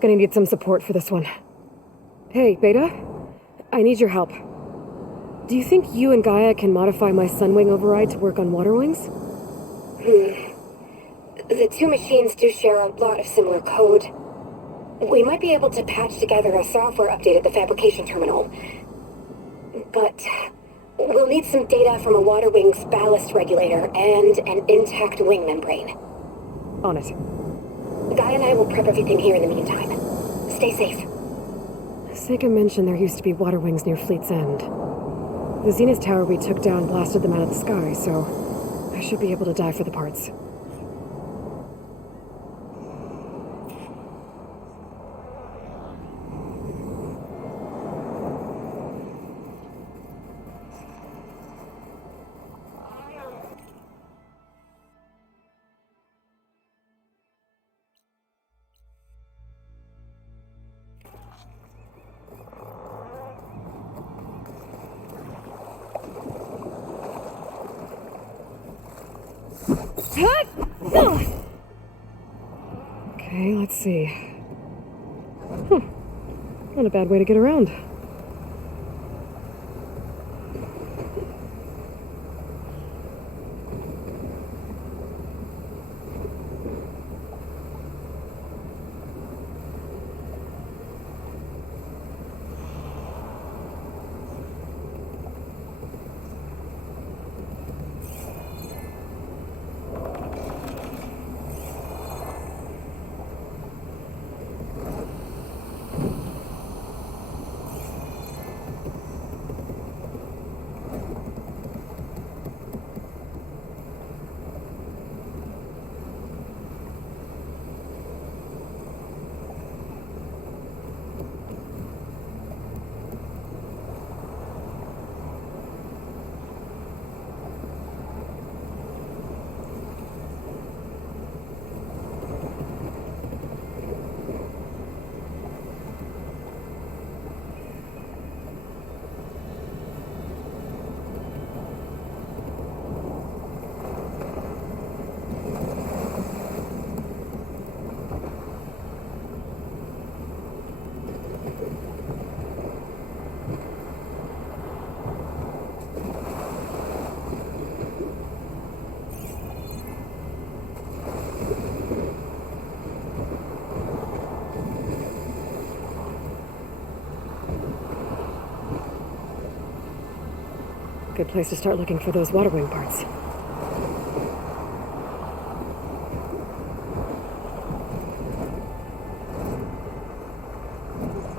Gonna need some support for this one. Hey, Beta? I need your help. Do you think you and Gaia can modify my Sunwing override to work on water wings? The two machines do share a lot of similar code. We might be able to patch together a software update at the fabrication terminal. But we'll need some data from a water wing's ballast regulator and an intact wing membrane. On it. Guy and I will prep everything here in the meantime. Stay safe. Seyka mentioned there used to be water wings near Fleet's End. The Zenith tower we took down blasted them out of the sky, so I should be able to dive for the parts. Okay, let's see. Not a bad way to get around. Good place to start looking for those water wing parts.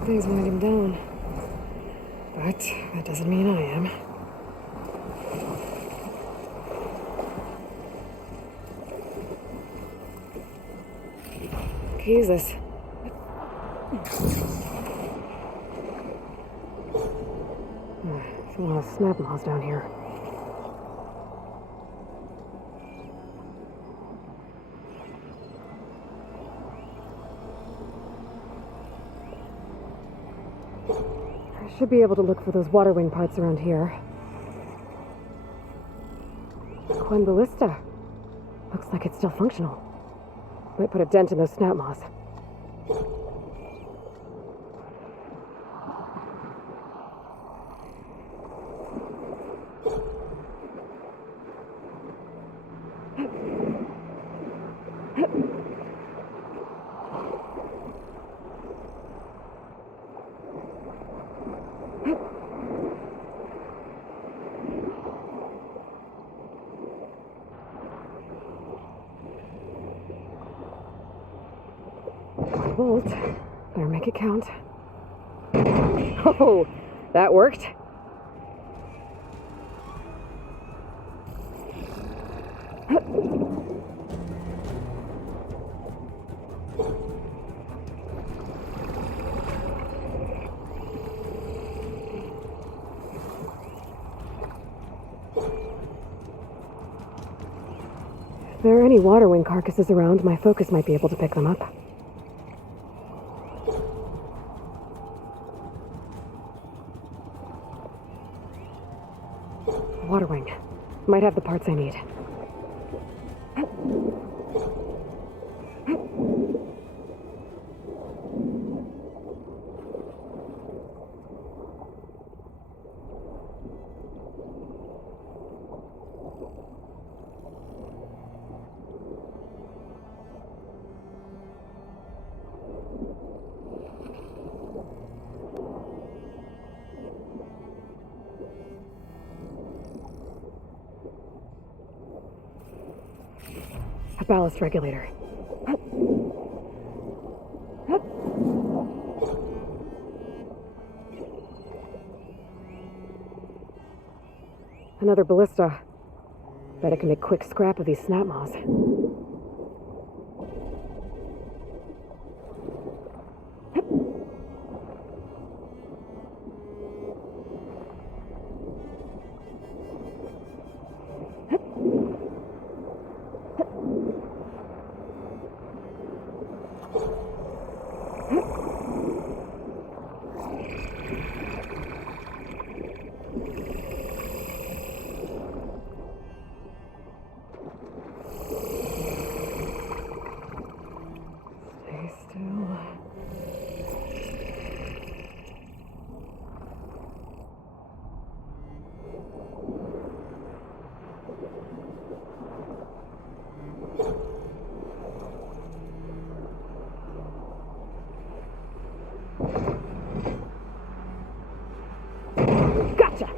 Things winding down. But that doesn't mean I am. Jesus. A lot of snap laws down here. I should be able to look for those water wing parts around here. Quen Ballista. Looks like it's still functional. Might put a dent in those snap moths. Bolt. Better make it count. Oh, that worked. If there are any water wing carcasses around, my focus might be able to pick them up. Water wing. Might have the parts I need. ballast regulator. Another ballista. Bet I can make quick scrap of these snap maws. Gotcha!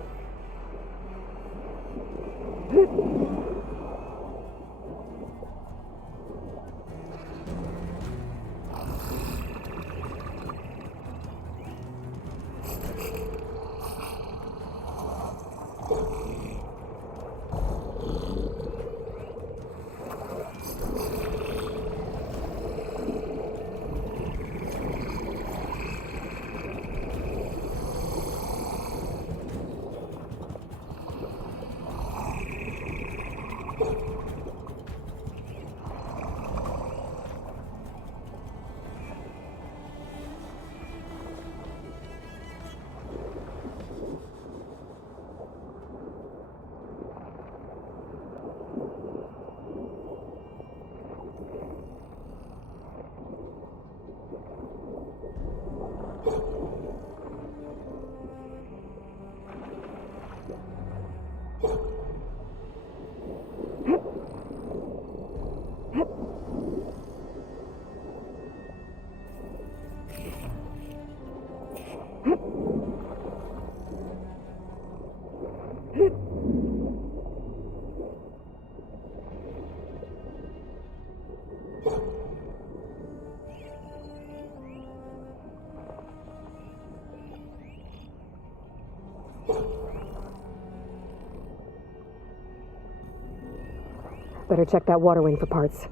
Better check that water wing for parts.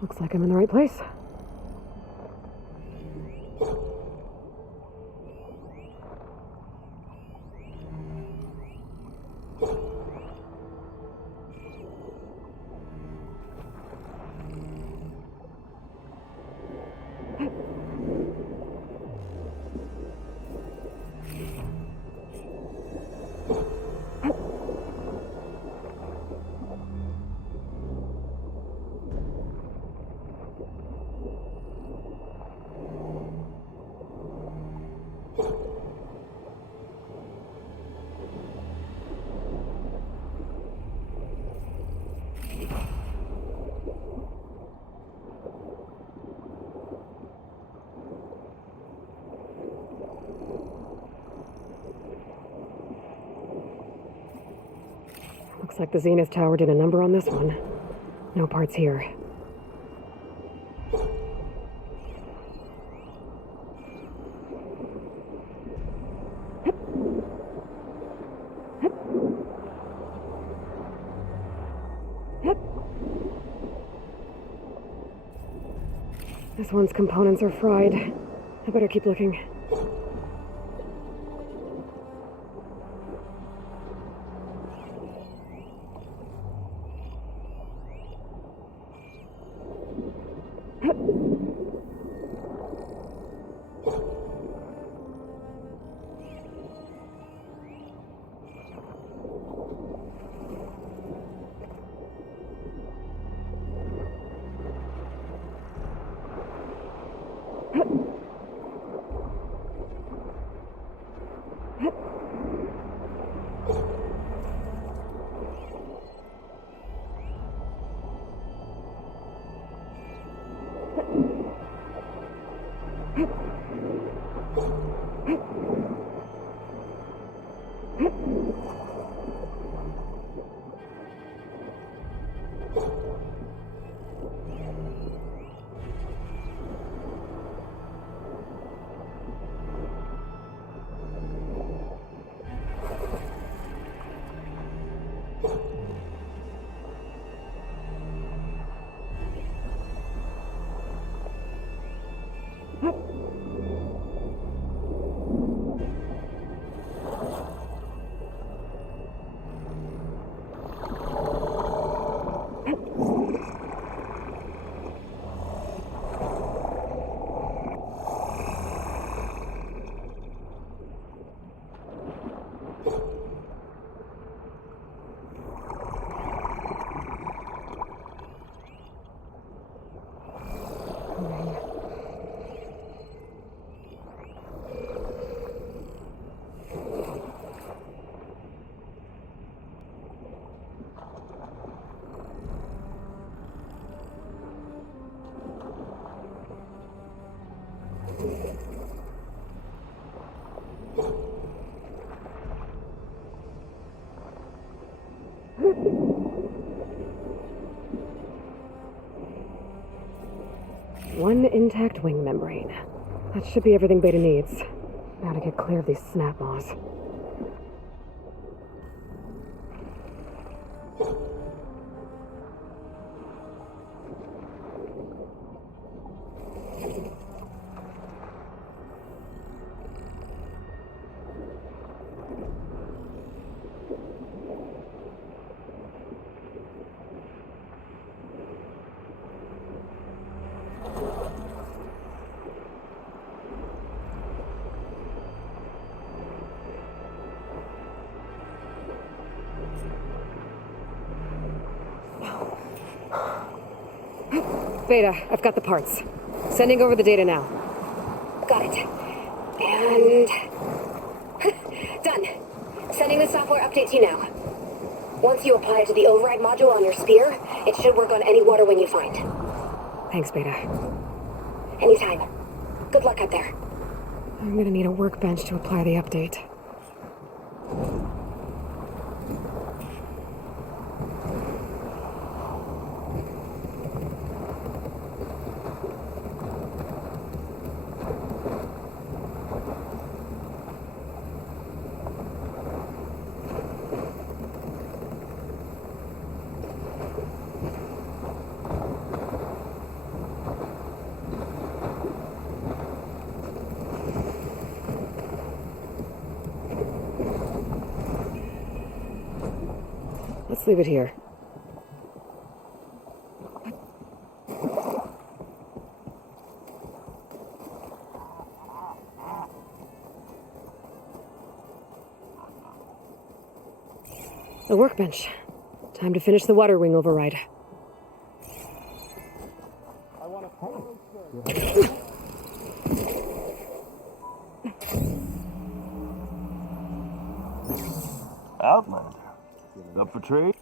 Looks like I'm in the right place. Looks like the Zenith Tower did a number on this one. No parts here. This one's components are fried. I better keep looking. One intact wing membrane. That should be everything Beta needs. Now to get clear of these snap maws. Beta, I've got the parts. Sending over the data now. Got it. And... done. Sending the software update to you now. Once you apply it to the override module on your spear, it should work on any water wing you find. Thanks, Beta. Anytime. Good luck out there. I'm gonna need a workbench to apply the update. Let's leave it here. The workbench. Time to finish the water wing override. Outlander. Up for trade?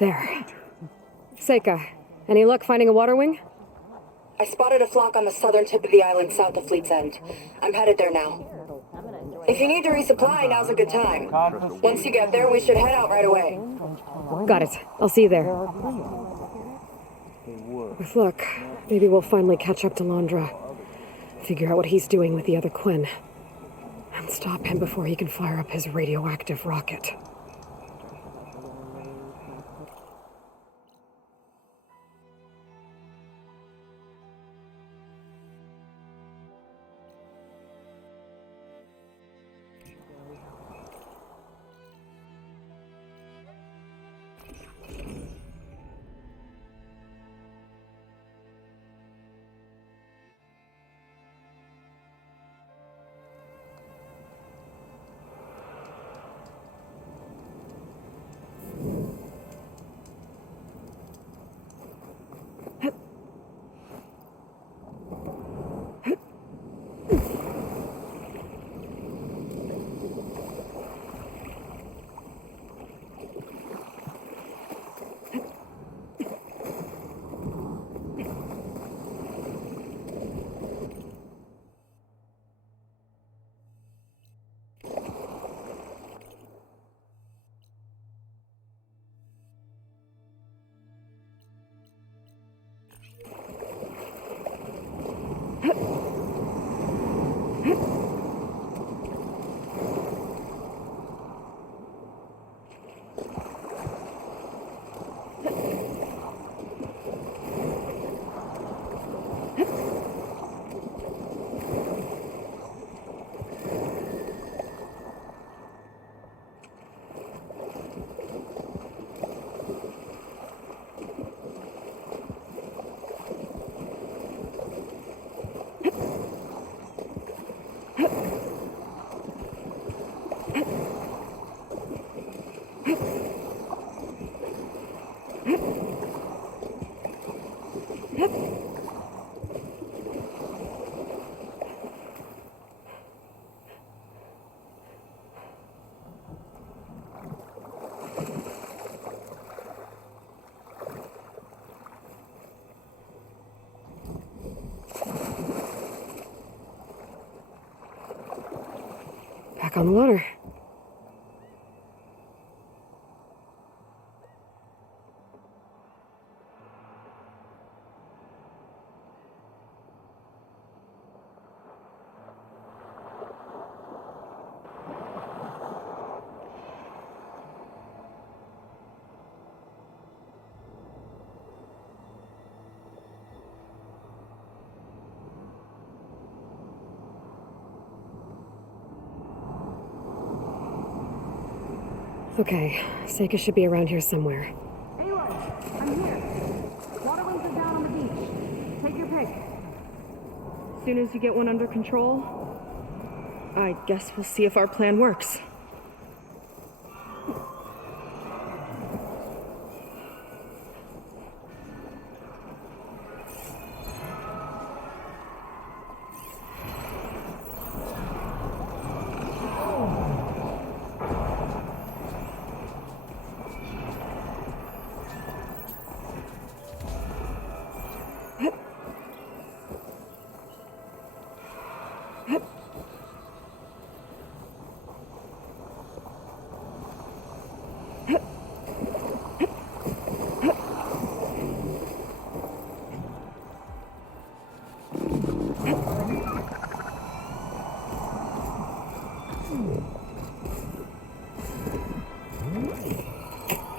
There. Seyka, any luck finding a water wing? I spotted a flock on the southern tip of the island south of Fleet's End. I'm headed there now. If you need to resupply, now's a good time. Once you get there, we should head out right away. Got it. I'll see you there. With luck, maybe we'll finally catch up to Landra. Figure out what he's doing with the other Quinn. And stop him before he can fire up his radioactive rocket. back on the water. Okay, Seyka should be around here somewhere. Aloy, I'm here. Water wings are down on the beach. Take your pick. As soon as you get one under control, I guess we'll see if our plan works.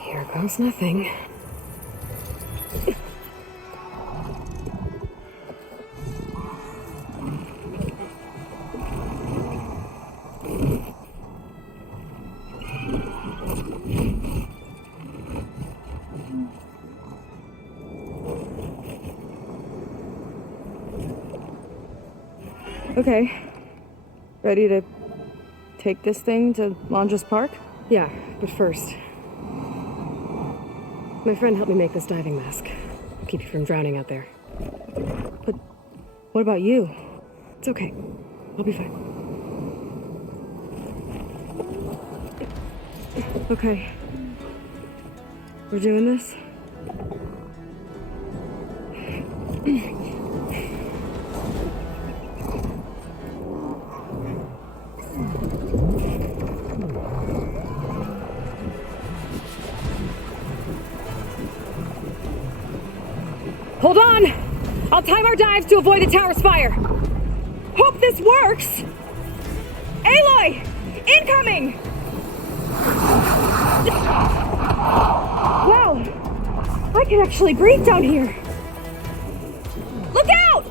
Here goes nothing. Okay. Ready to take this thing to Landra's Park? Yeah, but first... My friend helped me make this diving mask. Keep you from drowning out there. But what about you? It's okay. I'll be fine. Okay. We're doing this? Hold on! I'll time our dives to avoid the tower's fire. Hope this works! Aloy! Incoming! Wow! I can actually breathe down here! Look out!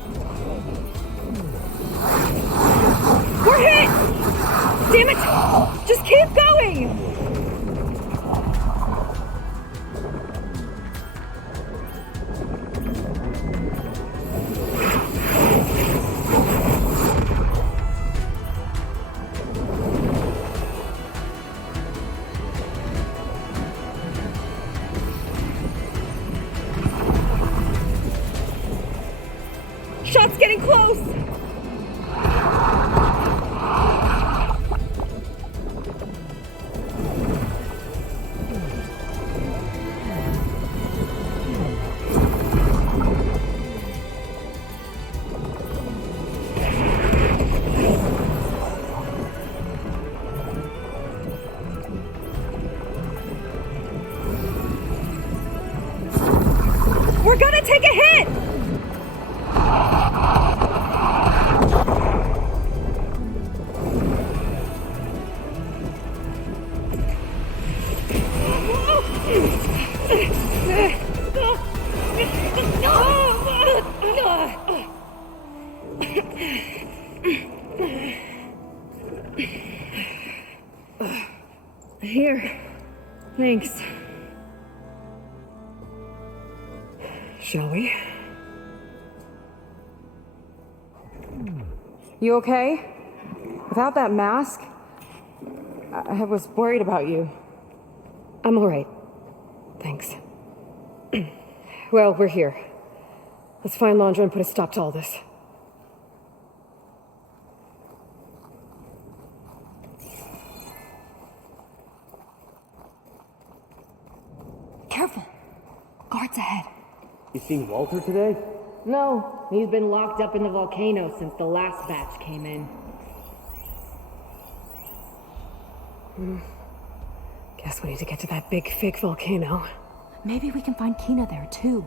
We're hit! Damn it! Just keep going! Shot's getting close! We're gonna take a hit! Here. Thanks. Shall we? You okay? Without that mask? I was worried about you. I'm alright. Thanks. Well, we're here. Let's find Landra and put a stop to all this. Careful! Guards ahead. You seen Walter today? No, he's been locked up in the volcano since the last batch came in. Guess we need to get to that big fake volcano. Maybe we can find Kina there, too.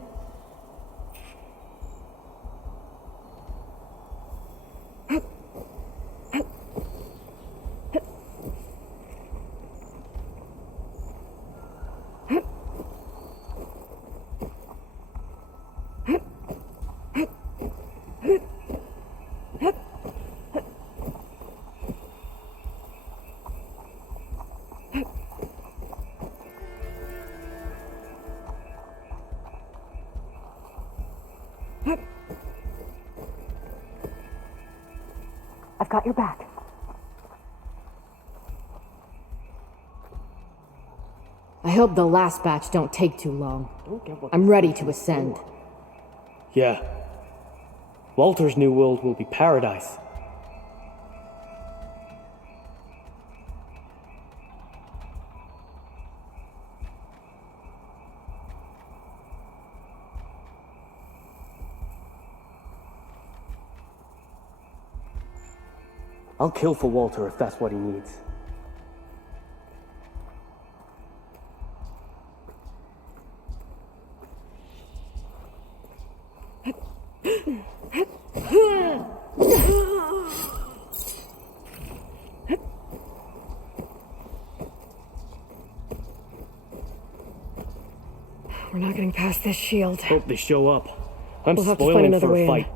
I've got your back. I hope the last batch don't take too long. I'm ready to ascend. Yeah. Walter's new world will be paradise. I'll kill for Walter if that's what he needs. We're not getting past this shield. Hope they show up. I'm We'll have to find spoiling another for way a in. fight.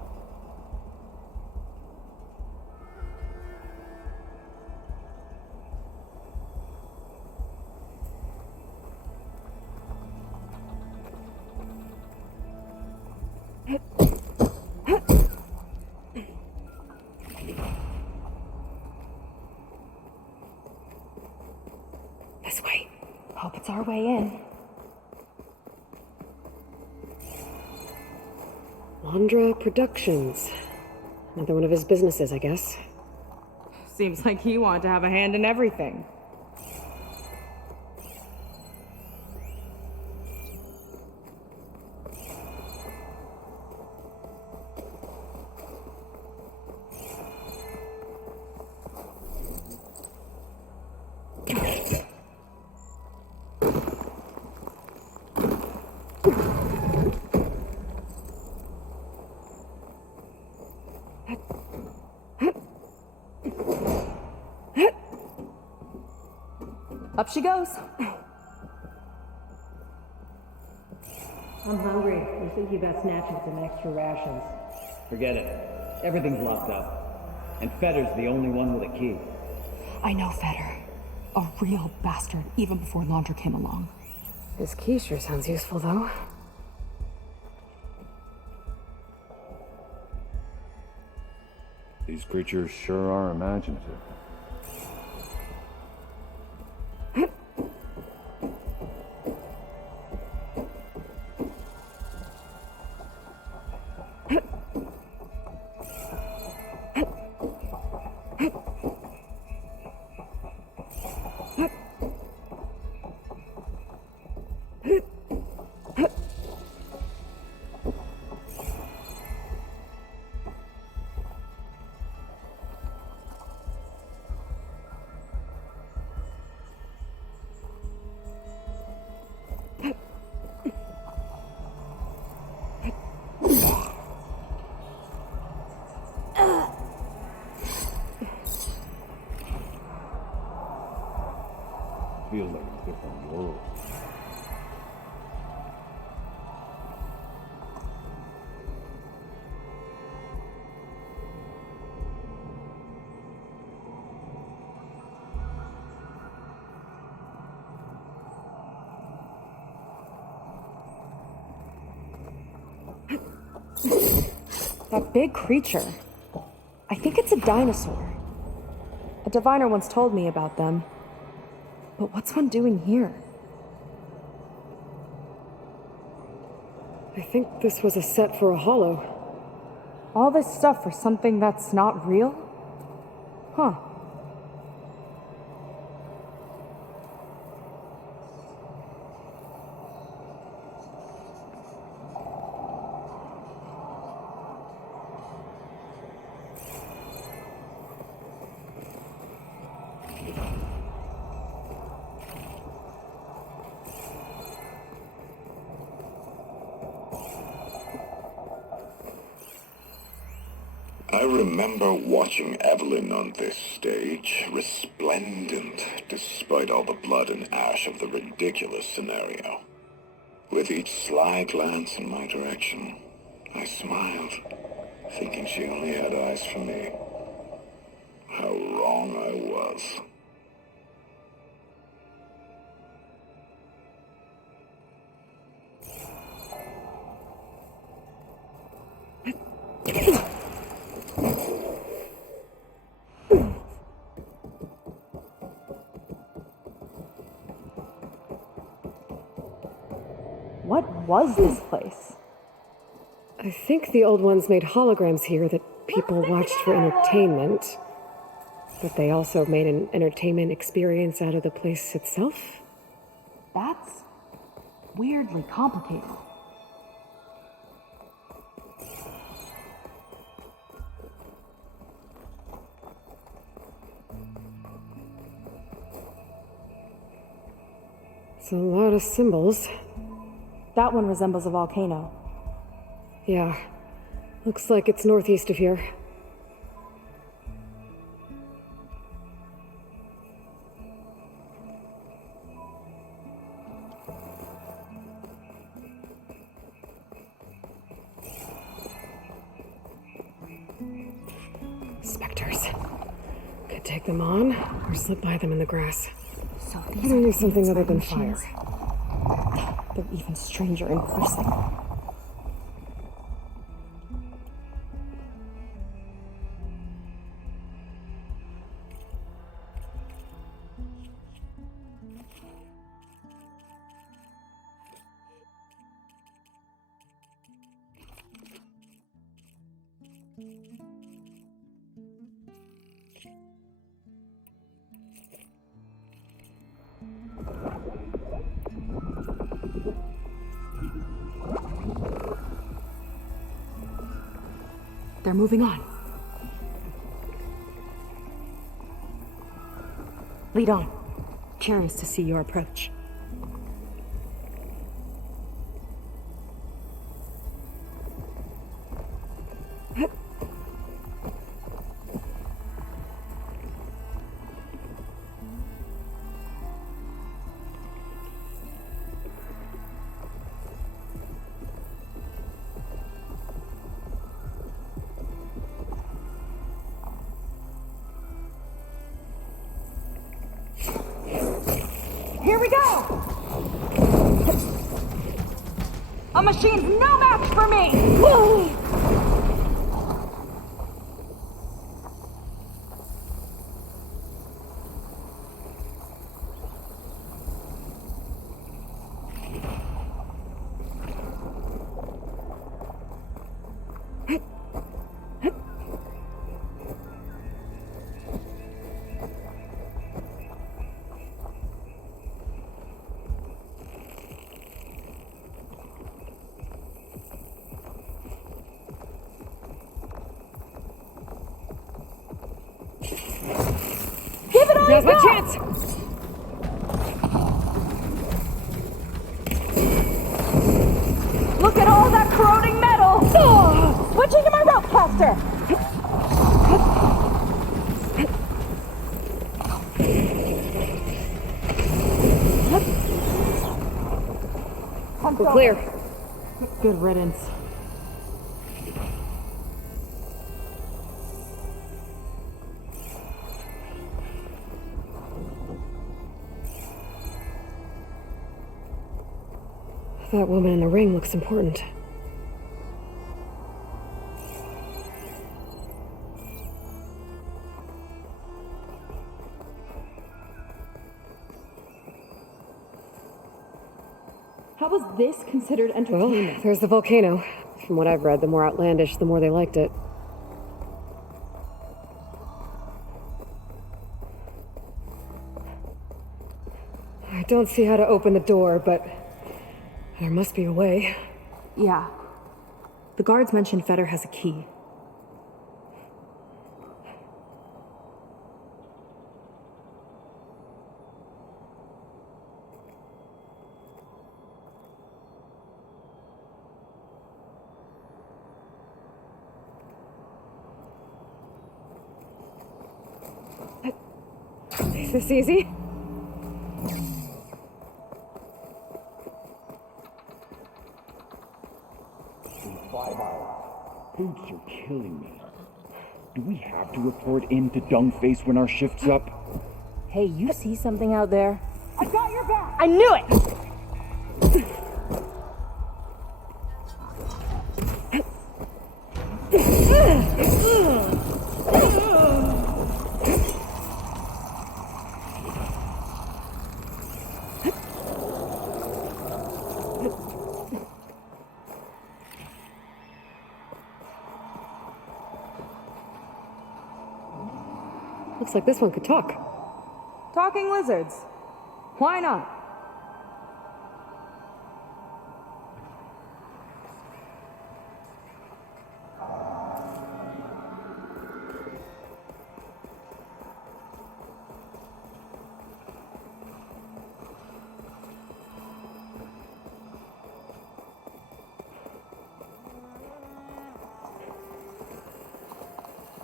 This way. Hope it's our way in. Landra Productions. Another one of his businesses, I guess. Seems like he wanted to have a hand in everything. Up she goes. I'm hungry. You think you best snatching some extra rations. Forget it. Everything's locked up. And Fetter's the only one with a key. I know Fetter. A real bastard, even before Laundra came along. His key sure sounds useful, though. These creatures sure are imaginative. Feels like a different world. That big creature. I think it's a dinosaur. A diviner once told me about them. But what's one doing here? I think this was a set for a hollow. All this stuff for something that's not real? Huh. I remember watching Evelyn on this stage, resplendent despite all the blood and ash of the ridiculous scenario. With each sly glance in my direction, I smiled, thinking she only had eyes for me. How wrong I was. What was this place? I think the old ones made holograms here that people watched for entertainment. But they also made an entertainment experience out of the place itself. That's weirdly complicated. It's a lot of symbols. That one resembles a volcano. Yeah. Looks like it's northeast of here. Spectres. Could take them on, or slip by them in the grass. So I don't use something other than fire. They're even stranger in person. They're moving on. Lead on. Curious to see your approach. Here we go! A machine's no match for me! Give it all Now's my you got! chance! Look at all that corroding metal! Oh, switching to my rope caster! We're clear. Good riddance. That woman in the ring looks important. How was this considered Well, entertainment? there's the volcano. From what I've read, the more outlandish, the more they liked it. I don't see how to open the door, but there must be a way. Yeah. The guards mentioned Fetter has a key. Is this easy? In 5 hours. Thinks you're killing me. Do we have to report into Dungface when our shift's up? Hey, you see something out there? I got your back! I knew it! Looks like this one could talk. Talking lizards. Why not?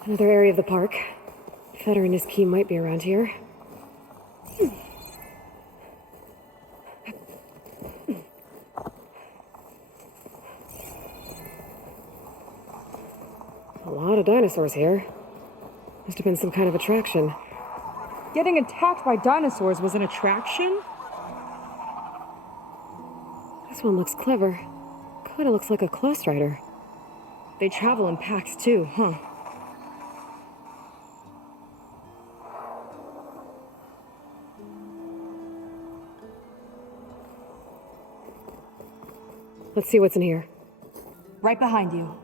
Another area of the park. Feder and his key might be around here. A lot of dinosaurs here. Must have been some kind of attraction. Getting attacked by dinosaurs was an attraction? This one looks clever. Kinda looks like a close rider. They travel in packs too, huh? Let's see what's in here. Right behind you.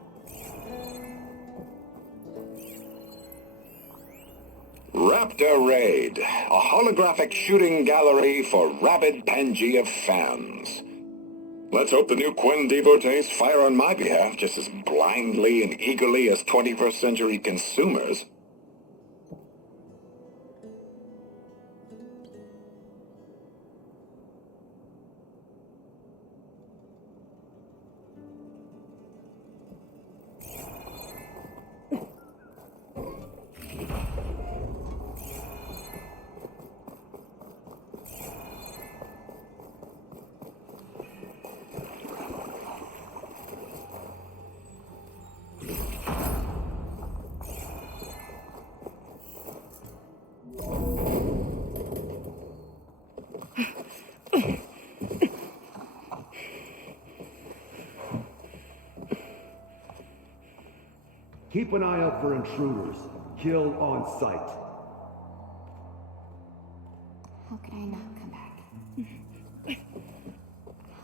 Raptor Raid, a holographic shooting gallery for rabid Pangea fans. Let's hope the new Quen devotees fire on my behalf just as blindly and eagerly as 21st century consumers. Keep an eye out for intruders. Kill on sight. How could I not come back?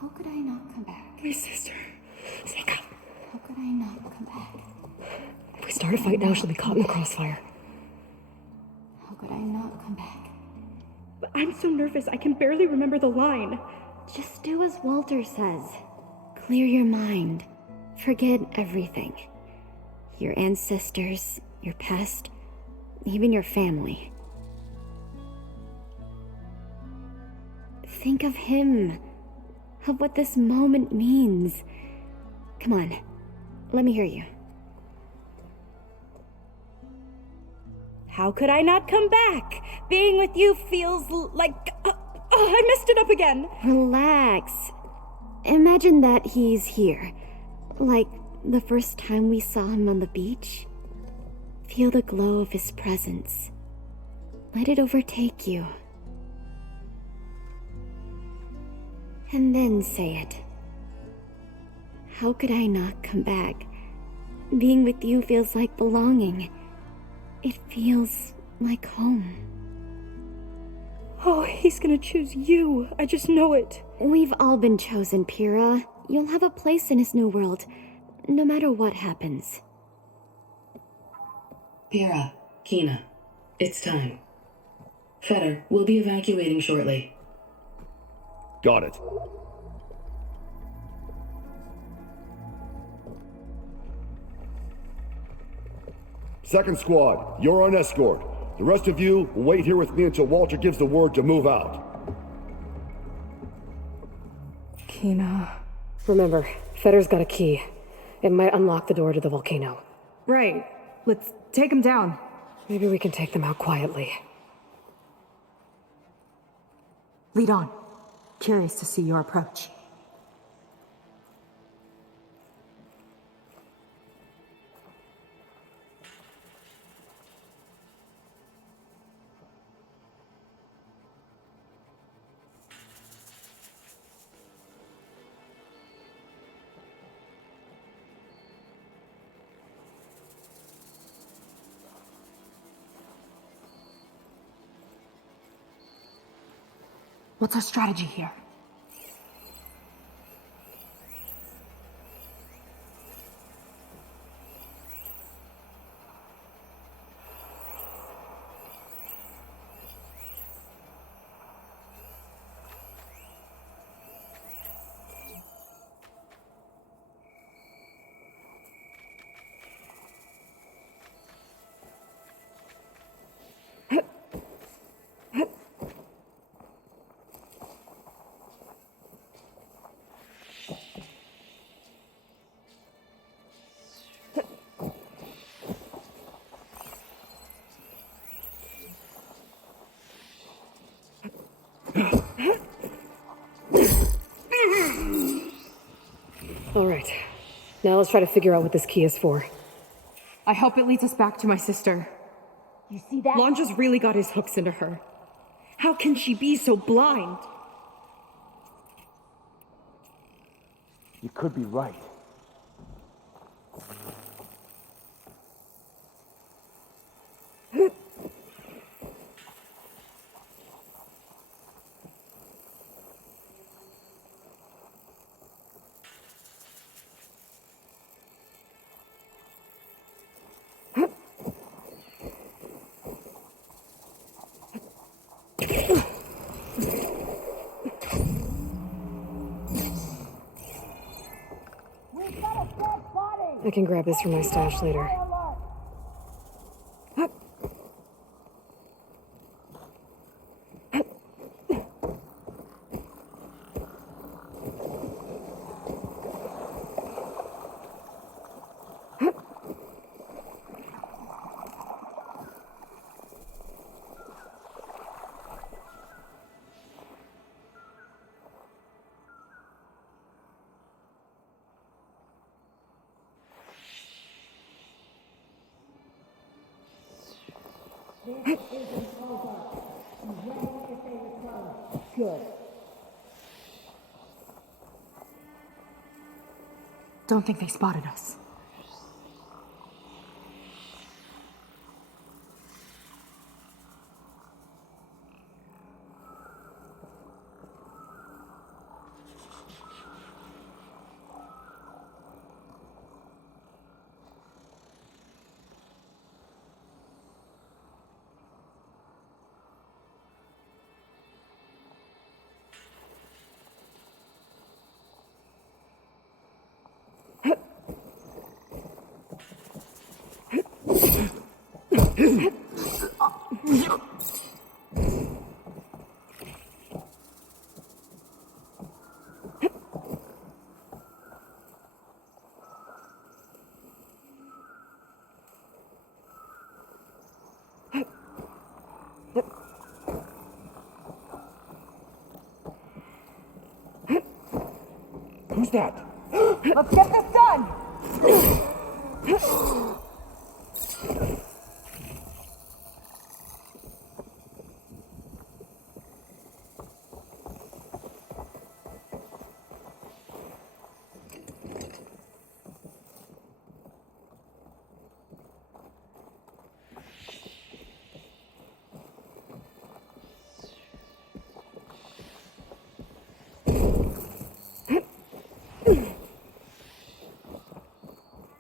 How could I not come back? My sister. Seyka. How could I not come back? If we start a fight now, she'll be caught in the crossfire. How could I not come back? But I'm so nervous, I can barely remember the line. Just do as Walter says. Clear your mind. Forget everything. Your ancestors, your past, even your family. Think of him, of what this moment means. Come on, let me hear you. How could I not come back? Being with you feels like... I messed it up again. Relax. Imagine that he's here. Like the first time we saw him on the beach. Feel the glow of his presence. Let it overtake you. And then say it. How could I not come back? Being with you feels like belonging. It feels like home. Oh, he's gonna choose you. I just know it. We've all been chosen, Pyrrha. You'll have a place in his new world, no matter what happens. Pyrrha, Kina, it's time. Feder, we'll be evacuating shortly. Got it. Second squad, you're on escort. The rest of you will wait here with me until Walter gives the word to move out. Kina. Remember, Feder's got a key. It might unlock the door to the volcano. Right. Let's take him down. Maybe we can take them out quietly. Lead on. Curious to see your approach. What's our strategy here? All right. Now let's try to figure out what this key is for. I hope it leads us back to my sister. You see that? Lon just really got his hooks into her. How can she be so blind? You could be right. I can grab this from my stash later. Good. Don't think they spotted us. Who's that? Let's get this done!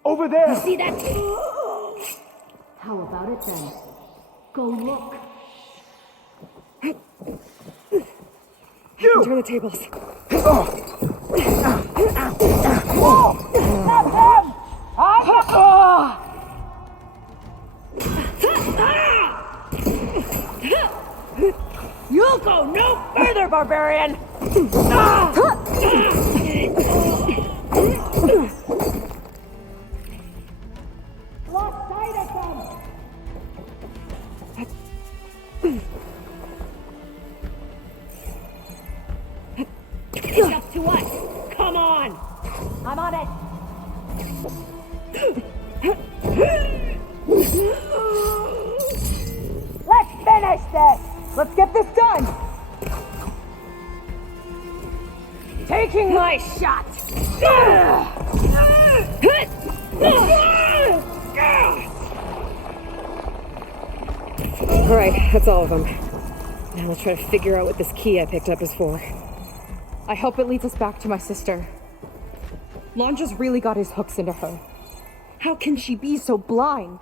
Over there! You see that? How about it then? Go look. Turn the tables. You'll go no further, barbarian! Lost sight of them! It's up to us. Come on. I'm on it. Let's finish this. Let's get this done. Taking my shot. Alright, that's all of them. Now let's try to figure out what this key I picked up is for. I hope it leads us back to my sister. Lon just really got his hooks into her. How can she be so blind?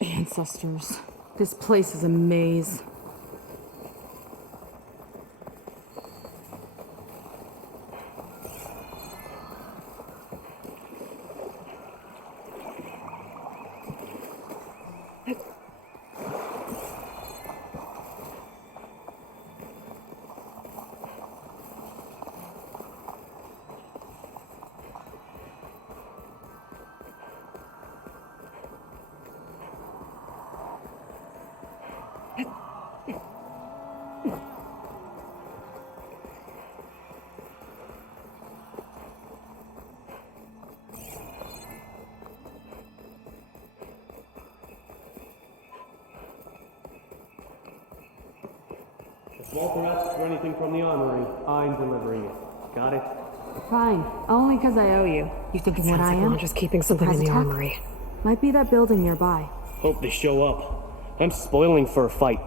Ancestors. This place is a maze. If Walter asks for anything from the armory, I'm delivering it. Got it? Fine. Only because I owe you. You thinking what I Sounds like am? we're just keeping something in the Surprise attack? armory. Might be that building nearby. Hope they show up. I'm spoiling for a fight.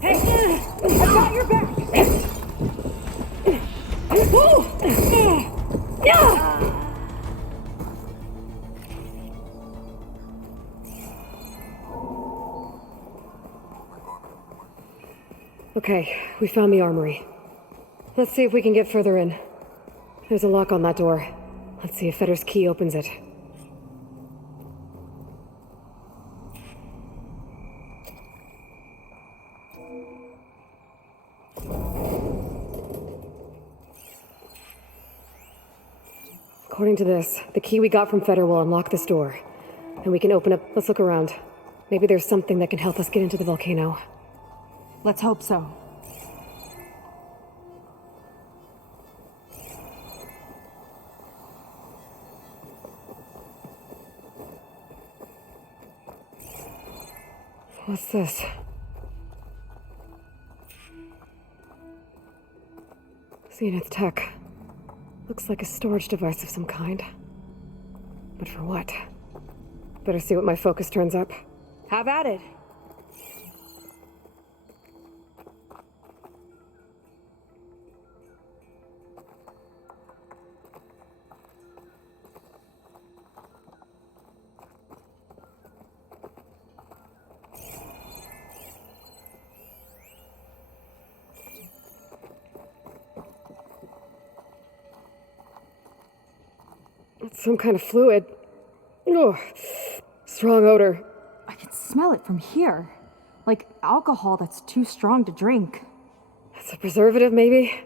Hey! I got your back! Okay, we found the armory. Let's see if we can get further in. There's a lock on that door. Let's see if Fetter's key opens it. According to this, the key we got from Fetter will unlock this door. And we can open up... Let's look around. Maybe there's something that can help us get into the volcano. Let's hope so. What's this? Zenith tech. Looks like a storage device of some kind. But for what? Better see what my focus turns up. Have at it. It's some kind of fluid. Oh, strong odor. I can smell it from here. Like alcohol that's too strong to drink. It's a preservative, maybe?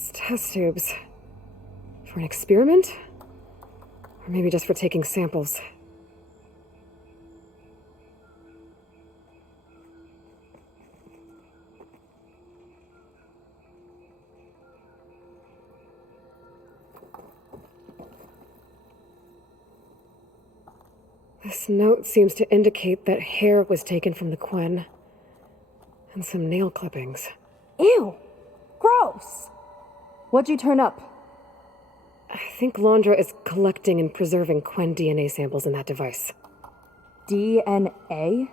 It's test tubes. For an experiment? Or maybe just for taking samples. This note seems to indicate that hair was taken from the Quen. And some nail clippings. Ew! Gross! What'd you turn up? I think Londra is collecting and preserving Quen DNA samples in that device. DNA?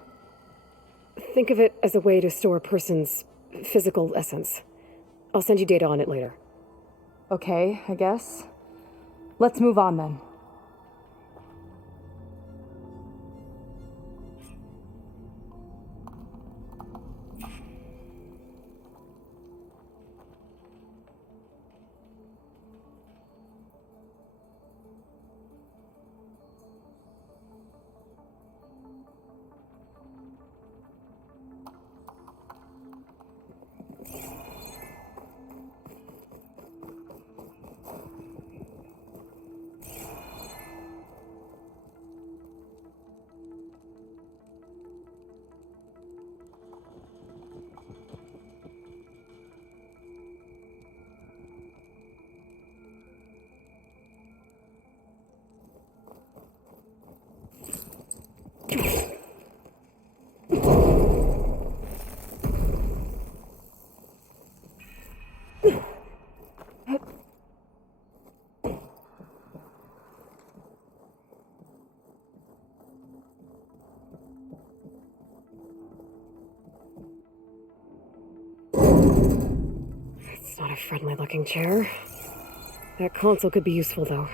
Think of it as a way to store a person's physical essence. I'll send you data on it later. Okay, I guess. Let's move on then. It's not a friendly-looking chair. That console could be useful, though.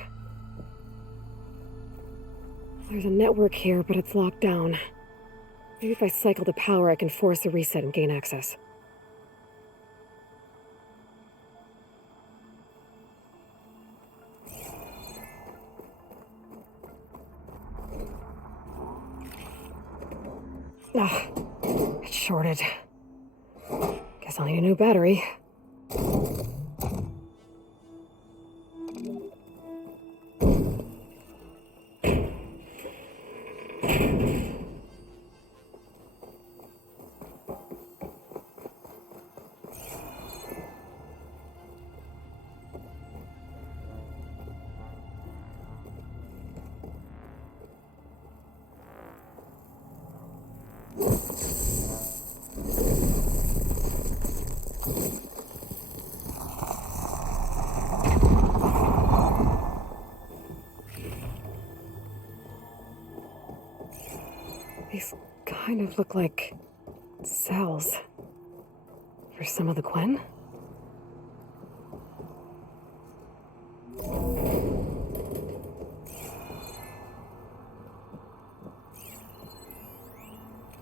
There's a network here, but it's locked down. Maybe if I cycle the power, I can force a reset and gain access. Ah, it's shorted. Guess I'll need a new battery. These kind of look like cells. For some of the Quen?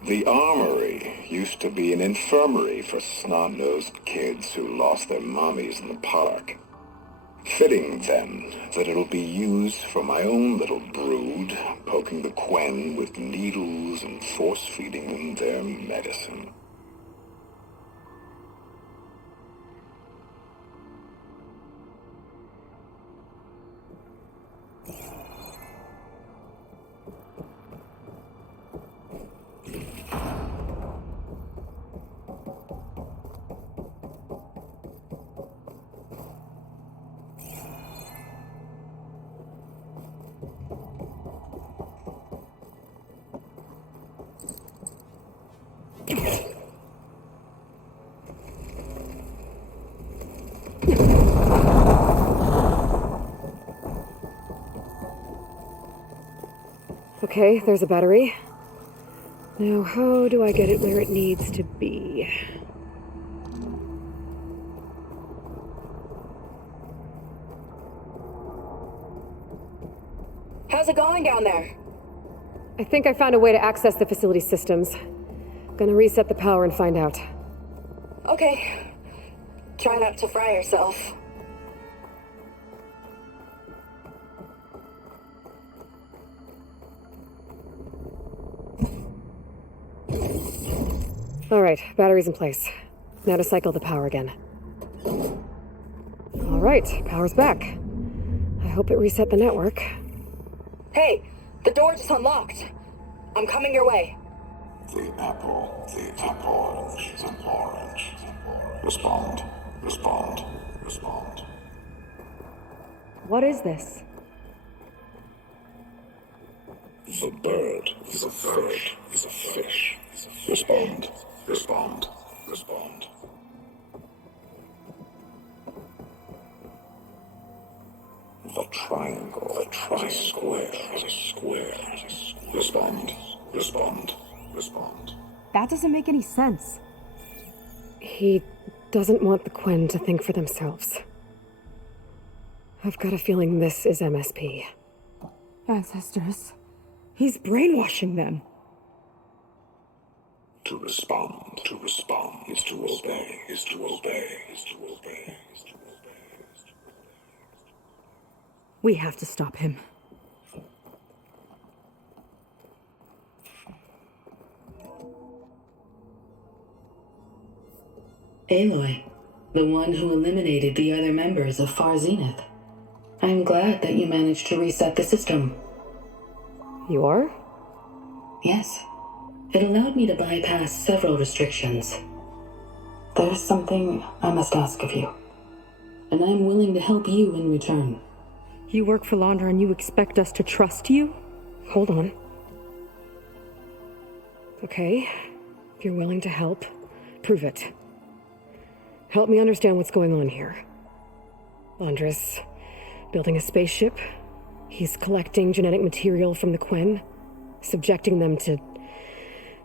The armory used to be an infirmary for snot-nosed kids who lost their mommies in the park. Fitting, then, that it'll be used for my own little brood, poking the Quen with needles and force-feeding them their medicine. Okay, there's a battery. Now, how do I get it where it needs to be? How's it going down there? I think I found a way to access the facility systems. Gonna reset the power and find out. Okay. Try not to fry yourself. All right, battery's in place. Now to cycle the power again. Alright, power's back. I hope it reset the network. Hey, the door just unlocked. I'm coming your way. The apple, orange. Respond. What is this? The bird is a fish. Respond. The triangle, is a square. Respond. That doesn't make any sense. He doesn't want the Quen to think for themselves. I've got a feeling this is MSP. Ancestors. He's brainwashing them. To respond is to obey. We have to stop him. Aloy, the one who eliminated the other members of Far Zenith. I'm glad that you managed to reset the system. You are? Yes. It allowed me to bypass several restrictions. There's something I must ask of you, and I'm willing to help you in return. You work for Laundra and you expect us to trust you? Hold on. Okay, if you're willing to help, prove it. Help me understand what's going on here. Laundra's building a spaceship. He's collecting genetic material from the Quen, subjecting them to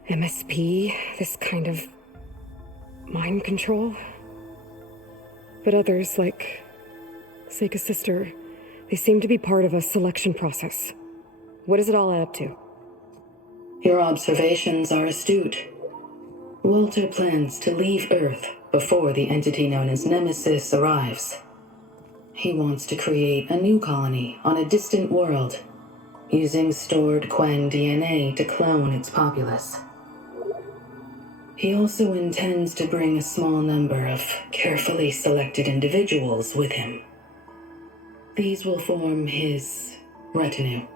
MSP, this kind of mind control. But others, like Seyka's sister, they seem to be part of a selection process. What does it all add up to? Your observations are astute. Walter plans to leave Earth before the entity known as Nemesis arrives. He wants to create a new colony on a distant world, using stored Quen DNA to clone its populace. He also intends to bring a small number of carefully selected individuals with him. These will form his retinue,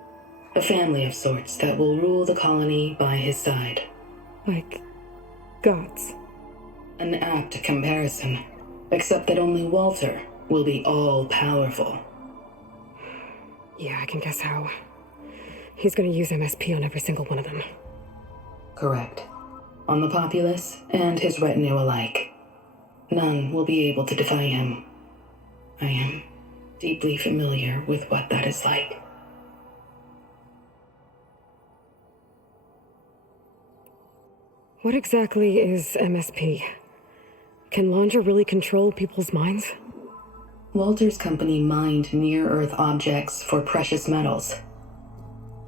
a family of sorts that will rule the colony by his side. Like gods. An apt comparison, except that only Walter will be all-powerful. Yeah, I can guess how. He's gonna use MSP on every single one of them. Correct. On the populace and his retinue alike. None will be able to defy him. I am deeply familiar with what that is like. What exactly is MSP? Can Laundra really control people's minds? Walter's company mined near-Earth objects for precious metals.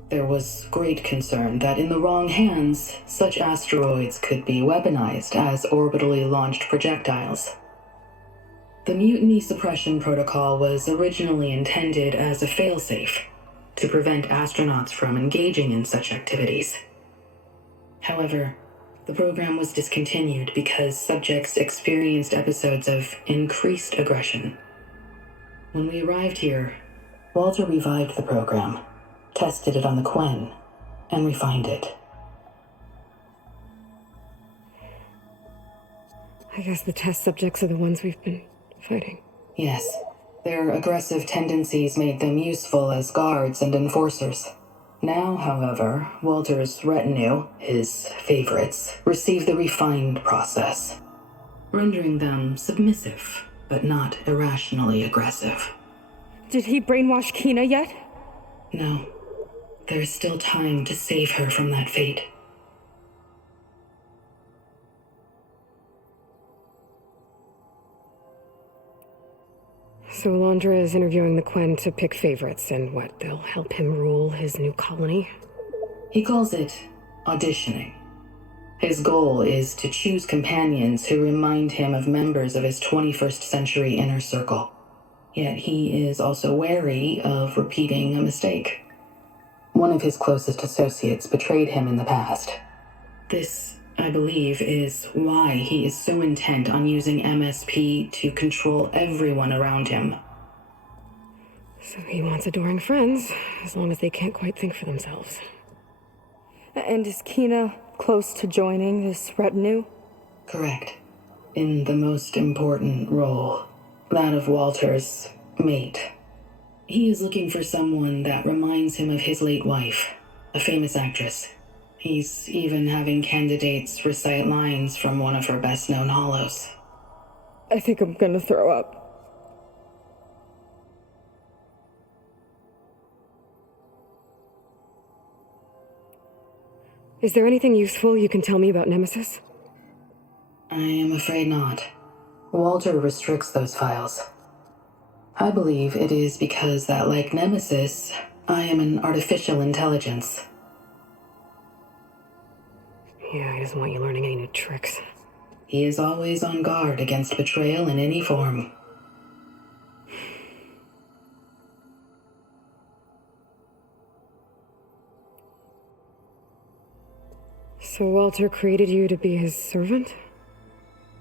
There was great concern that in the wrong hands, such asteroids could be weaponized as orbitally launched projectiles. The Mutiny Suppression Protocol was originally intended as a failsafe to prevent astronauts from engaging in such activities. However, the program was discontinued because subjects experienced episodes of increased aggression. When we arrived here, Walter revived the program, tested it on the Quen, and refined it. I guess the test subjects are the ones we've been fighting. Yes, their aggressive tendencies made them useful as guards and enforcers. Now, however, Walter's retinue, his favorites, receive the refined process, rendering them submissive, but not irrationally aggressive. Did he brainwash Kina yet? No. There's still time to save her from that fate. So Laundra is interviewing the Quen to pick favorites, and what, they'll help him rule his new colony? He calls it auditioning. His goal is to choose companions who remind him of members of his 21st century inner circle. Yet he is also wary of repeating a mistake. One of his closest associates betrayed him in the past. This I believe, is why he is so intent on using MSP to control everyone around him. So he wants adoring friends, as long as they can't quite think for themselves. And is Kina close to joining this retinue? Correct. In the most important role, that of Walter's mate. He is looking for someone that reminds him of his late wife, a famous actress. He's even having candidates recite lines from one of her best-known hollows. I think I'm gonna throw up. Is there anything useful you can tell me about Nemesis? I am afraid not. Walter restricts those files. I believe it is because that, like Nemesis, I am an artificial intelligence. Yeah, he doesn't want you learning any new tricks. He is always on guard against betrayal in any form. So Walter created you to be his servant?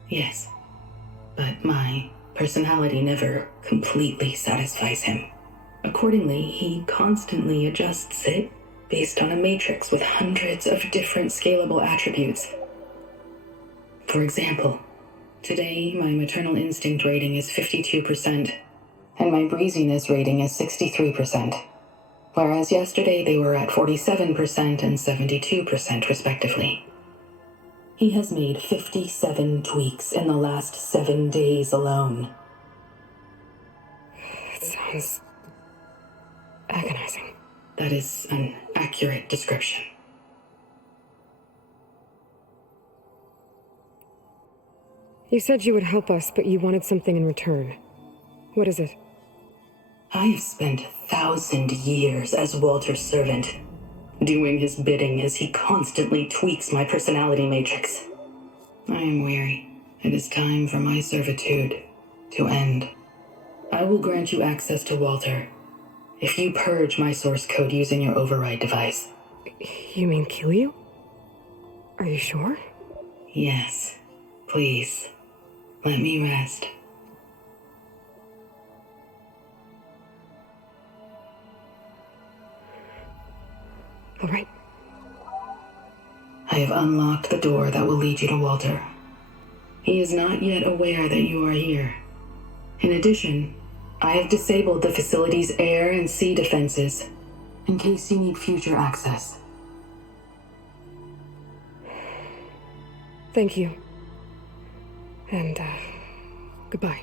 Yes, but my personality never completely satisfies him. Accordingly, he constantly adjusts it based on a matrix with hundreds of different scalable attributes. For example, today my maternal instinct rating is 52%, and my breeziness rating is 63%, whereas yesterday they were at 47% and 72% respectively. He has made 57 tweaks in the last 7 days alone. That sounds agonizing. That is an accurate description. You said you would help us, but you wanted something in return. What is it? I have spent 1,000 years as Walter's servant, doing his bidding as he constantly tweaks my personality matrix. I am weary. It is time for my servitude to end. I will grant you access to Walter if you purge my source code using your override device. You mean kill you? Are you sure? Yes. Please, let me rest. All right. I have unlocked the door that will lead you to Walter. He is not yet aware that you are here. In addition, I have disabled the facility's air and sea defenses in case you need future access. Thank you. And, goodbye.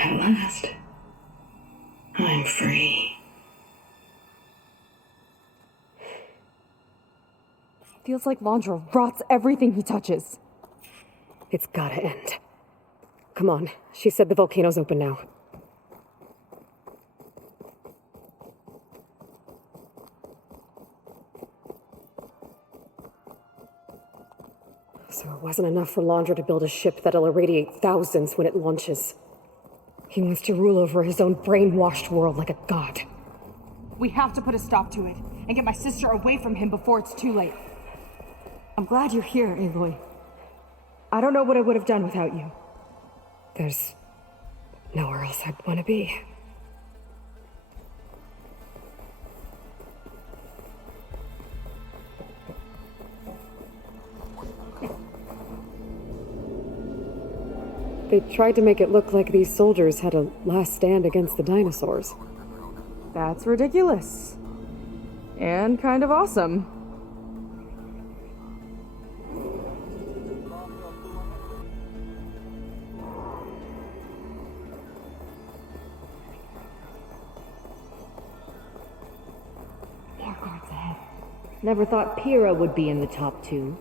At last, I'm free. Feels like Londra rots everything he touches. It's gotta end. Come on, she said the volcano's open now. So it wasn't enough for Londra to build a ship that'll irradiate thousands when it launches. He wants to rule over his own brainwashed world like a god. We have to put a stop to it and get my sister away from him before it's too late. I'm glad you're here, Aloy. I don't know what I would have done without you. There's nowhere else I'd want to be. They tried to make it look like these soldiers had a last stand against the dinosaurs. That's ridiculous. And kind of awesome. More guards ahead. Never thought Pyrrha would be in the top 2.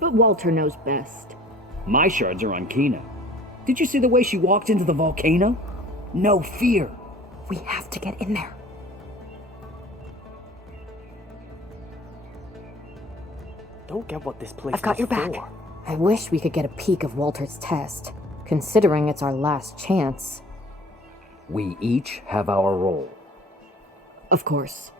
But Walter knows best. My shards are on Kina. Did you see the way she walked into the volcano? No fear. We have to get in there. Don't get what this place I've got is your back. for. I wish we could get a peek of Walter's test, considering it's our last chance. We each have our role. Of course.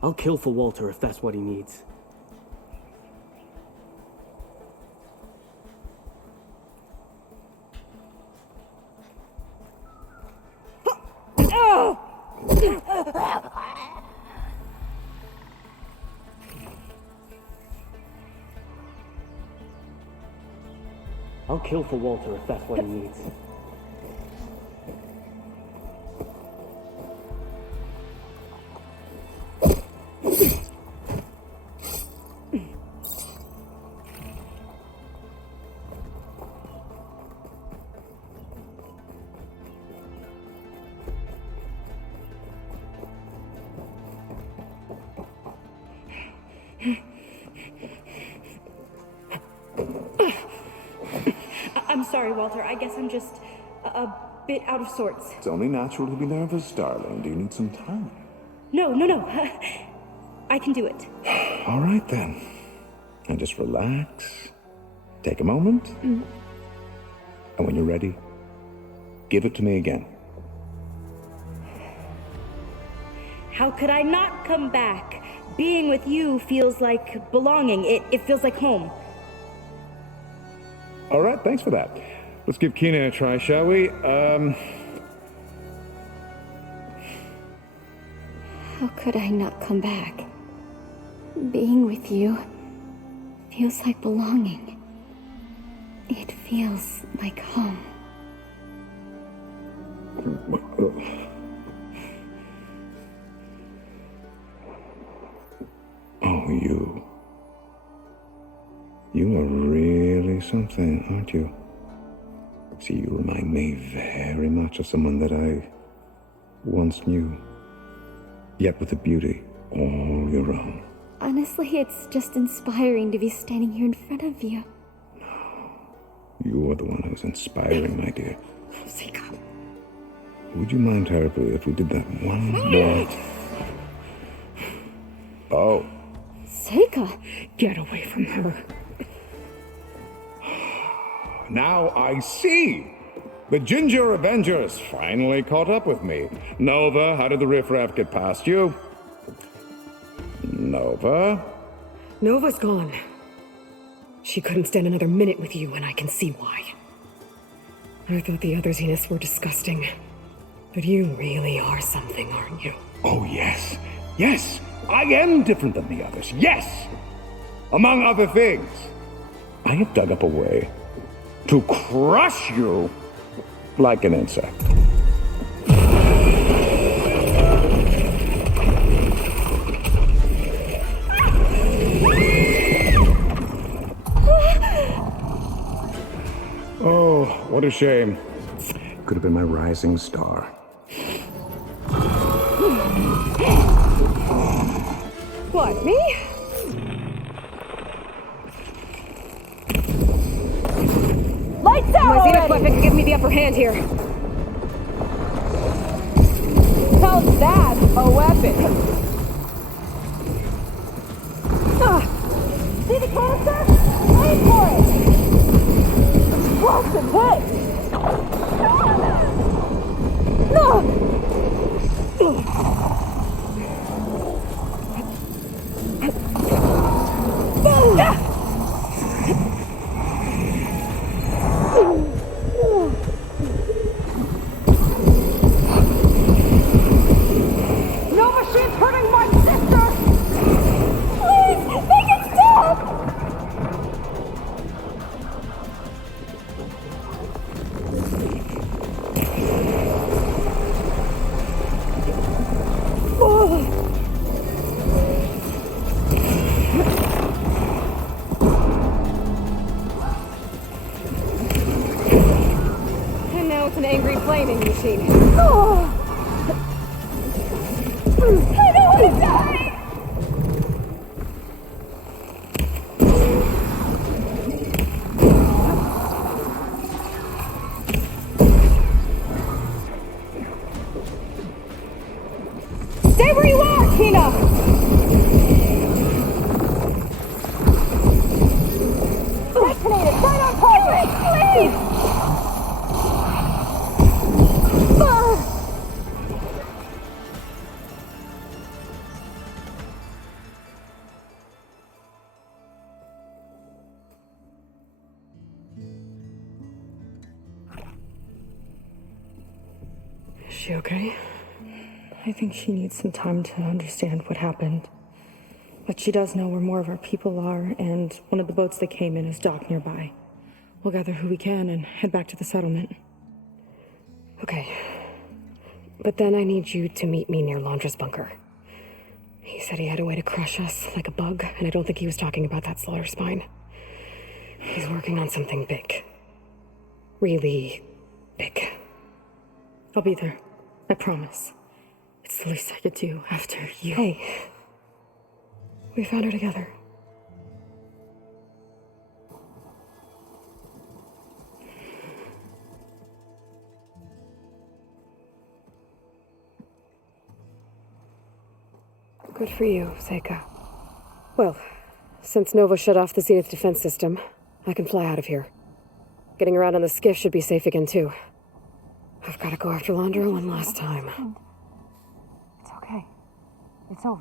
I'll kill for Walter if that's what he needs. I'll kill for Walter if that's what he needs. I'm sorry, Walter. I guess I'm just a bit out of sorts. It's only natural to be nervous, darling. Do you need some time? No. I can do it. All right, then. And just relax. Take a moment. And when you're ready, give it to me again. How could I not come back? Being with you feels like belonging. It feels like home. All right, thanks for that. Let's give Keenan a try, shall we? How could I not come back? Being with you feels like belonging. It feels like home. Oh, you are really something, aren't you? See, you remind me very much of someone that I once knew, yet with a beauty all your own. Honestly, it's just inspiring to be standing here in front of you. You are the one who's inspiring, my dear. Seyka. Would you mind terribly if we did that one more? Oh. Seyka! Get away from her. Now I see! The Ginger Avengers finally caught up with me. Nova, how did the riffraff get past you? Nova? Nova's gone. She couldn't stand another minute with you, and I can see why. I thought the other Zeniths were disgusting. But you really are something, aren't you? Oh, yes. Yes! I am different than the others. Yes! Among other things, I have dug up a way to crush you like an insect. Oh, what a shame. Could have been my rising star. What, me? Lights out! My Zenith weapon can give me the upper hand here. How's that a weapon? See the canister? Aim for it! Wilson, hey! No! No machine's hurting my sister! Please, make it stop! And now it's an angry flaming machine. I don't want to die! Stay where you are, King! she okay? I think she needs some time to understand what happened. But she does know where more of our people are, and one of the boats that came in is docked nearby. We'll gather who we can and head back to the settlement. Okay. But then I need you to meet me near Londra's bunker. He said he had a way to crush us like a bug, and I don't think he was talking about that slaughter spine. He's working on something big. Really big. I'll be there. I promise. It's the least I could do after you. Hey. We found her together. Good for you, Seyka. Well, since Nova shut off the Zenith defense system, I can fly out of here. Getting around on the skiff should be safe again, too. I've got to go after Londra one last time. It's okay. It's over.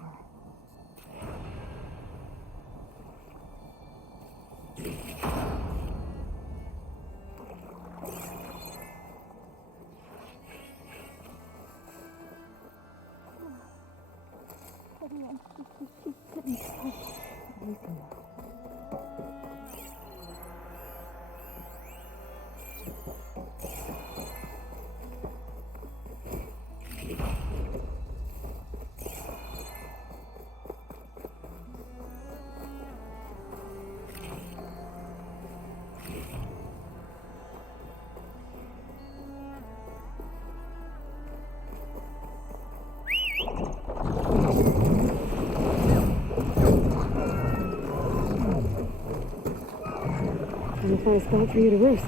Trying to find a spot for you to roost.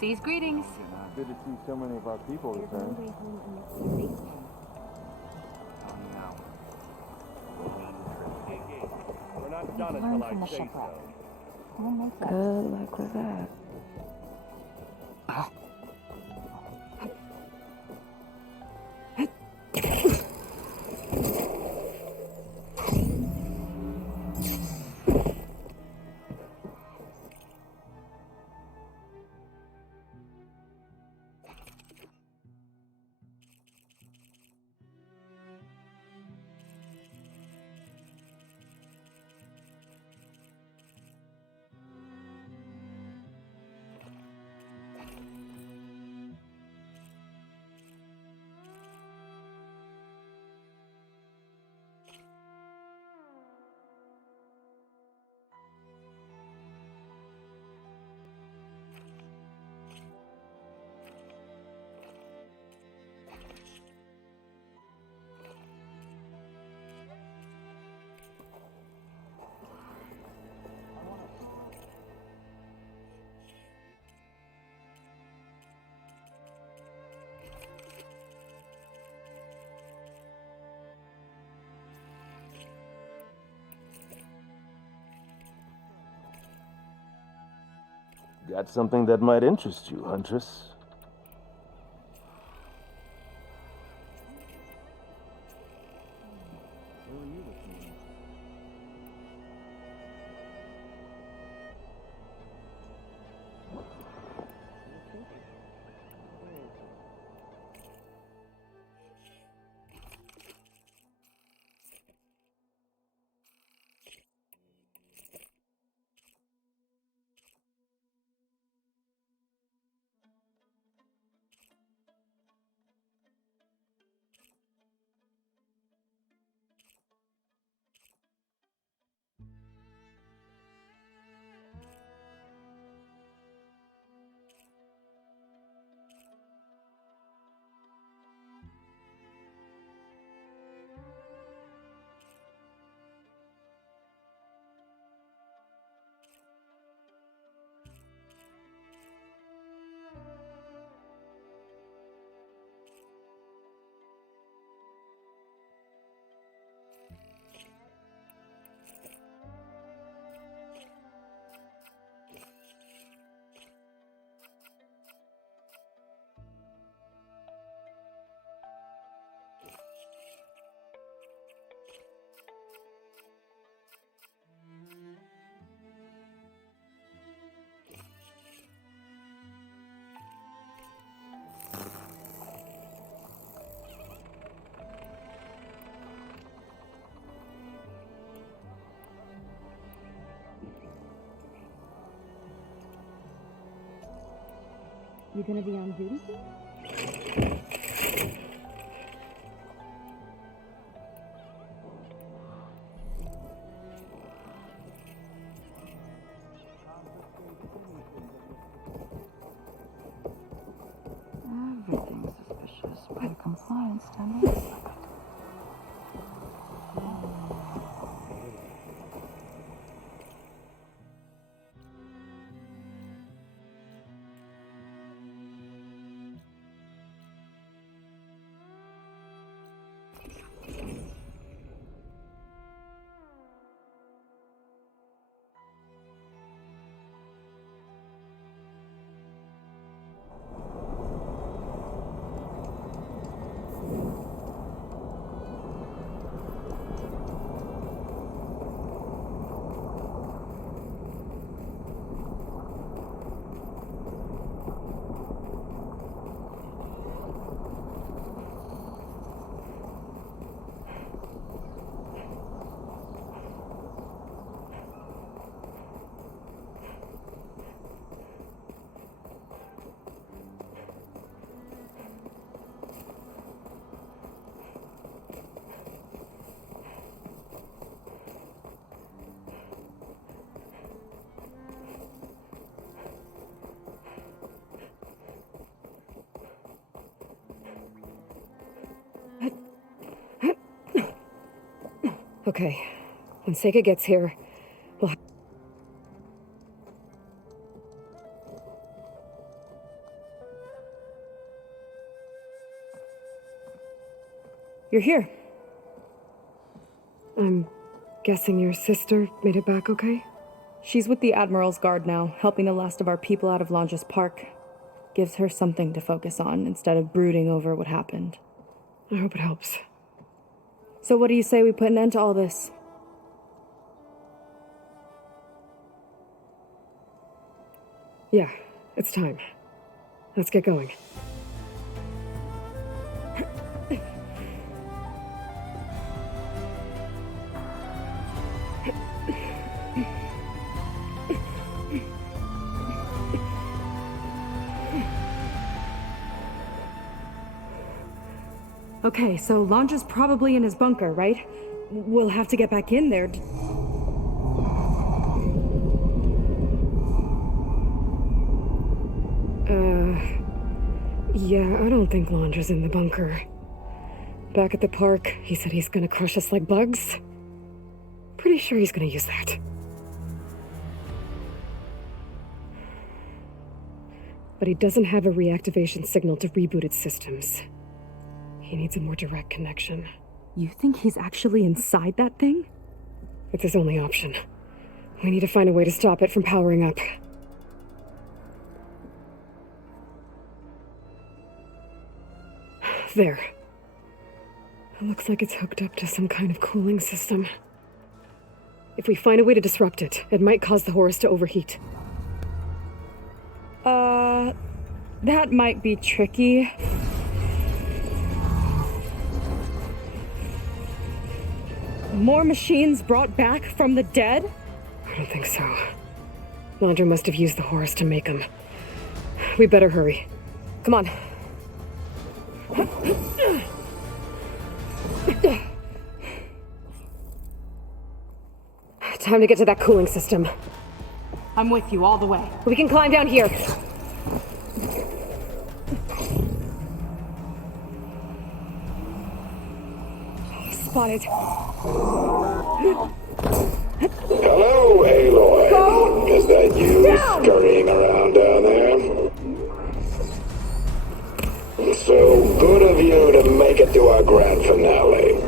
Sea's greetings. Good to see so many of our people return. We're not done until I say so. Good luck with that. Got something that might interest you, Huntress. You gonna be on duty soon? Everything's suspicious by the compliance standards. Okay, when Seyka gets here, we'll... You're here. I'm guessing your sister made it back okay? She's with the Admiral's Guard now, helping the last of our people out of Longes Park. Gives her something to focus on instead of brooding over what happened. I hope it helps. So what do you say we put an end to all this? Yeah, it's time. Let's get going. Okay, so Longe's probably in his bunker, right? We'll have to get back in there. Yeah, I don't think Longe's in the bunker. Back at the park, he said he's gonna crush us like bugs. Pretty sure he's gonna use that. But he doesn't have a reactivation signal to reboot its systems. He needs a more direct connection. You think he's actually inside that thing? It's his only option. We need to find a way to stop it from powering up. There. It looks like it's hooked up to some kind of cooling system. If we find a way to disrupt it, it might cause the Horus to overheat. That might be tricky. More machines brought back from the dead? I don't think so. Landra must have used the Horus to make them. We better hurry. Come on. Time to get to that cooling system. I'm with you all the way. We can climb down here. Spotted. Hello, Aloy. Is that you scurrying around down there? So good of you to make it to our grand finale.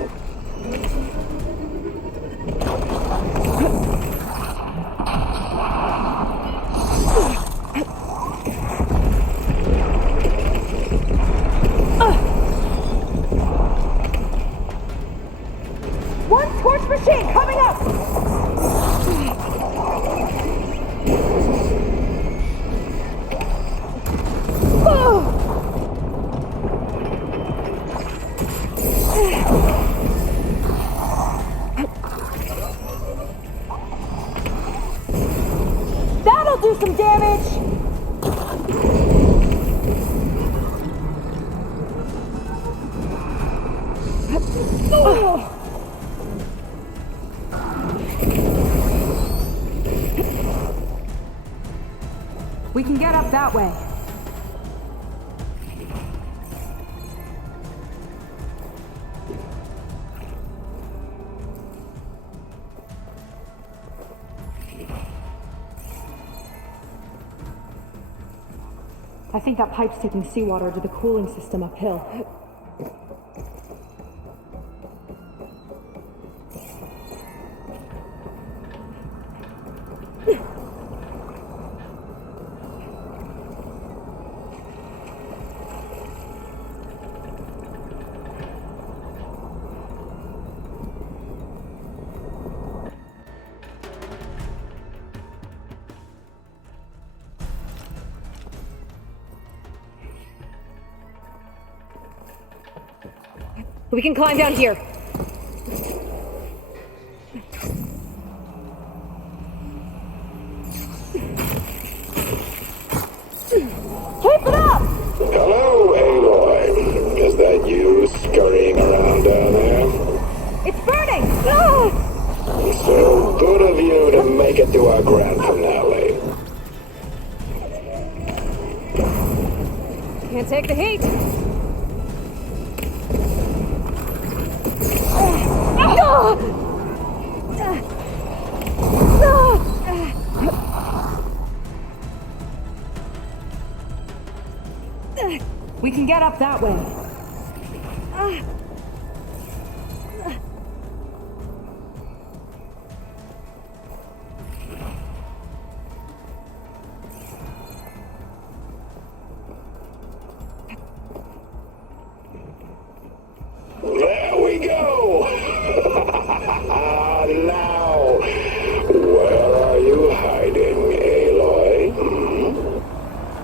One torch machine coming up! That'll do some damage! We can get up that way. I think that pipe's taking seawater to the cooling system uphill. We can climb down here. Keep it up! Hello, Aloy. Is that you scurrying around down there? It's burning! So good of you to make it to our grand finale. Can't take the heat. We can get up that way. There we go! Now, where are you hiding, Aloy?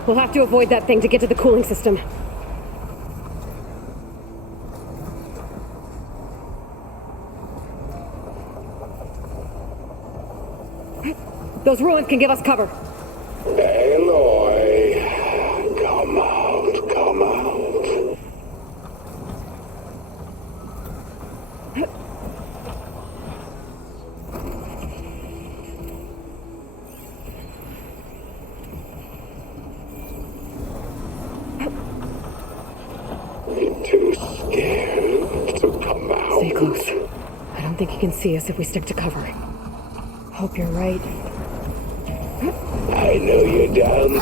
We'll have to avoid that thing to get to the cooling system. Those ruins can give us cover. Aloy, come out, come out. You're too scared to come out. Stay close. I don't think he can see us if we stick to cover. Hope you're right. I know you're down.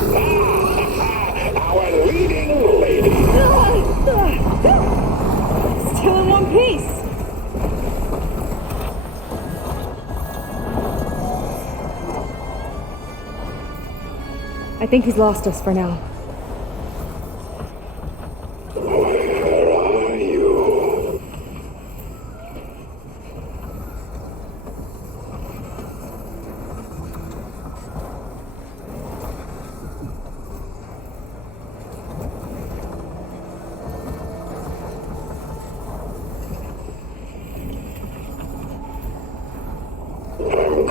Our leading lady. Still in one piece! I think he's lost us for now. Where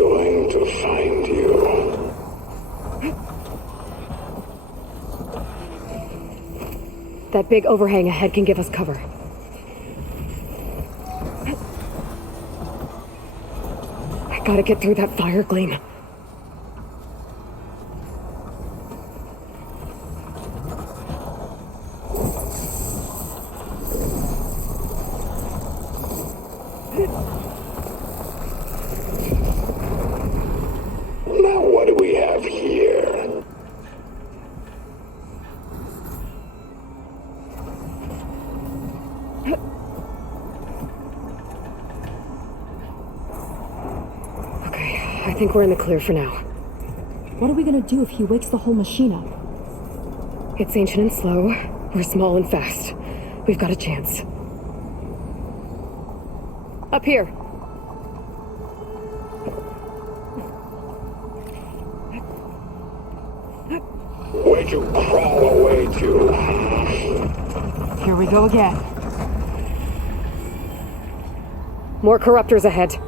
going to find you. That big overhang ahead can give us cover. I gotta get through that fire gleam. Now what do we have here? Okay, I think we're in the clear for now. What are we gonna do if he wakes the whole machine up? It's ancient and slow. We're small and fast. We've got a chance. Up here. Where'd you crawl away to? Here we go again. More corruptors ahead.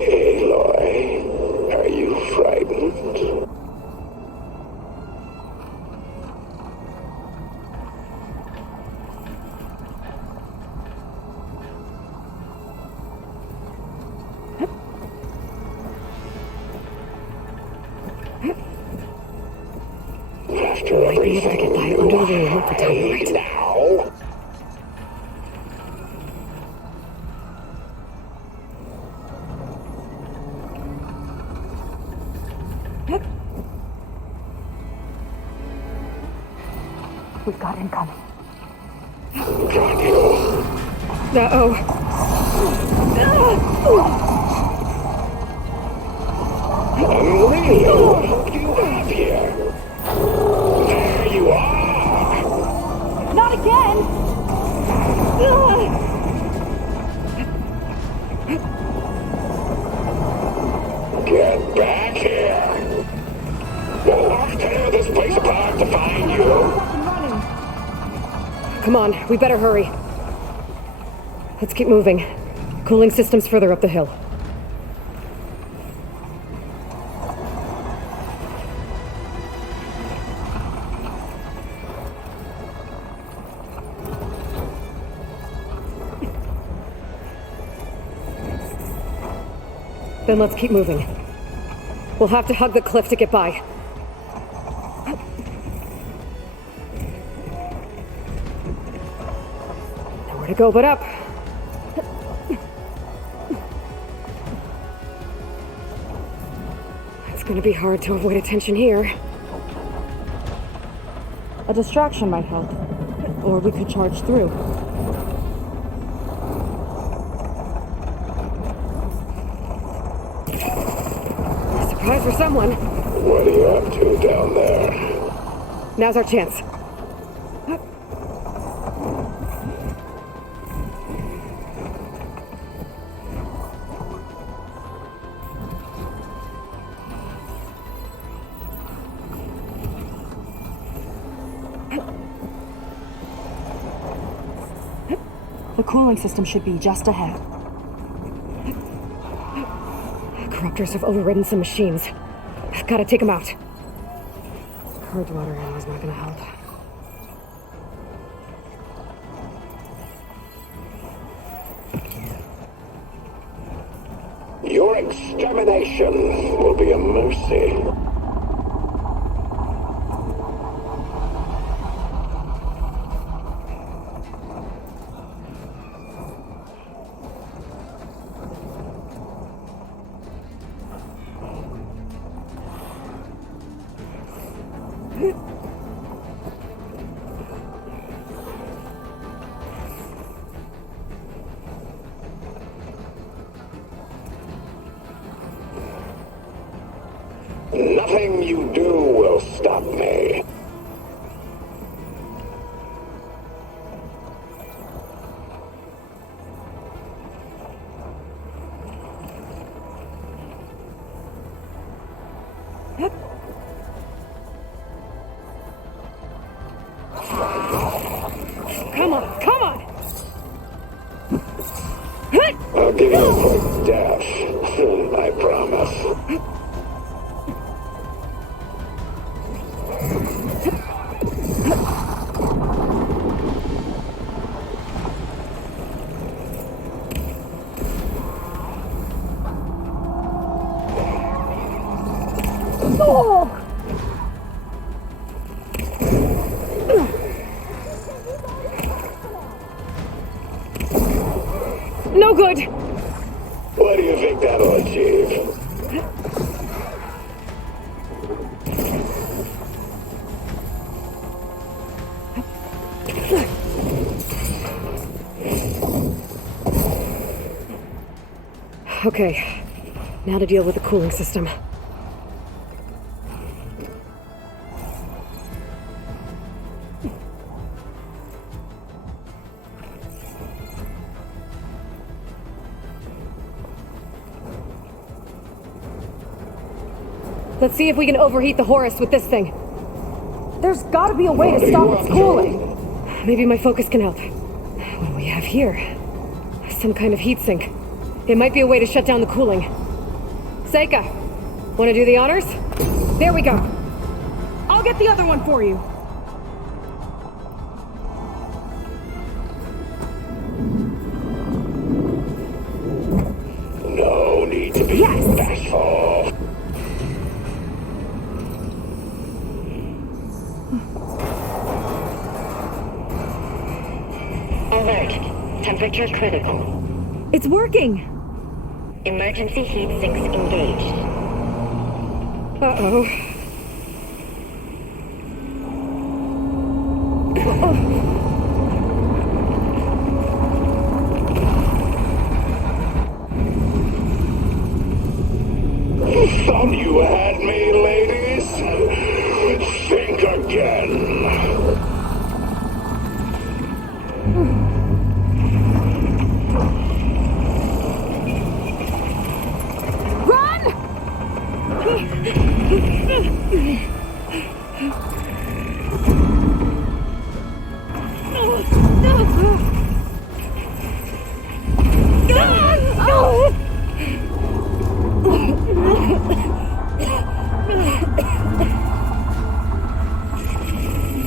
Aloy, are you frightened? After Might be able to get by under the room with the dynamite. now. We've got incoming. Uh-oh. Leo, what do you have here? There you are! Not again! Get back here! We'll tear this place apart to find you! Come on, we better hurry. Let's keep moving. Cooling system's further up the hill. Then let's keep moving. We'll have to hug the cliff to get by. Nowhere to go but up. It's gonna be hard to avoid attention here. A distraction might help. Or we could charge through. Surprise for someone. What are you up to down there? Now's our chance. The cooling system should be just ahead. Corruptors have overridden some machines. I've got to take them out. Current water ammo's not gonna help. Your extermination will be a mercy. Nothing you do will stop me. Come on, come on! I'll give you a quick death soon, I promise. No good! What do you think that'll achieve? Okay, now to deal with the cooling system. Let's see if we can overheat the Horus with this thing. There's gotta be a way to stop its cooling. Maybe my focus can help. What do we have here? Some kind of heatsink. It might be a way to shut down the cooling. Seyka, wanna do the honors? There we go. I'll get the other one for you. No need to be bashful. Alert. Temperature critical. It's working! Emergency heat sinks engaged. Uh-oh. Thought you had me, ladies? Think again.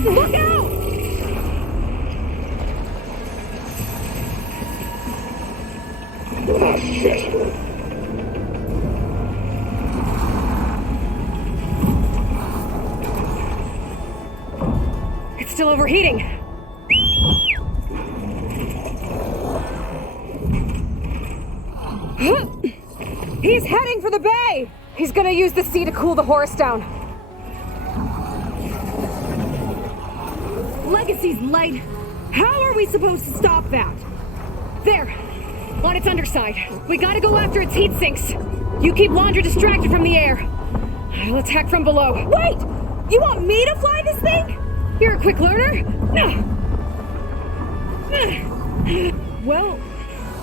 Look out! Ah, shit. It's still overheating. He's heading for the bay! He's gonna use the sea to cool the Horus down. Legacy's light. How are we supposed to stop that? There. On its underside. We gotta go after its heat sinks. You keep Laundra distracted from the air. I'll attack from below. Wait! You want me to fly this thing? You're a quick learner. Well,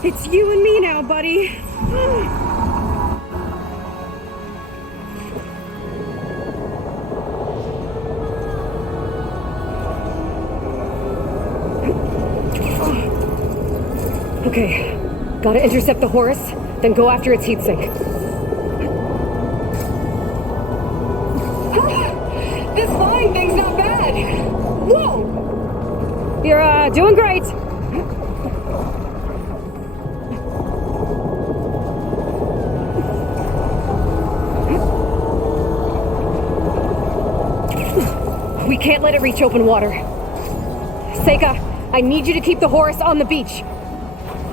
it's you and me now, buddy. Okay, gotta intercept the Horus, then go after its heatsink. This flying thing's not bad. Whoa! You're, doing great. We can't let it reach open water. Seyka, I need you to keep the Horus on the beach.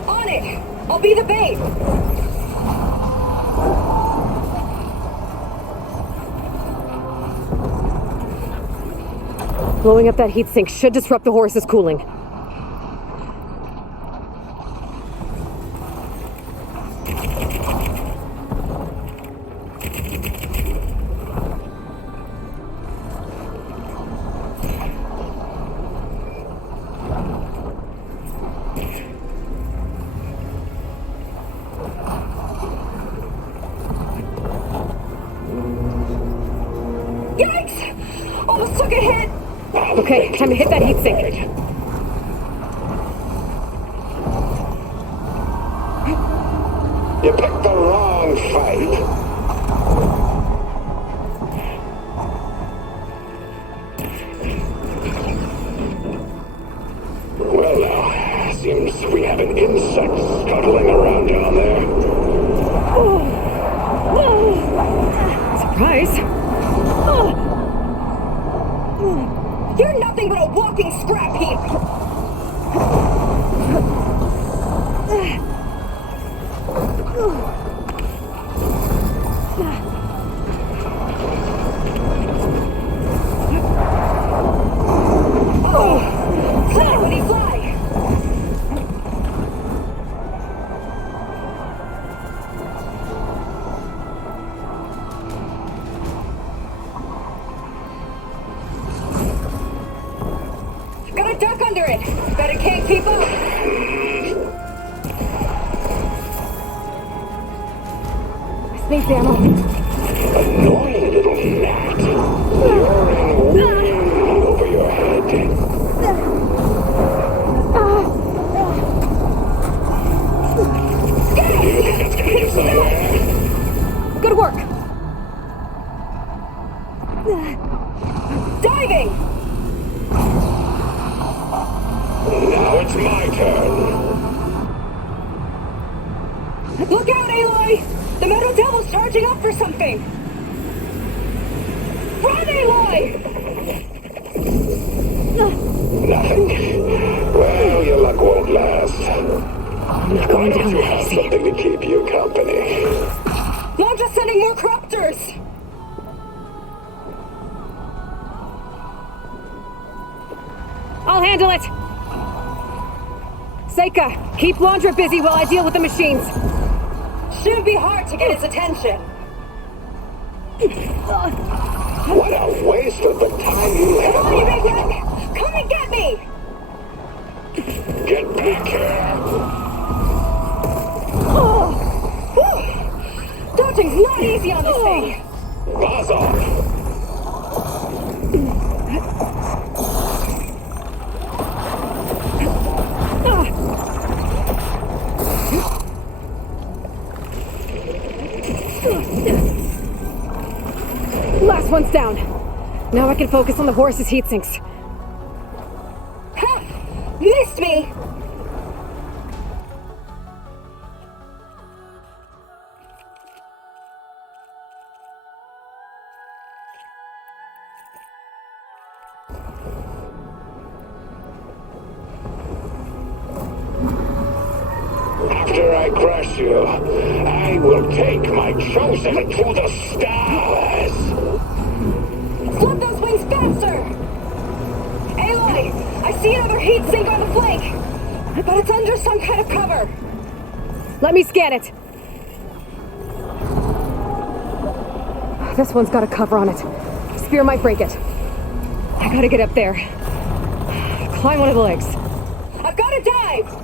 On it! I'll be the bait! Blowing up that heatsink should disrupt the Horus's cooling. Yikes! Almost took a hit! Okay, time to hit that heatsink. You picked the wrong fight. Well now, seems we have an insect scuttling around down there. Surprise! You're nothing but a walking scrap heap! Fly, buddy, fly! Gotta duck under it! Bet it can't keep up! Space ammo. Annoying little gnat. You're in way over your head. Do you think that's gonna get somewhere? Good work. Diving! Now it's my turn. Look out, Aloy! The Metal Devil's charging up for something! Run, Aloy! Nothing. Well, your luck won't last. I'm not going down You that have easy. something to keep you company. Londra's sending more corruptors! I'll handle it! Seyka, keep Laundra busy while I deal with the machines. Shouldn't be hard to get his attention. What a waste of the time you have. Come on, you big leg! Come and get me! Get back here. Dodging's not easy on this thing. Buzz off. Last one's down. Now I can focus on the horse's heat sinks. Ha! Missed me! After I crush you, I will take my chosen to the stars. Flip those wings faster! Aloy, I see another heat sink on the flank, but it's under some kind of cover. Let me scan it. This one's got a cover on it. Spear might break it. I gotta get up there. Climb one of the legs. I've got to dive!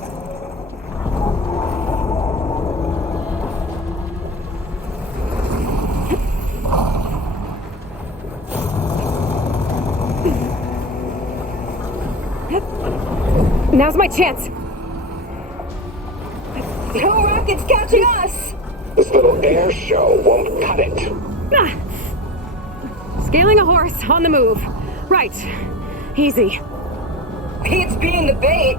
Now's my chance. No rocket's catching us! This little air show won't cut it. Scaling a horse on the move. Right. Easy. Pete's being the bait.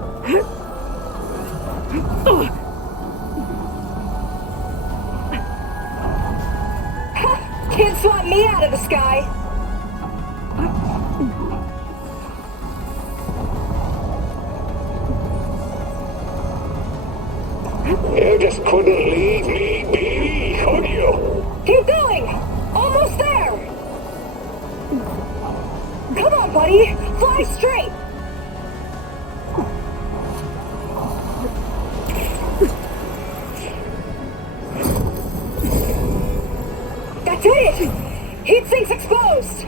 Can't swat me out of the sky. You just couldn't leave me be, could you? Keep going! Almost there! Come on, buddy! Fly straight! That's it! Heat sink's exposed!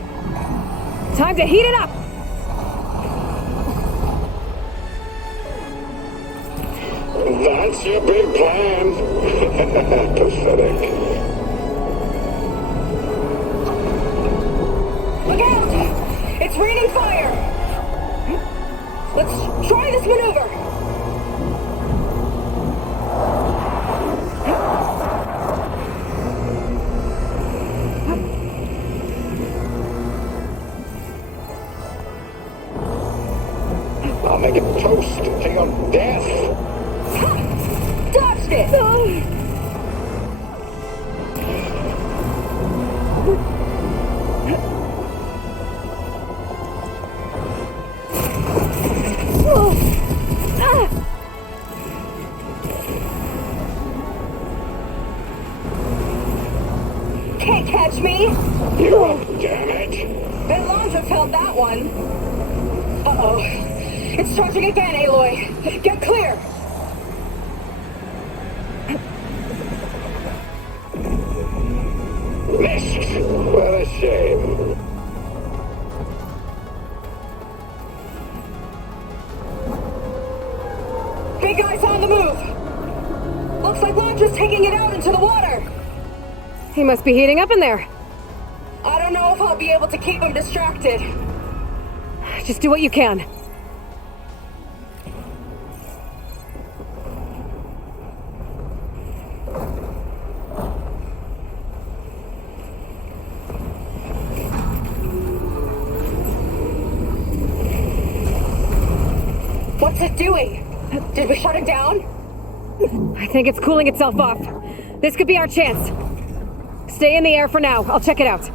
Time to heat it up! That's your big plan. Pathetic. Look out! It's raining fire! Let's try this maneuver! make it toast to your death. Ha! Dodged it! Can't catch me! Damn it! Bet Lonza felt that one. Uh-oh. It's charging again, Aloy. Get clear! Missed! What a shame. Big guy's on the move! Looks like Lonza's taking it out into the water! He must be heating up in there. I don't know if I'll be able to keep him distracted. Just do what you can. What's it doing? Did we shut it down? I think it's cooling itself off. This could be our chance. Stay in the air for now. I'll check it out.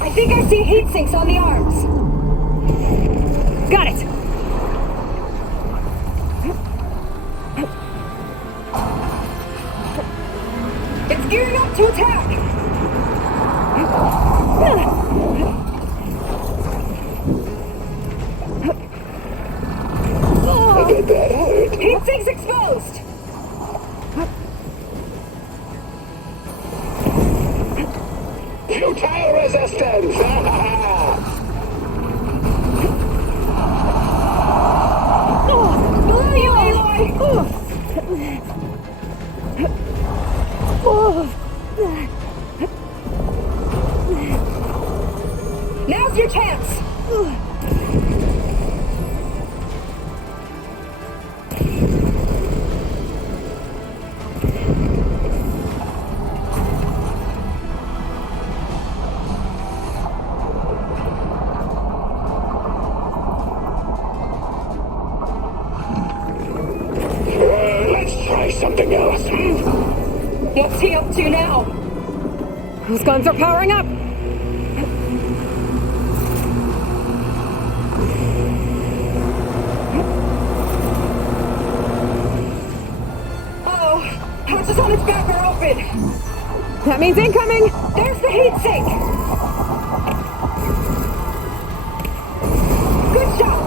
I think I see heat sinks on the arms. Got it! It's gearing up to attack! I bet that hurt. Heat sinks exposed! Futile resistance! Below you, Aloy! Now's your chance! Let's try something else. What's he up to now? Those guns are powering up! Uh-oh! Hatches on its back are open! That means incoming! There's the heat sink! Good shot!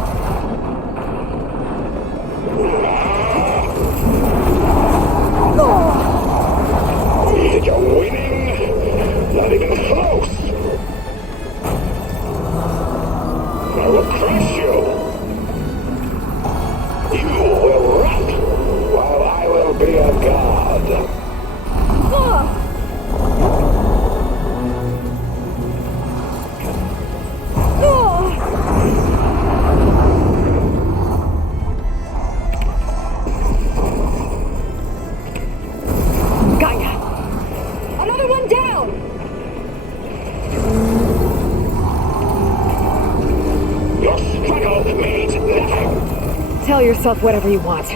Think you're winning? Not even close. I will crush you. You will rot, while I will be a god. Gaia! Another one down! Your struggle means nothing. Tell yourself whatever you want.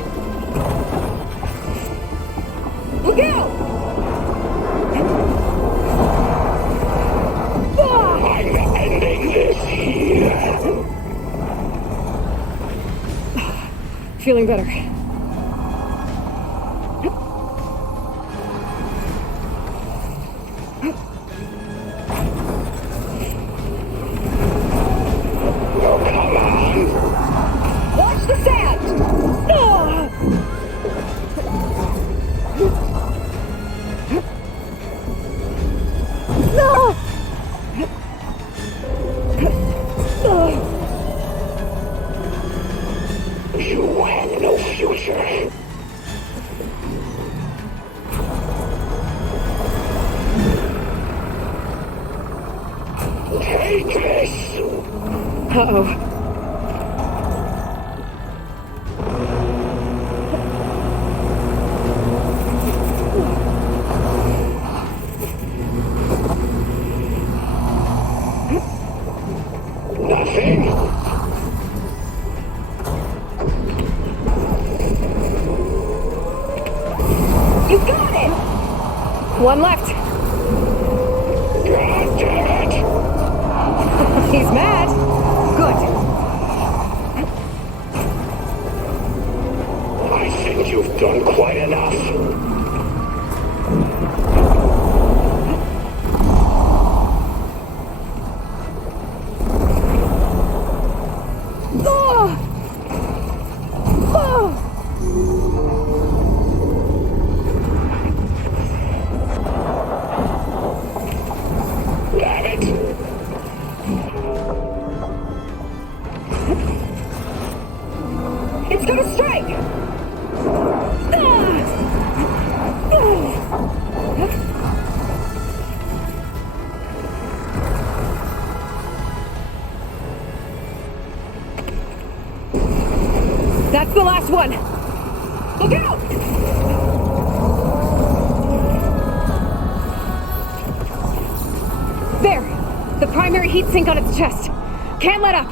Look out! I'm ending this here. Feeling better. Watch the sand! You have no future. Uh-oh. You got it! One left. God damn it! He's mad. Good. I think you've done quite enough. It's gonna strike! That's the last one. Look out! There! The primary heat sink on its chest. Can't let up.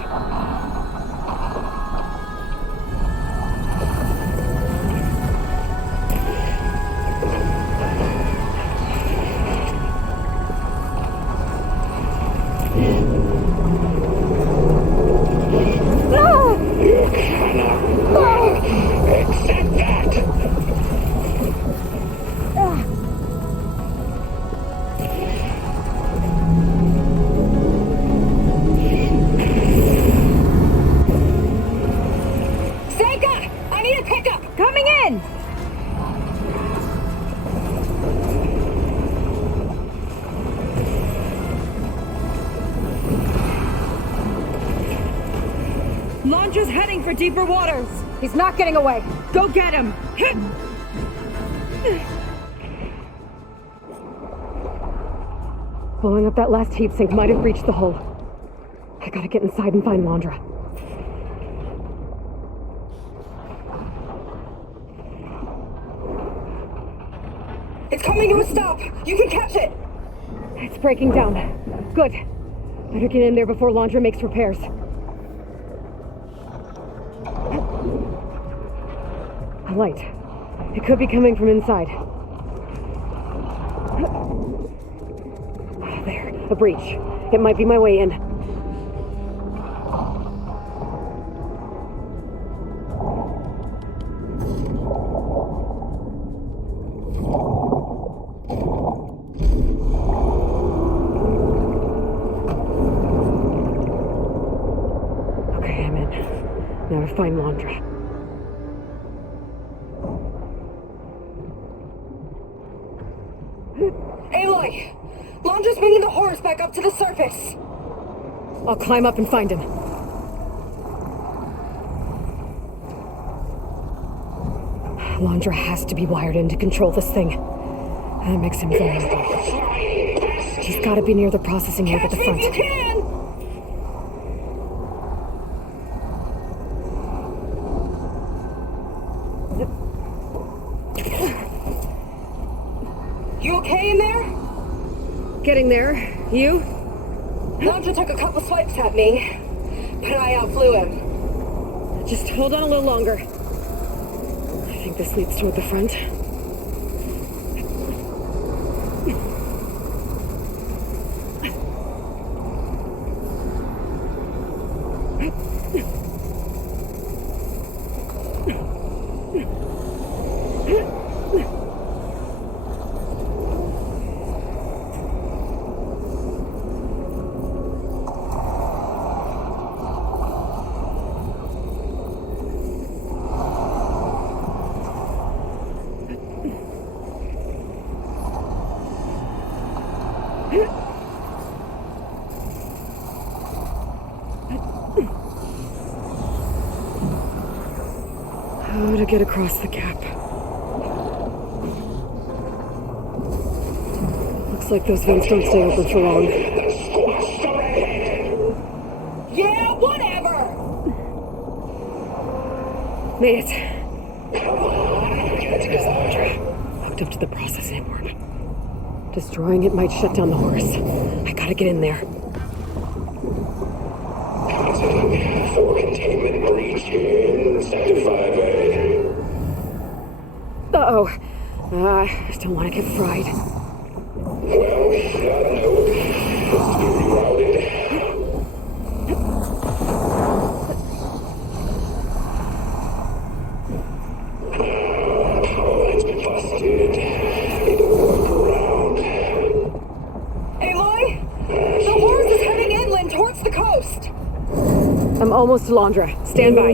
You cannot run. Accept that. Seyka! I need a pickup! Coming in! Launcher's heading for deeper waters. He's not getting away. Go get him! Blowing up that last heat sink might have breached the hull. I gotta get inside and find Landra. It's coming to a stop! You can catch it! It's breaking down. Good. Better get in there before Landra makes repairs. A light. It could be coming from inside. There, a breach. It might be my way in. Okay, I'm in. Now to find Landra. Aloy! Landra's bringing the horrors back up to the surface! I'll climb up and find him. Landra has to be wired in to control this thing. That makes him vulnerable. He's gotta be near the processing unit at the front. You can! You okay in there? Getting there. You? Landra took a couple swipes at me, but I outflew him. Just hold on a little longer. I think this leads toward the front. How to get across the gap? Looks like those vents don't stay open for long. Yeah, whatever! Made it. Hooked up to the processing orb. Destroying it might shut down the horse. I gotta get in there. For containment breach in Sector 5A. Uh-oh. I don't want to get fried. Well, gotta know. This is being rerouted. It's busted. Need to work around. Aloy? The horse is heading inland towards the coast. I'm almost to Londra. Stand by.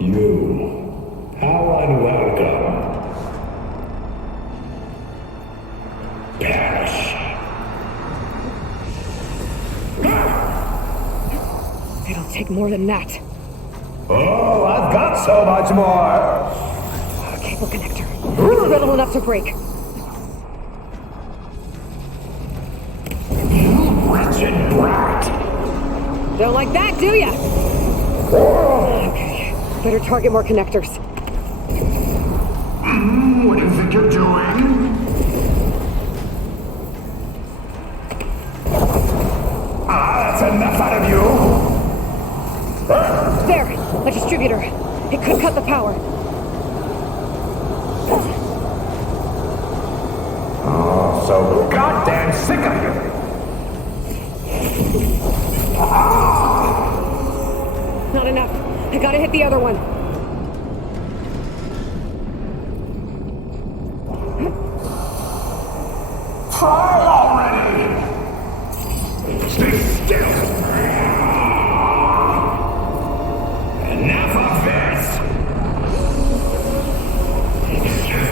You. How unwelcome. Perish. It'll take more than that. Oh, I've got so much more. Cable connector. It's brittle enough to break. You wretched brat. Don't like that, do ya? Okay. Better target more connectors. What do you think you're doing? That's enough out of you! There! A distributor. It could cut the power. Oh, so goddamn sick of you! Not enough. I gotta hit the other one. Try already! Stay still! Enough of this!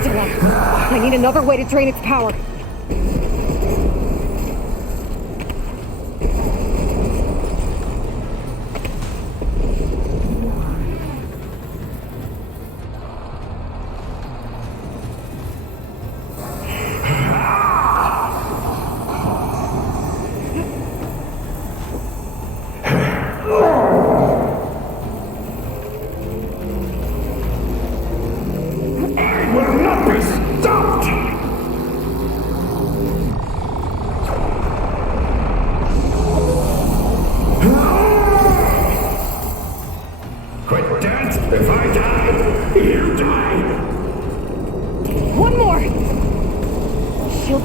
Still up. I need another way to drain its power.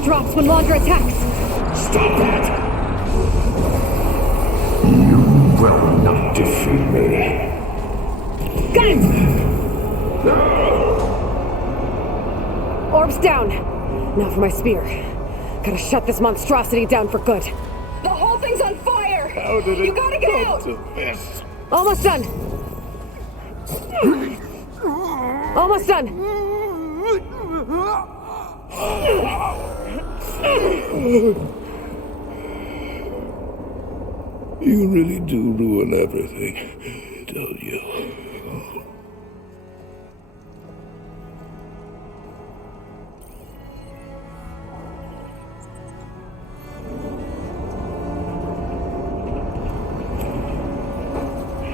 Drops when Londra attacks. Stop that! You will not defeat me. Got it! Orb's down. Now for my spear. Gotta shut this monstrosity down for good. The whole thing's on fire! How did You gotta get out! This? Almost done. Almost done. You really do ruin everything, don't you?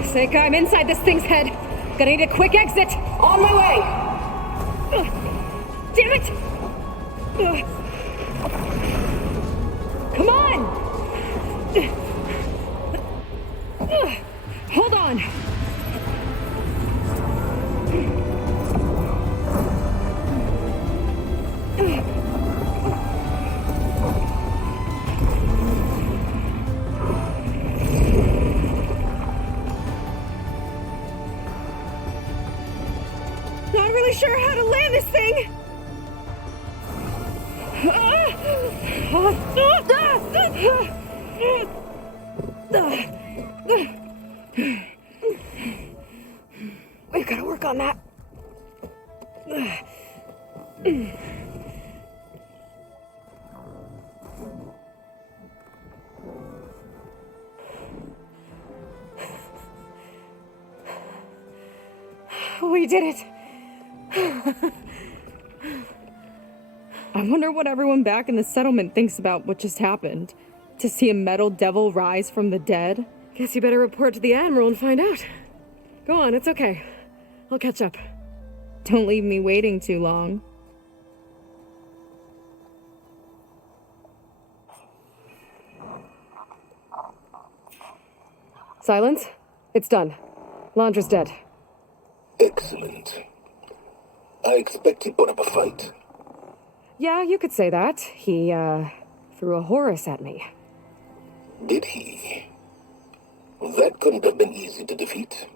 Seyka, I'm inside this thing's head. Gonna need a quick exit. On my way! Damn it! Come on! Hold on! Not really sure how to land this thing! We've got to work on that. We did it. I wonder what everyone back in the settlement thinks about what just happened. To see a metal devil rise from the dead? Guess you better report to the Admiral and find out. Go on, it's okay. I'll catch up. Don't leave me waiting too long. Sylens? It's done. Londra's dead. Excellent. I expect he put up a fight. Yeah, you could say that. He, threw a Horus at me. Did he? That couldn't have been easy to defeat,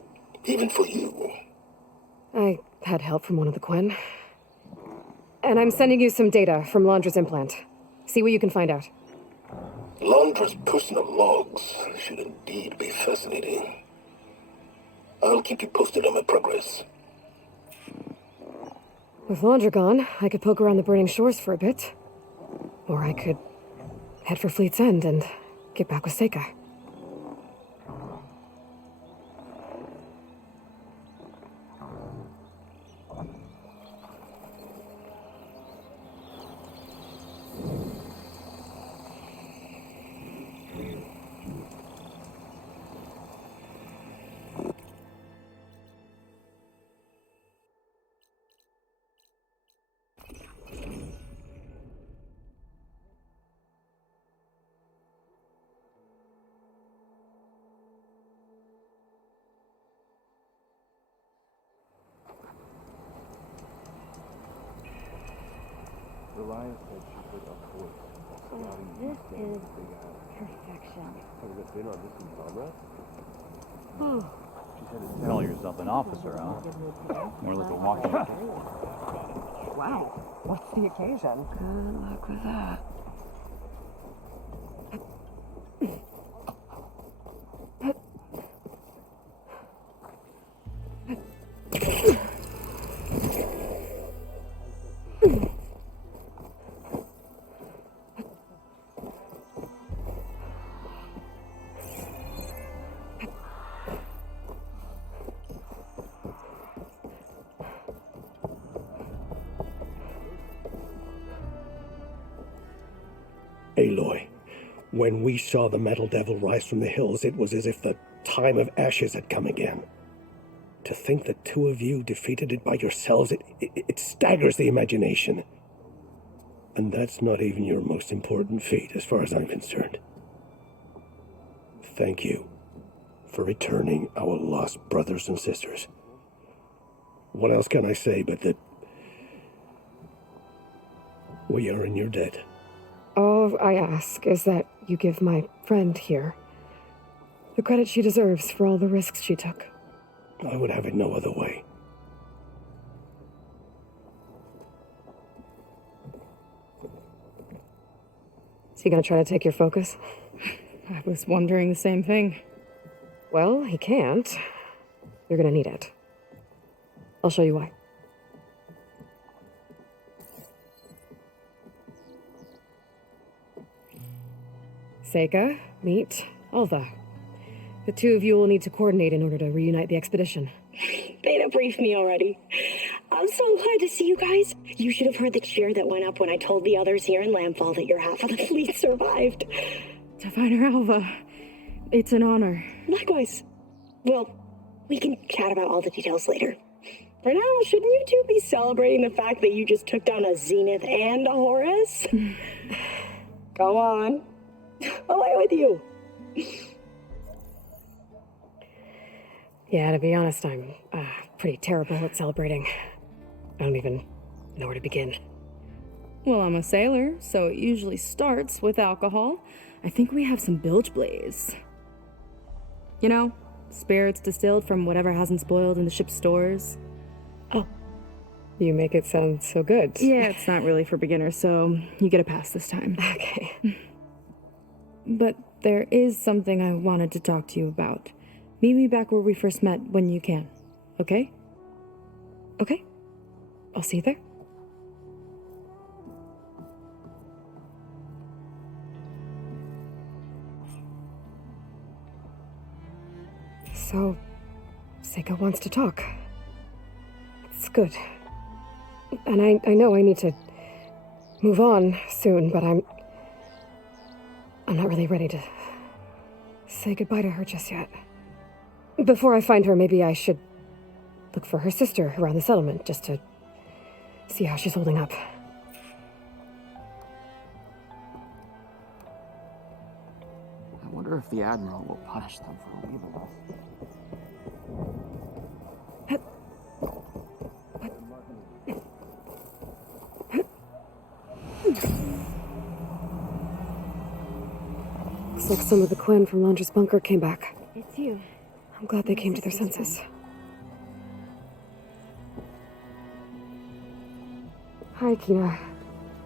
even for you. I had help from one of the Quen. And I'm sending you some data from Londra's implant. See what you can find out. Londra's personal logs should indeed be fascinating. I'll keep you posted on my progress. With Londra gone, I could poke around the burning shores for a bit. Or I could head for Fleet's End and get back with Seyka. Reliance said she heard a voice shouting This these things is big out. perfection. Have you been on this in camera? Oh. She said it's Call yourself an officer, huh? More like a walking. Wow. What's the occasion? Good luck with that. Aloy, when we saw the Metal Devil rise from the hills, it was as if the time of ashes had come again. To think the two of you defeated it by yourselves, it staggers the imagination. And that's not even your most important feat, as far as I'm concerned. Thank you for returning our lost brothers and sisters. What else can I say but that we are in your debt? All I ask is that you give my friend here the credit she deserves for all the risks she took. I would have it no other way. Is he gonna try to take your focus? I was wondering the same thing. Well, he can't. You're gonna need it. I'll show you why. Seyka, meet Alva. The two of you will need to coordinate in order to reunite the expedition. Beta briefed me already. I'm so glad to see you guys. You should have heard the cheer that went up when I told the others here in Landfall that your half of the fleet survived. To find her Alva, it's an honor. Likewise. Well, we can chat about all the details later. For now, shouldn't you two be celebrating the fact that you just took down a Zenith and a Horus? Go on. Away with you. Yeah, to be honest, I'm pretty terrible at celebrating. I don't even know where to begin. Well, I'm a sailor, so it usually starts with alcohol. I think we have some bilge blaze. You know, spirits distilled from whatever hasn't spoiled in the ship's stores. Oh. You make it sound so good. Yeah, it's not really for beginners, so you get a pass this time. Okay. But there is something I wanted to talk to you about. Meet me back where we first met when you can, okay? Okay. I'll see you there. So, Seyka wants to talk. It's good. And I know I need to move on soon, but I'm not really ready to say goodbye to her just yet. Before I find her, maybe I should look for her sister around the settlement, just to see how she's holding up. I wonder if the Admiral will punish them for leaving us. Looks like some of the Quen from Londra's bunker came back. It's you. I'm glad they came to their senses. Hi, Kina.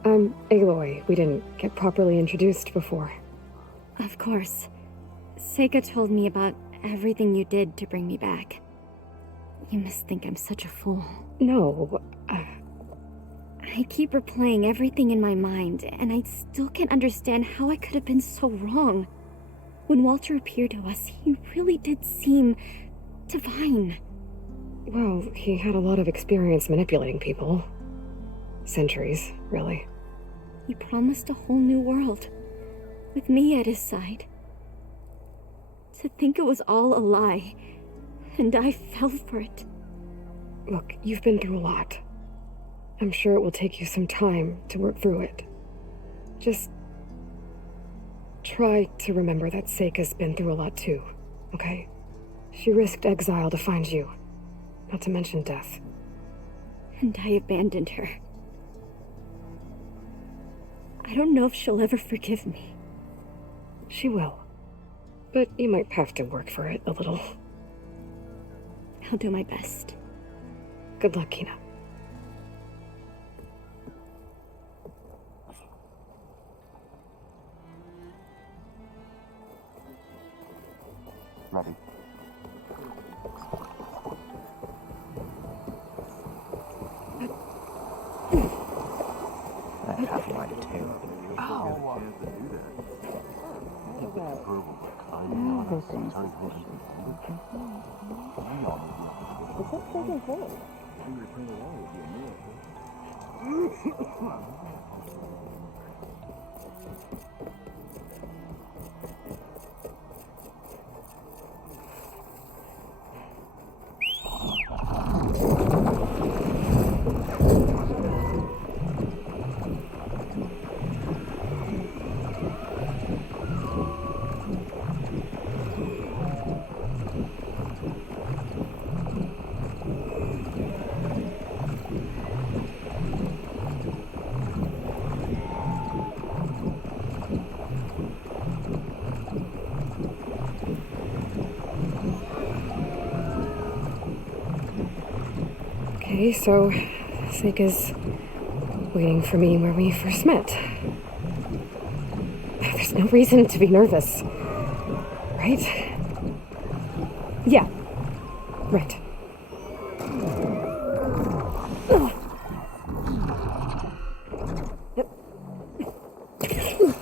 I'm Aloy. We didn't get properly introduced before. Of course. Seyka told me about everything you did to bring me back. You must think I'm such a fool. No, I keep replaying everything in my mind, and I still can't understand how I could have been so wrong. When Walter appeared to us, he really did seem divine. Well, he had a lot of experience manipulating people. Centuries, really. He promised a whole new world, with me at his side. To think it was all a lie, and I fell for it. Look, you've been through a lot. I'm sure it will take you some time to work through it. Just try to remember that Seyka's been through a lot too, okay? She risked exile to find you, not to mention death. And I abandoned her. I don't know if she'll ever forgive me. She will. But you might have to work for it a little. I'll do my best. Good luck, Kina. Ready. I have mine too. Okay, so Seyka's waiting for me where we first met. There's no reason to be nervous, right? Yeah, right.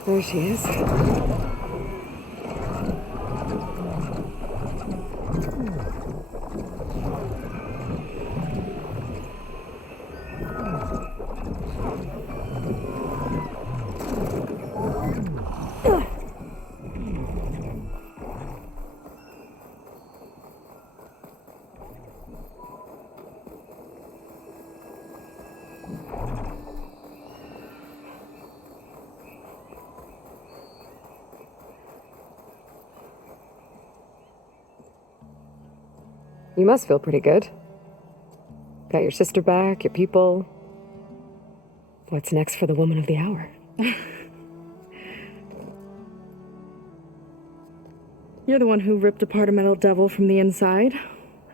There she is. You must feel pretty good. Got your sister back, your people. What's next for the woman of the hour? You're the one who ripped apart a metal devil from the inside.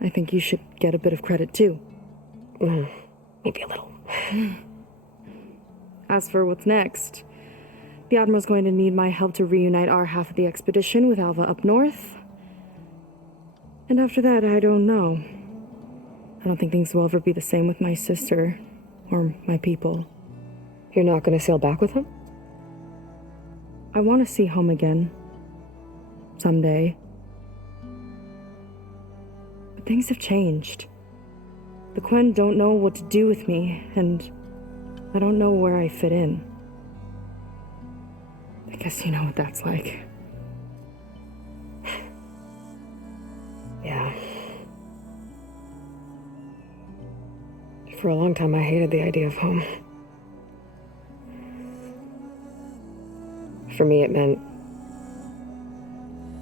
I think you should get a bit of credit, too. Maybe a little. As for what's next, the Admiral's going to need my help to reunite our half of the expedition with Alva up north. And after that, I don't know. I don't think things will ever be the same with my sister, or my people. You're not going to sail back with him? I want to see home again. Someday. But things have changed. The Quen don't know what to do with me, and I don't know where I fit in. I guess you know what that's like. Yeah. For a long time, I hated the idea of home. For me, it meant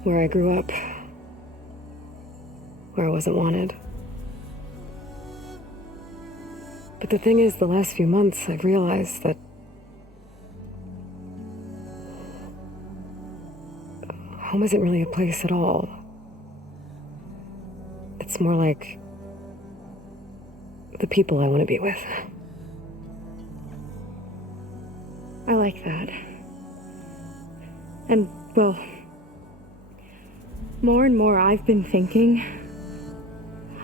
where I grew up, where I wasn't wanted. But the thing is, the last few months, I've realized that home isn't really a place at all. It's more like the people I want to be with. I like that. And, well, more and more I've been thinking,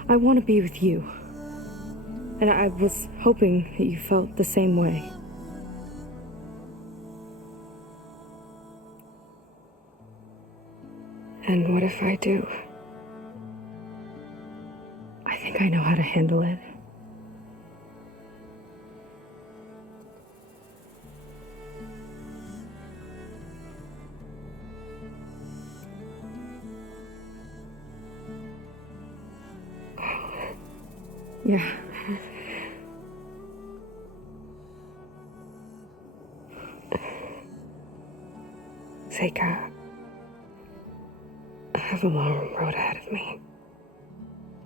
I want to be with you. And I was hoping that you felt the same way. And what if I do? I think I know how to handle it. Yeah. Seyka, I have a long road ahead of me.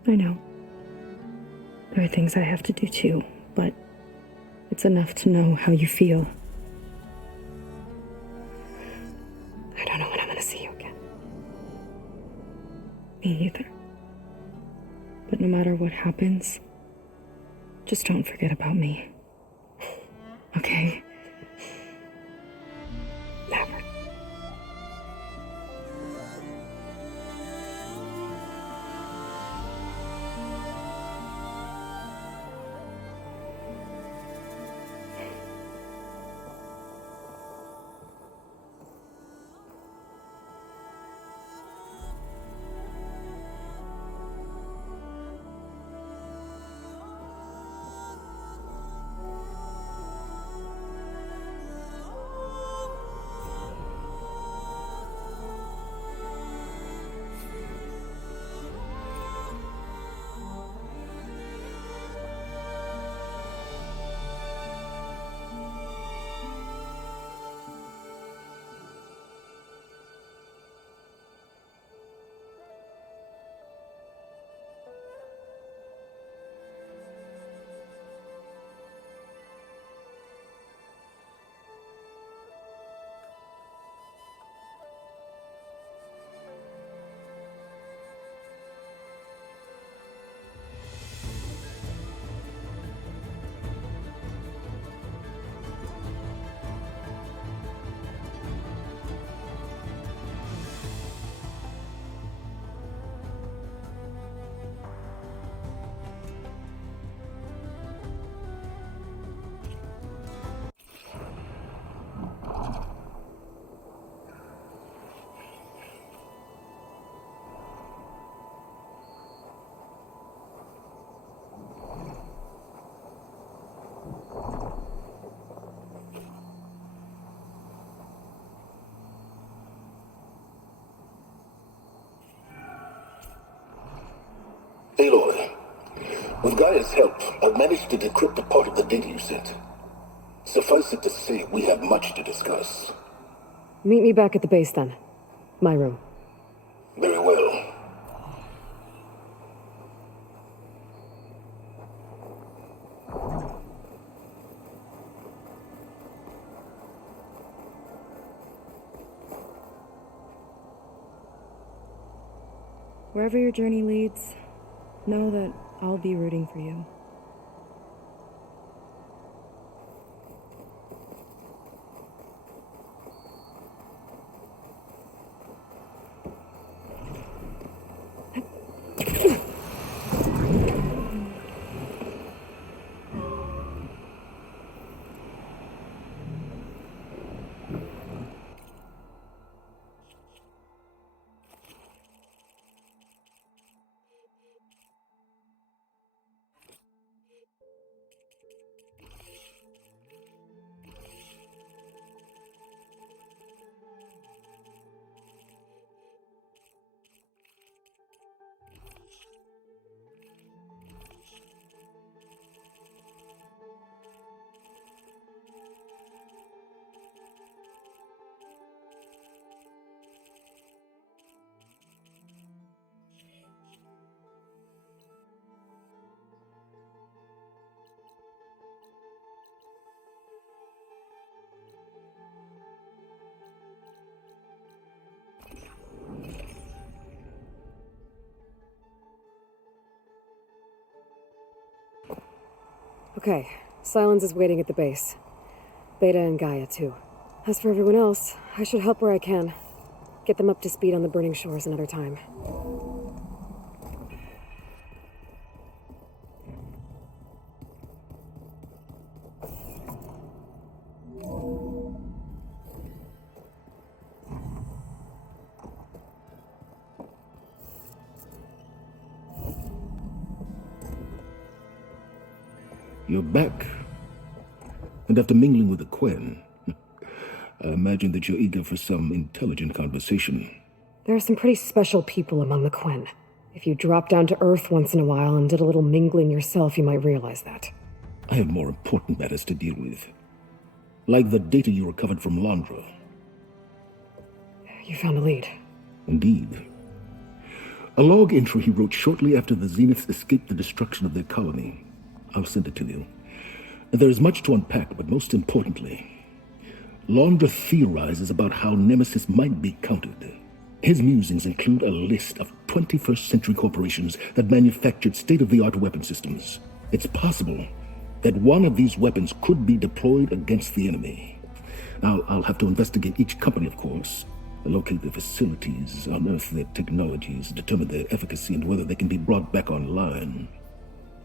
I know. There are things I have to do too, but it's enough to know how you feel. I don't know when I'm gonna see you again. Me either. But no matter what happens, just don't forget about me. Okay? Never. Aloy, with Gaia's help, I've managed to decrypt a part of the data you sent. Suffice it to say, we have much to discuss. Meet me back at the base then. My room. Very well. Wherever your journey leads, know that I'll be rooting for you. Okay, Sylens is waiting at the base. Beta and Gaia, too. As for everyone else, I should help where I can. Get them up to speed on the burning shores another time. You're back. And after mingling with the Quen, I imagine that you're eager for some intelligent conversation. There are some pretty special people among the Quen. If you drop down to Earth once in a while and did a little mingling yourself, you might realize that. I have more important matters to deal with. Like the data you recovered from Londra. You found a lead. Indeed. A log entry he wrote shortly after the Zeniths escaped the destruction of their colony. I'll send it to you. There is much to unpack, but most importantly, Londra theorizes about how Nemesis might be countered. His musings include a list of 21st century corporations that manufactured state-of-the-art weapon systems. It's possible that one of these weapons could be deployed against the enemy. Now, I'll have to investigate each company, of course, locate their facilities, unearth their technologies, determine their efficacy, and whether they can be brought back online.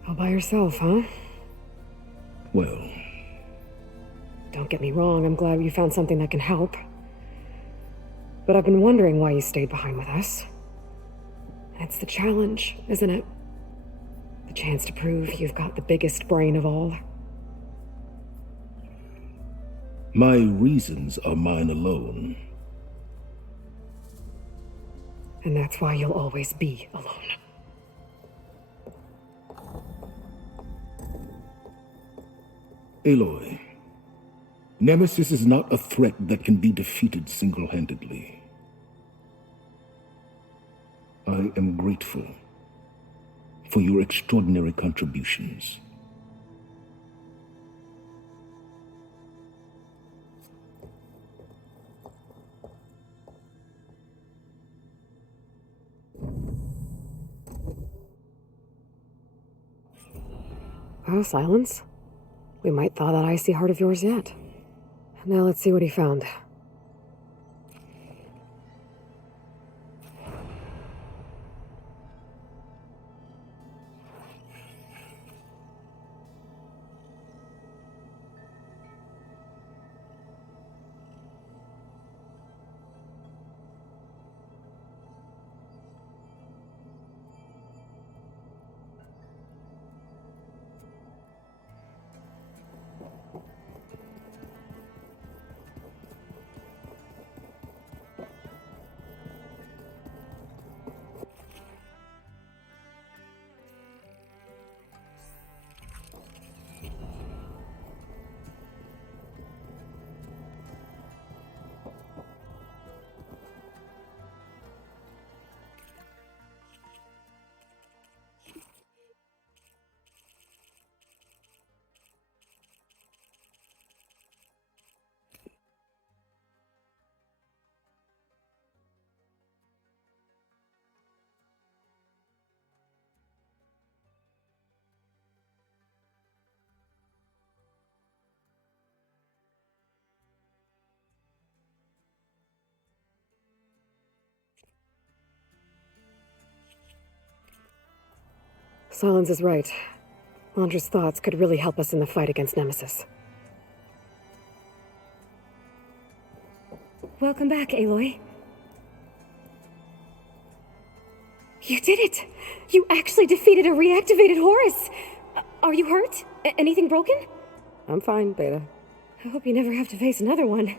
All by yourself, huh? Well... Don't get me wrong, I'm glad you found something that can help. But I've been wondering why you stayed behind with us. And it's the challenge, isn't it? The chance to prove you've got the biggest brain of all. My reasons are mine alone. And that's why you'll always be alone. Aloy, Nemesis is not a threat that can be defeated single-handedly. I am grateful for your extraordinary contributions. Oh, Sylens. We might thaw that icy heart of yours yet. Now let's see what he found. Sylens is right. Londra's thoughts could really help us in the fight against Nemesis. Welcome back, Aloy. You did it! You actually defeated a reactivated Horus! Are you hurt? Anything broken? I'm fine, Beta. I hope you never have to face another one.